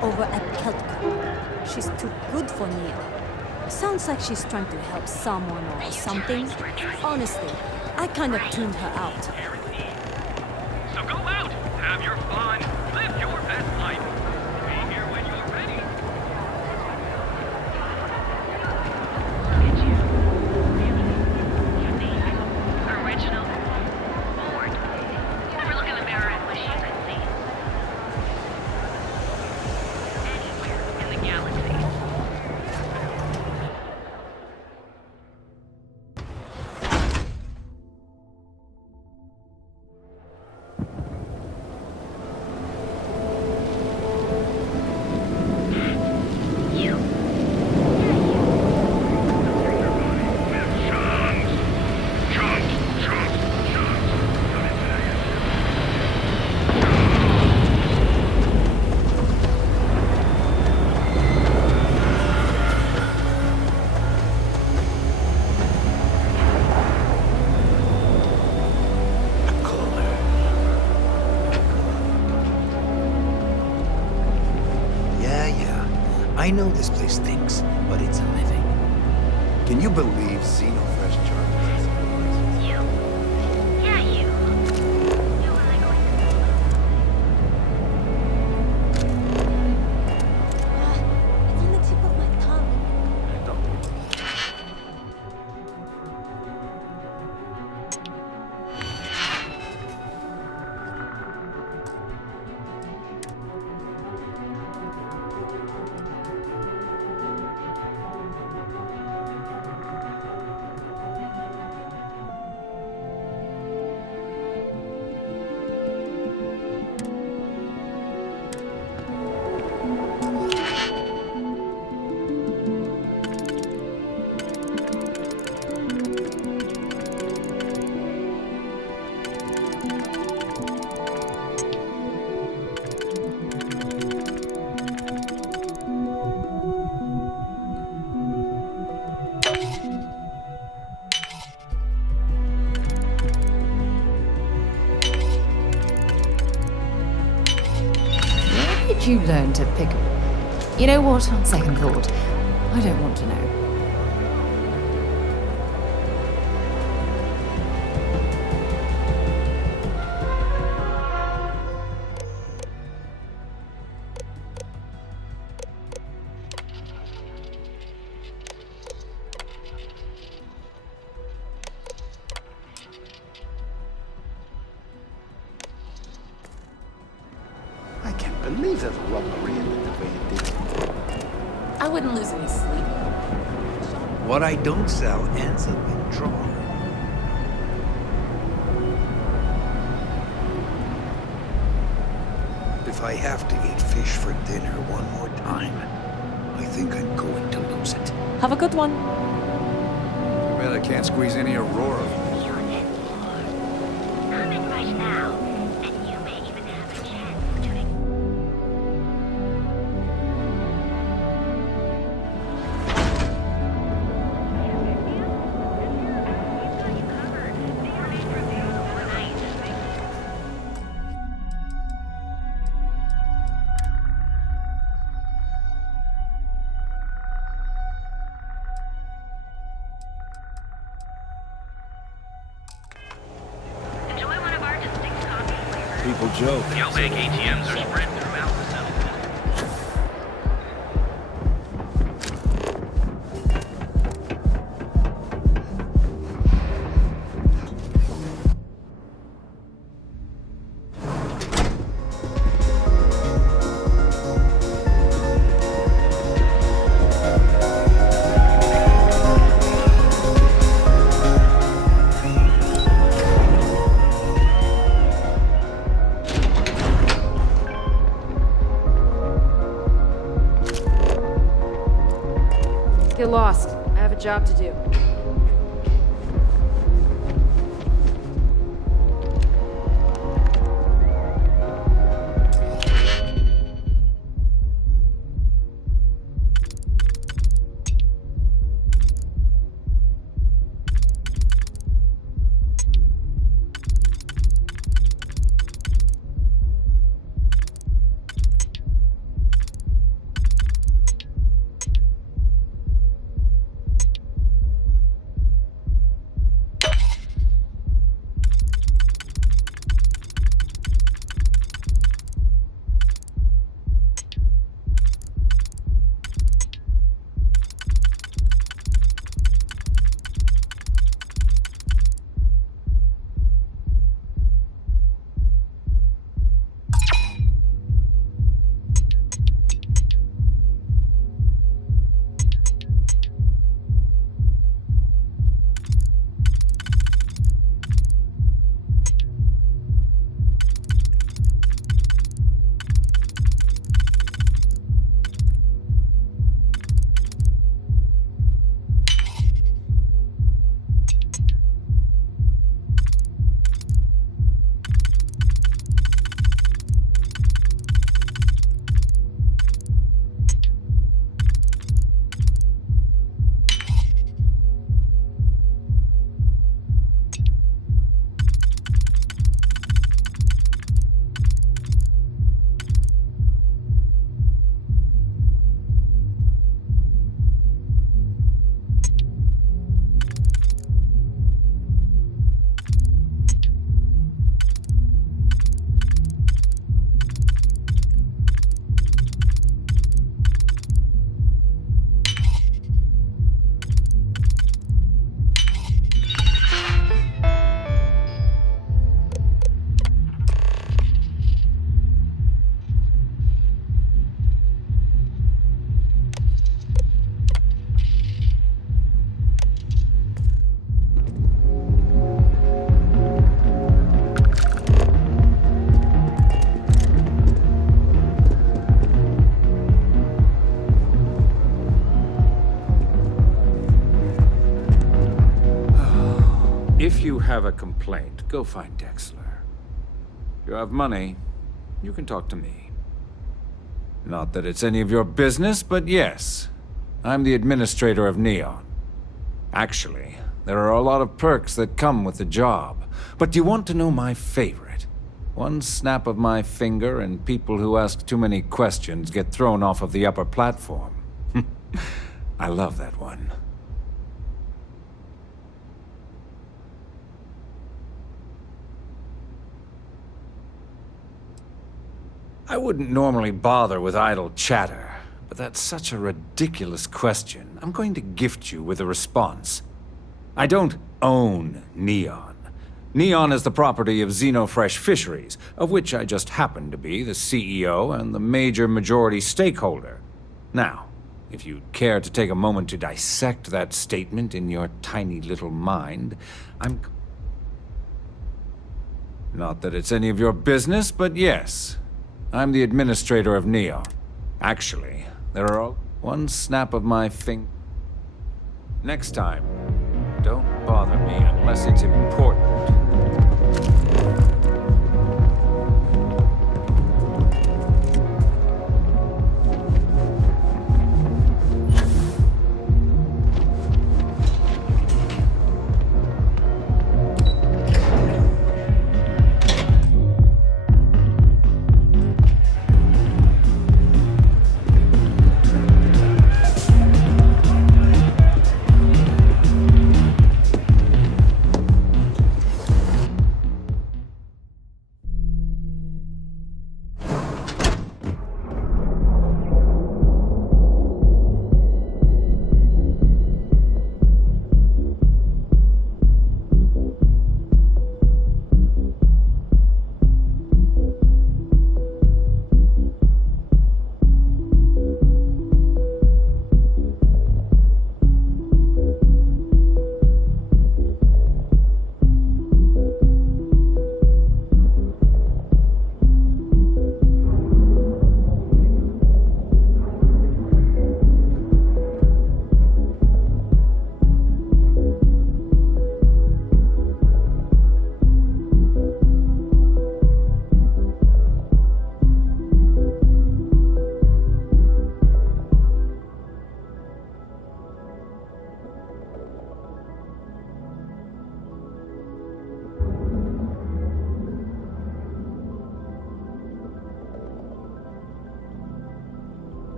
Over at Keltco. She's too good for Neil. Sounds like she's trying to help someone or something. Honestly, I kind of tuned her out. So go out, have your fun, live your best life. Be here when you're ready. I know this place stinks, but it's living. Can you believe Xenofresh charges? You? Yeah, you. You really going to... It's on the tip of my tongue. Did you learn to pick up? You know what, on second thought, I don't want to know. I can't believe that robbery ended the way it did. I wouldn't lose any sleep. What I don't sell ends up in trouble. If I have to eat fish for dinner one more time, I think I'm going to lose it. Have a good one. I bet I can't squeeze any Aurora. Come in right now, and you may even have a chance to... People joke. Geobank ATMs are spread throughout the settlement. Get lost. I have a job to do. If you have a complaint, go find Dexler. If you have money, you can talk to me. Not that it's any of your business, but yes, I'm the administrator of Neon. Actually, there are a lot of perks that come with the job. But do you want to know my favorite? One snap of my finger and people who ask too many questions get thrown off of the upper platform. I love that one. I wouldn't normally bother with idle chatter, but that's such a ridiculous question. I'm going to gift you with a response. I don't own Neon. Neon is the property of Xenofresh Fisheries, of which I just happen to be the CEO and the major majority stakeholder. Now, if you'd care to take a moment to dissect that statement in your tiny little mind, Not that it's any of your business, but yes, I'm the administrator of Neon. Actually, there are one snap of my finger. Next time, don't bother me unless it's important.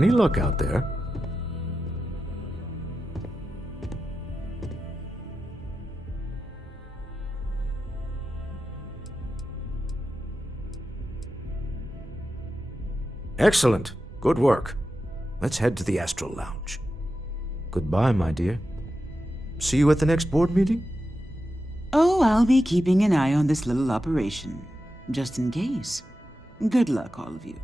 Any luck out there? Excellent. Good work. Let's head to the Astral Lounge. Goodbye, my dear. See you at the next board meeting? Oh, I'll be keeping an eye on this little operation, just in case. Good luck, all of you.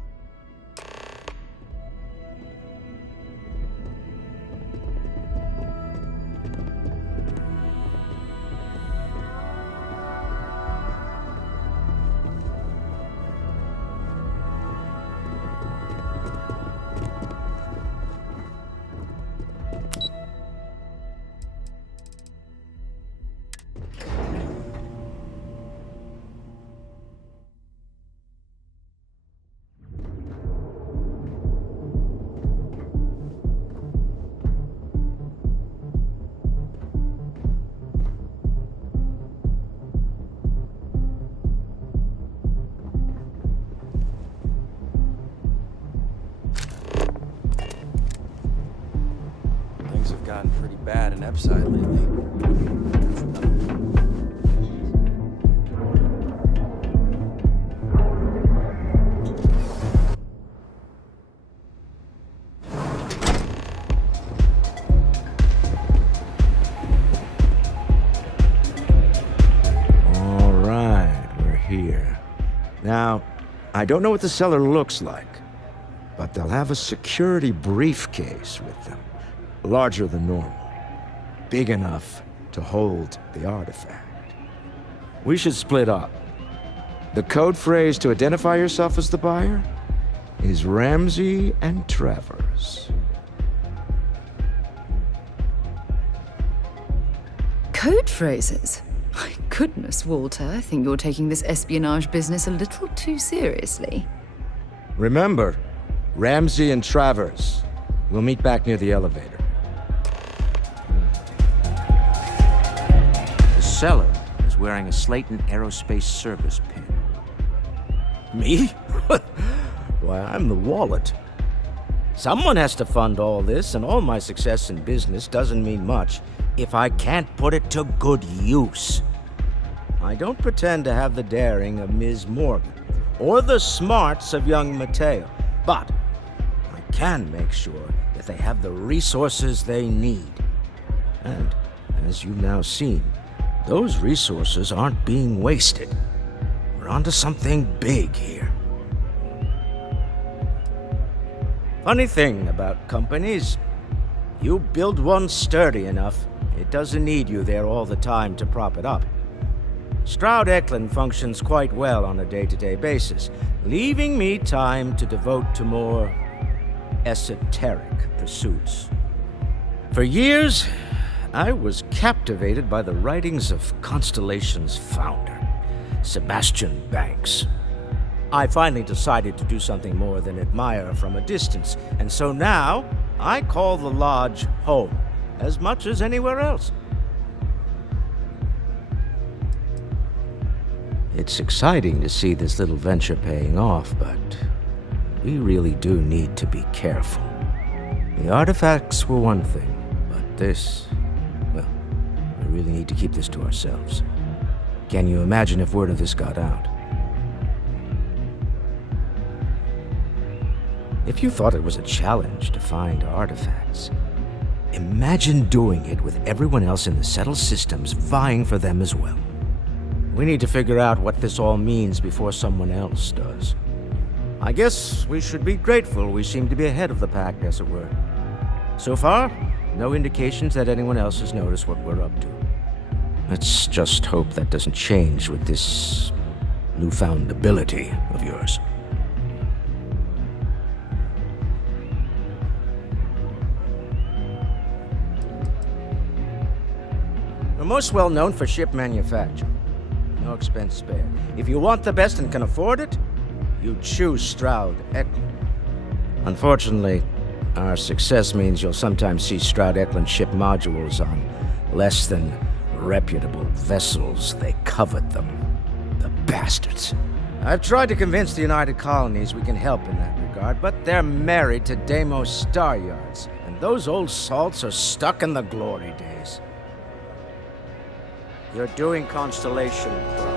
Pep side lately. All right, we're here. Now, I don't know what the cellar looks like, but they'll have a security briefcase with them, larger than normal, big enough to hold the artifact. We should split up. The code phrase to identify yourself as the buyer is Ramsey and Travers. Code phrases? My goodness, Walter, I think you're taking this espionage business a little too seriously. Remember, Ramsey and Travers. We'll meet back near the elevator. The seller is wearing a Slayton Aerospace service pin. Me? Why, I'm the wallet. Someone has to fund all this, and all my success in business doesn't mean much if I can't put it to good use. I don't pretend to have the daring of Ms. Morgan, or the smarts of young Mateo, but I can make sure that they have the resources they need. And, as you've now seen, those resources aren't being wasted. We're onto something big here. Funny thing about companies, you build one sturdy enough, it doesn't need you there all the time to prop it up. Stroud-Eklund functions quite well on a day-to-day basis, leaving me time to devote to more esoteric pursuits. For years, I was captivated by the writings of Constellation's founder, Sebastian Banks. I finally decided to do something more than admire from a distance, and so now I call the lodge home, as much as anywhere else. It's exciting to see this little venture paying off, but we really do need to be careful. The artifacts were one thing, but this, well, we really need to keep this to ourselves. Can you imagine if word of this got out? If you thought it was a challenge to find artifacts, imagine doing it with everyone else in the settled systems vying for them as well. We need to figure out what this all means before someone else does. I guess we should be grateful we seem to be ahead of the pack, as it were. So far, no indications that anyone else has noticed what we're up to. Let's just hope that doesn't change with this newfound ability of yours. We're most well known for ship manufacture. No expense spared. If you want the best and can afford it, you choose Stroud-Eklund. Unfortunately, our success means you'll sometimes see Stroud-Eklund ship modules on less than reputable vessels. They covet them. The bastards. I've tried to convince the United Colonies we can help in that regard, but they're married to Deimos Star Yards, and those old salts are stuck in the glory days. You're doing Constellation, bro.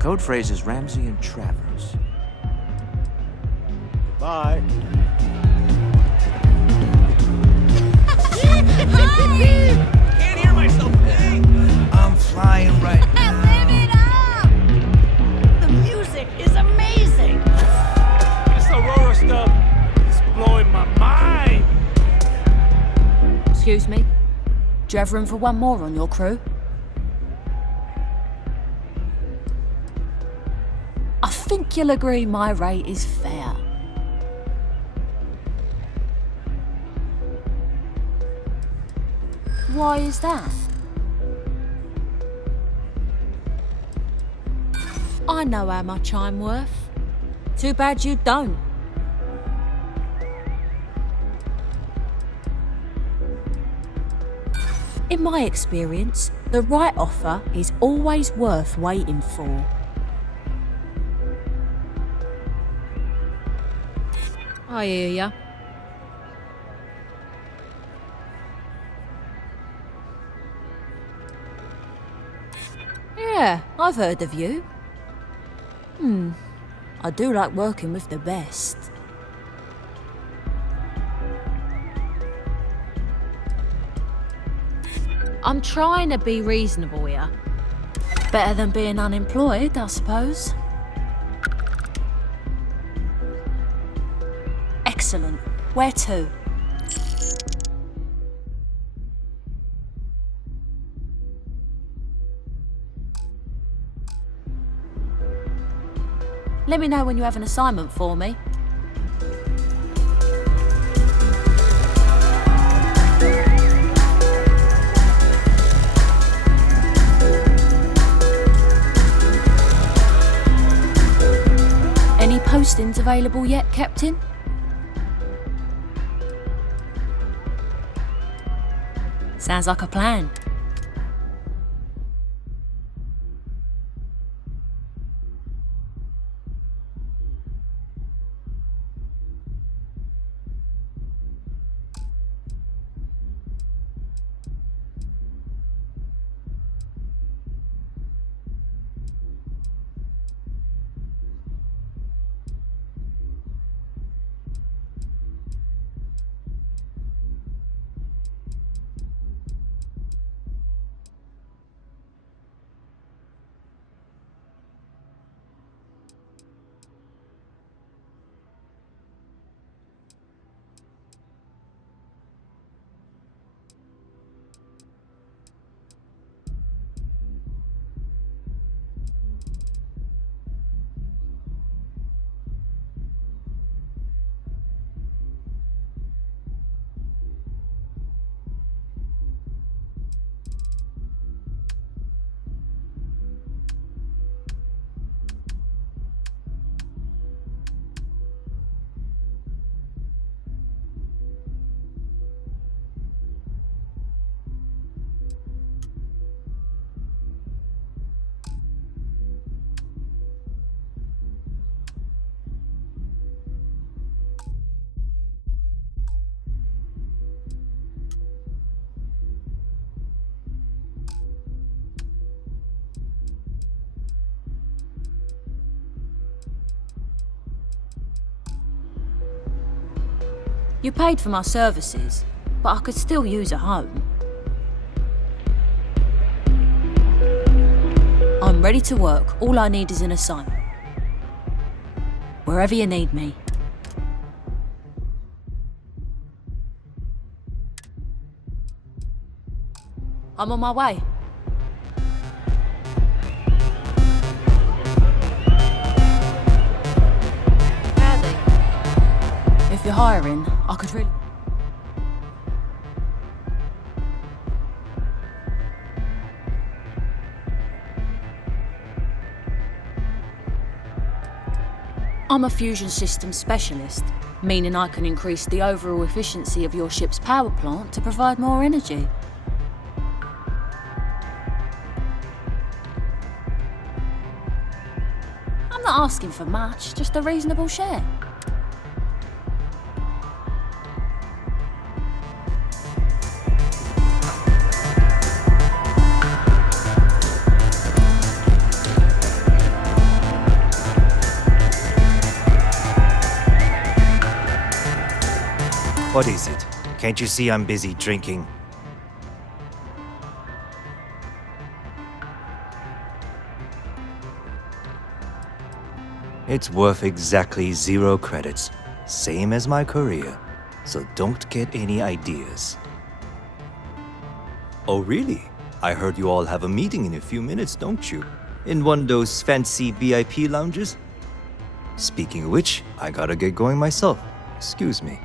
Code phrase is Ramsey and Travers. Bye. Can't hear myself. I'm flying right now. Live it up! Excuse me? Do you have room for one more on your crew? I think you'll agree my rate is fair. Why is that? I know how much I'm worth. Too bad you don't. In my experience, the right offer is always worth waiting for. I hear ya. Yeah, I've heard of you. I do like working with the best. I'm trying to be reasonable here. Better than being unemployed, I suppose. Excellent. Where to? Let me know when you have an assignment for me. Any postings available yet, Captain? Sounds like a plan. You paid for my services, but I could still use a home. I'm ready to work. All I need is an assignment. Wherever you need me. I'm on my way. If you're hiring, I could really... I'm a fusion systems specialist, meaning I can increase the overall efficiency of your ship's power plant to provide more energy. I'm not asking for much, just a reasonable share. What is it? Can't you see I'm busy drinking? It's worth exactly 0 credits, same as my career, so don't get any ideas. Oh, really? I heard you all have a meeting in a few minutes, don't you? In one of those fancy VIP lounges? Speaking of which, I gotta get going myself. Excuse me.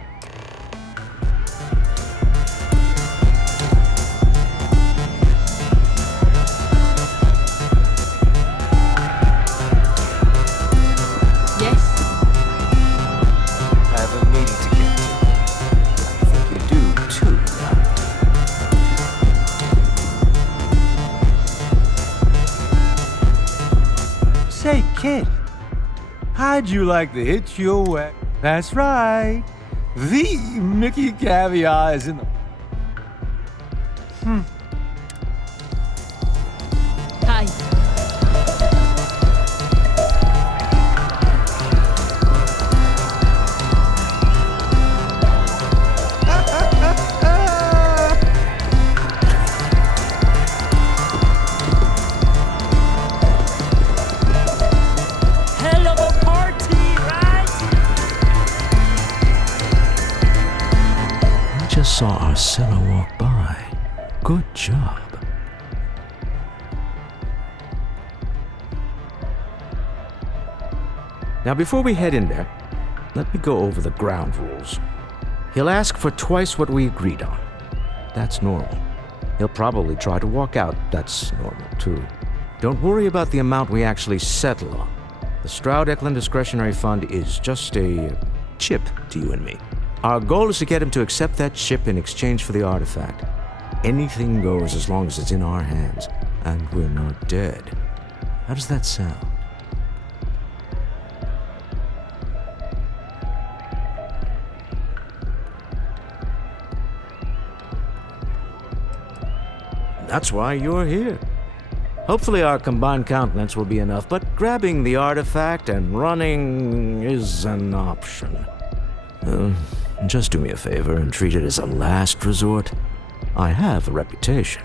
Say, kid, how'd you like to hit your wet? That's right. The Mickey Caviar is in the... Hi. Saw our seller walk by. Good job. Now, before we head in there, let me go over the ground rules. He'll ask for twice what we agreed on. That's normal. He'll probably try to walk out. That's normal, too. Don't worry about the amount we actually settle on. The Stroud-Eklund Discretionary Fund is just a chip to you and me. Our goal is to get him to accept that chip in exchange for the artifact. Anything goes as long as it's in our hands, and we're not dead. How does that sound? That's why you're here. Hopefully our combined countenance will be enough, but grabbing the artifact and running is an option. Just do me a favor and treat it as a last resort. I have a reputation.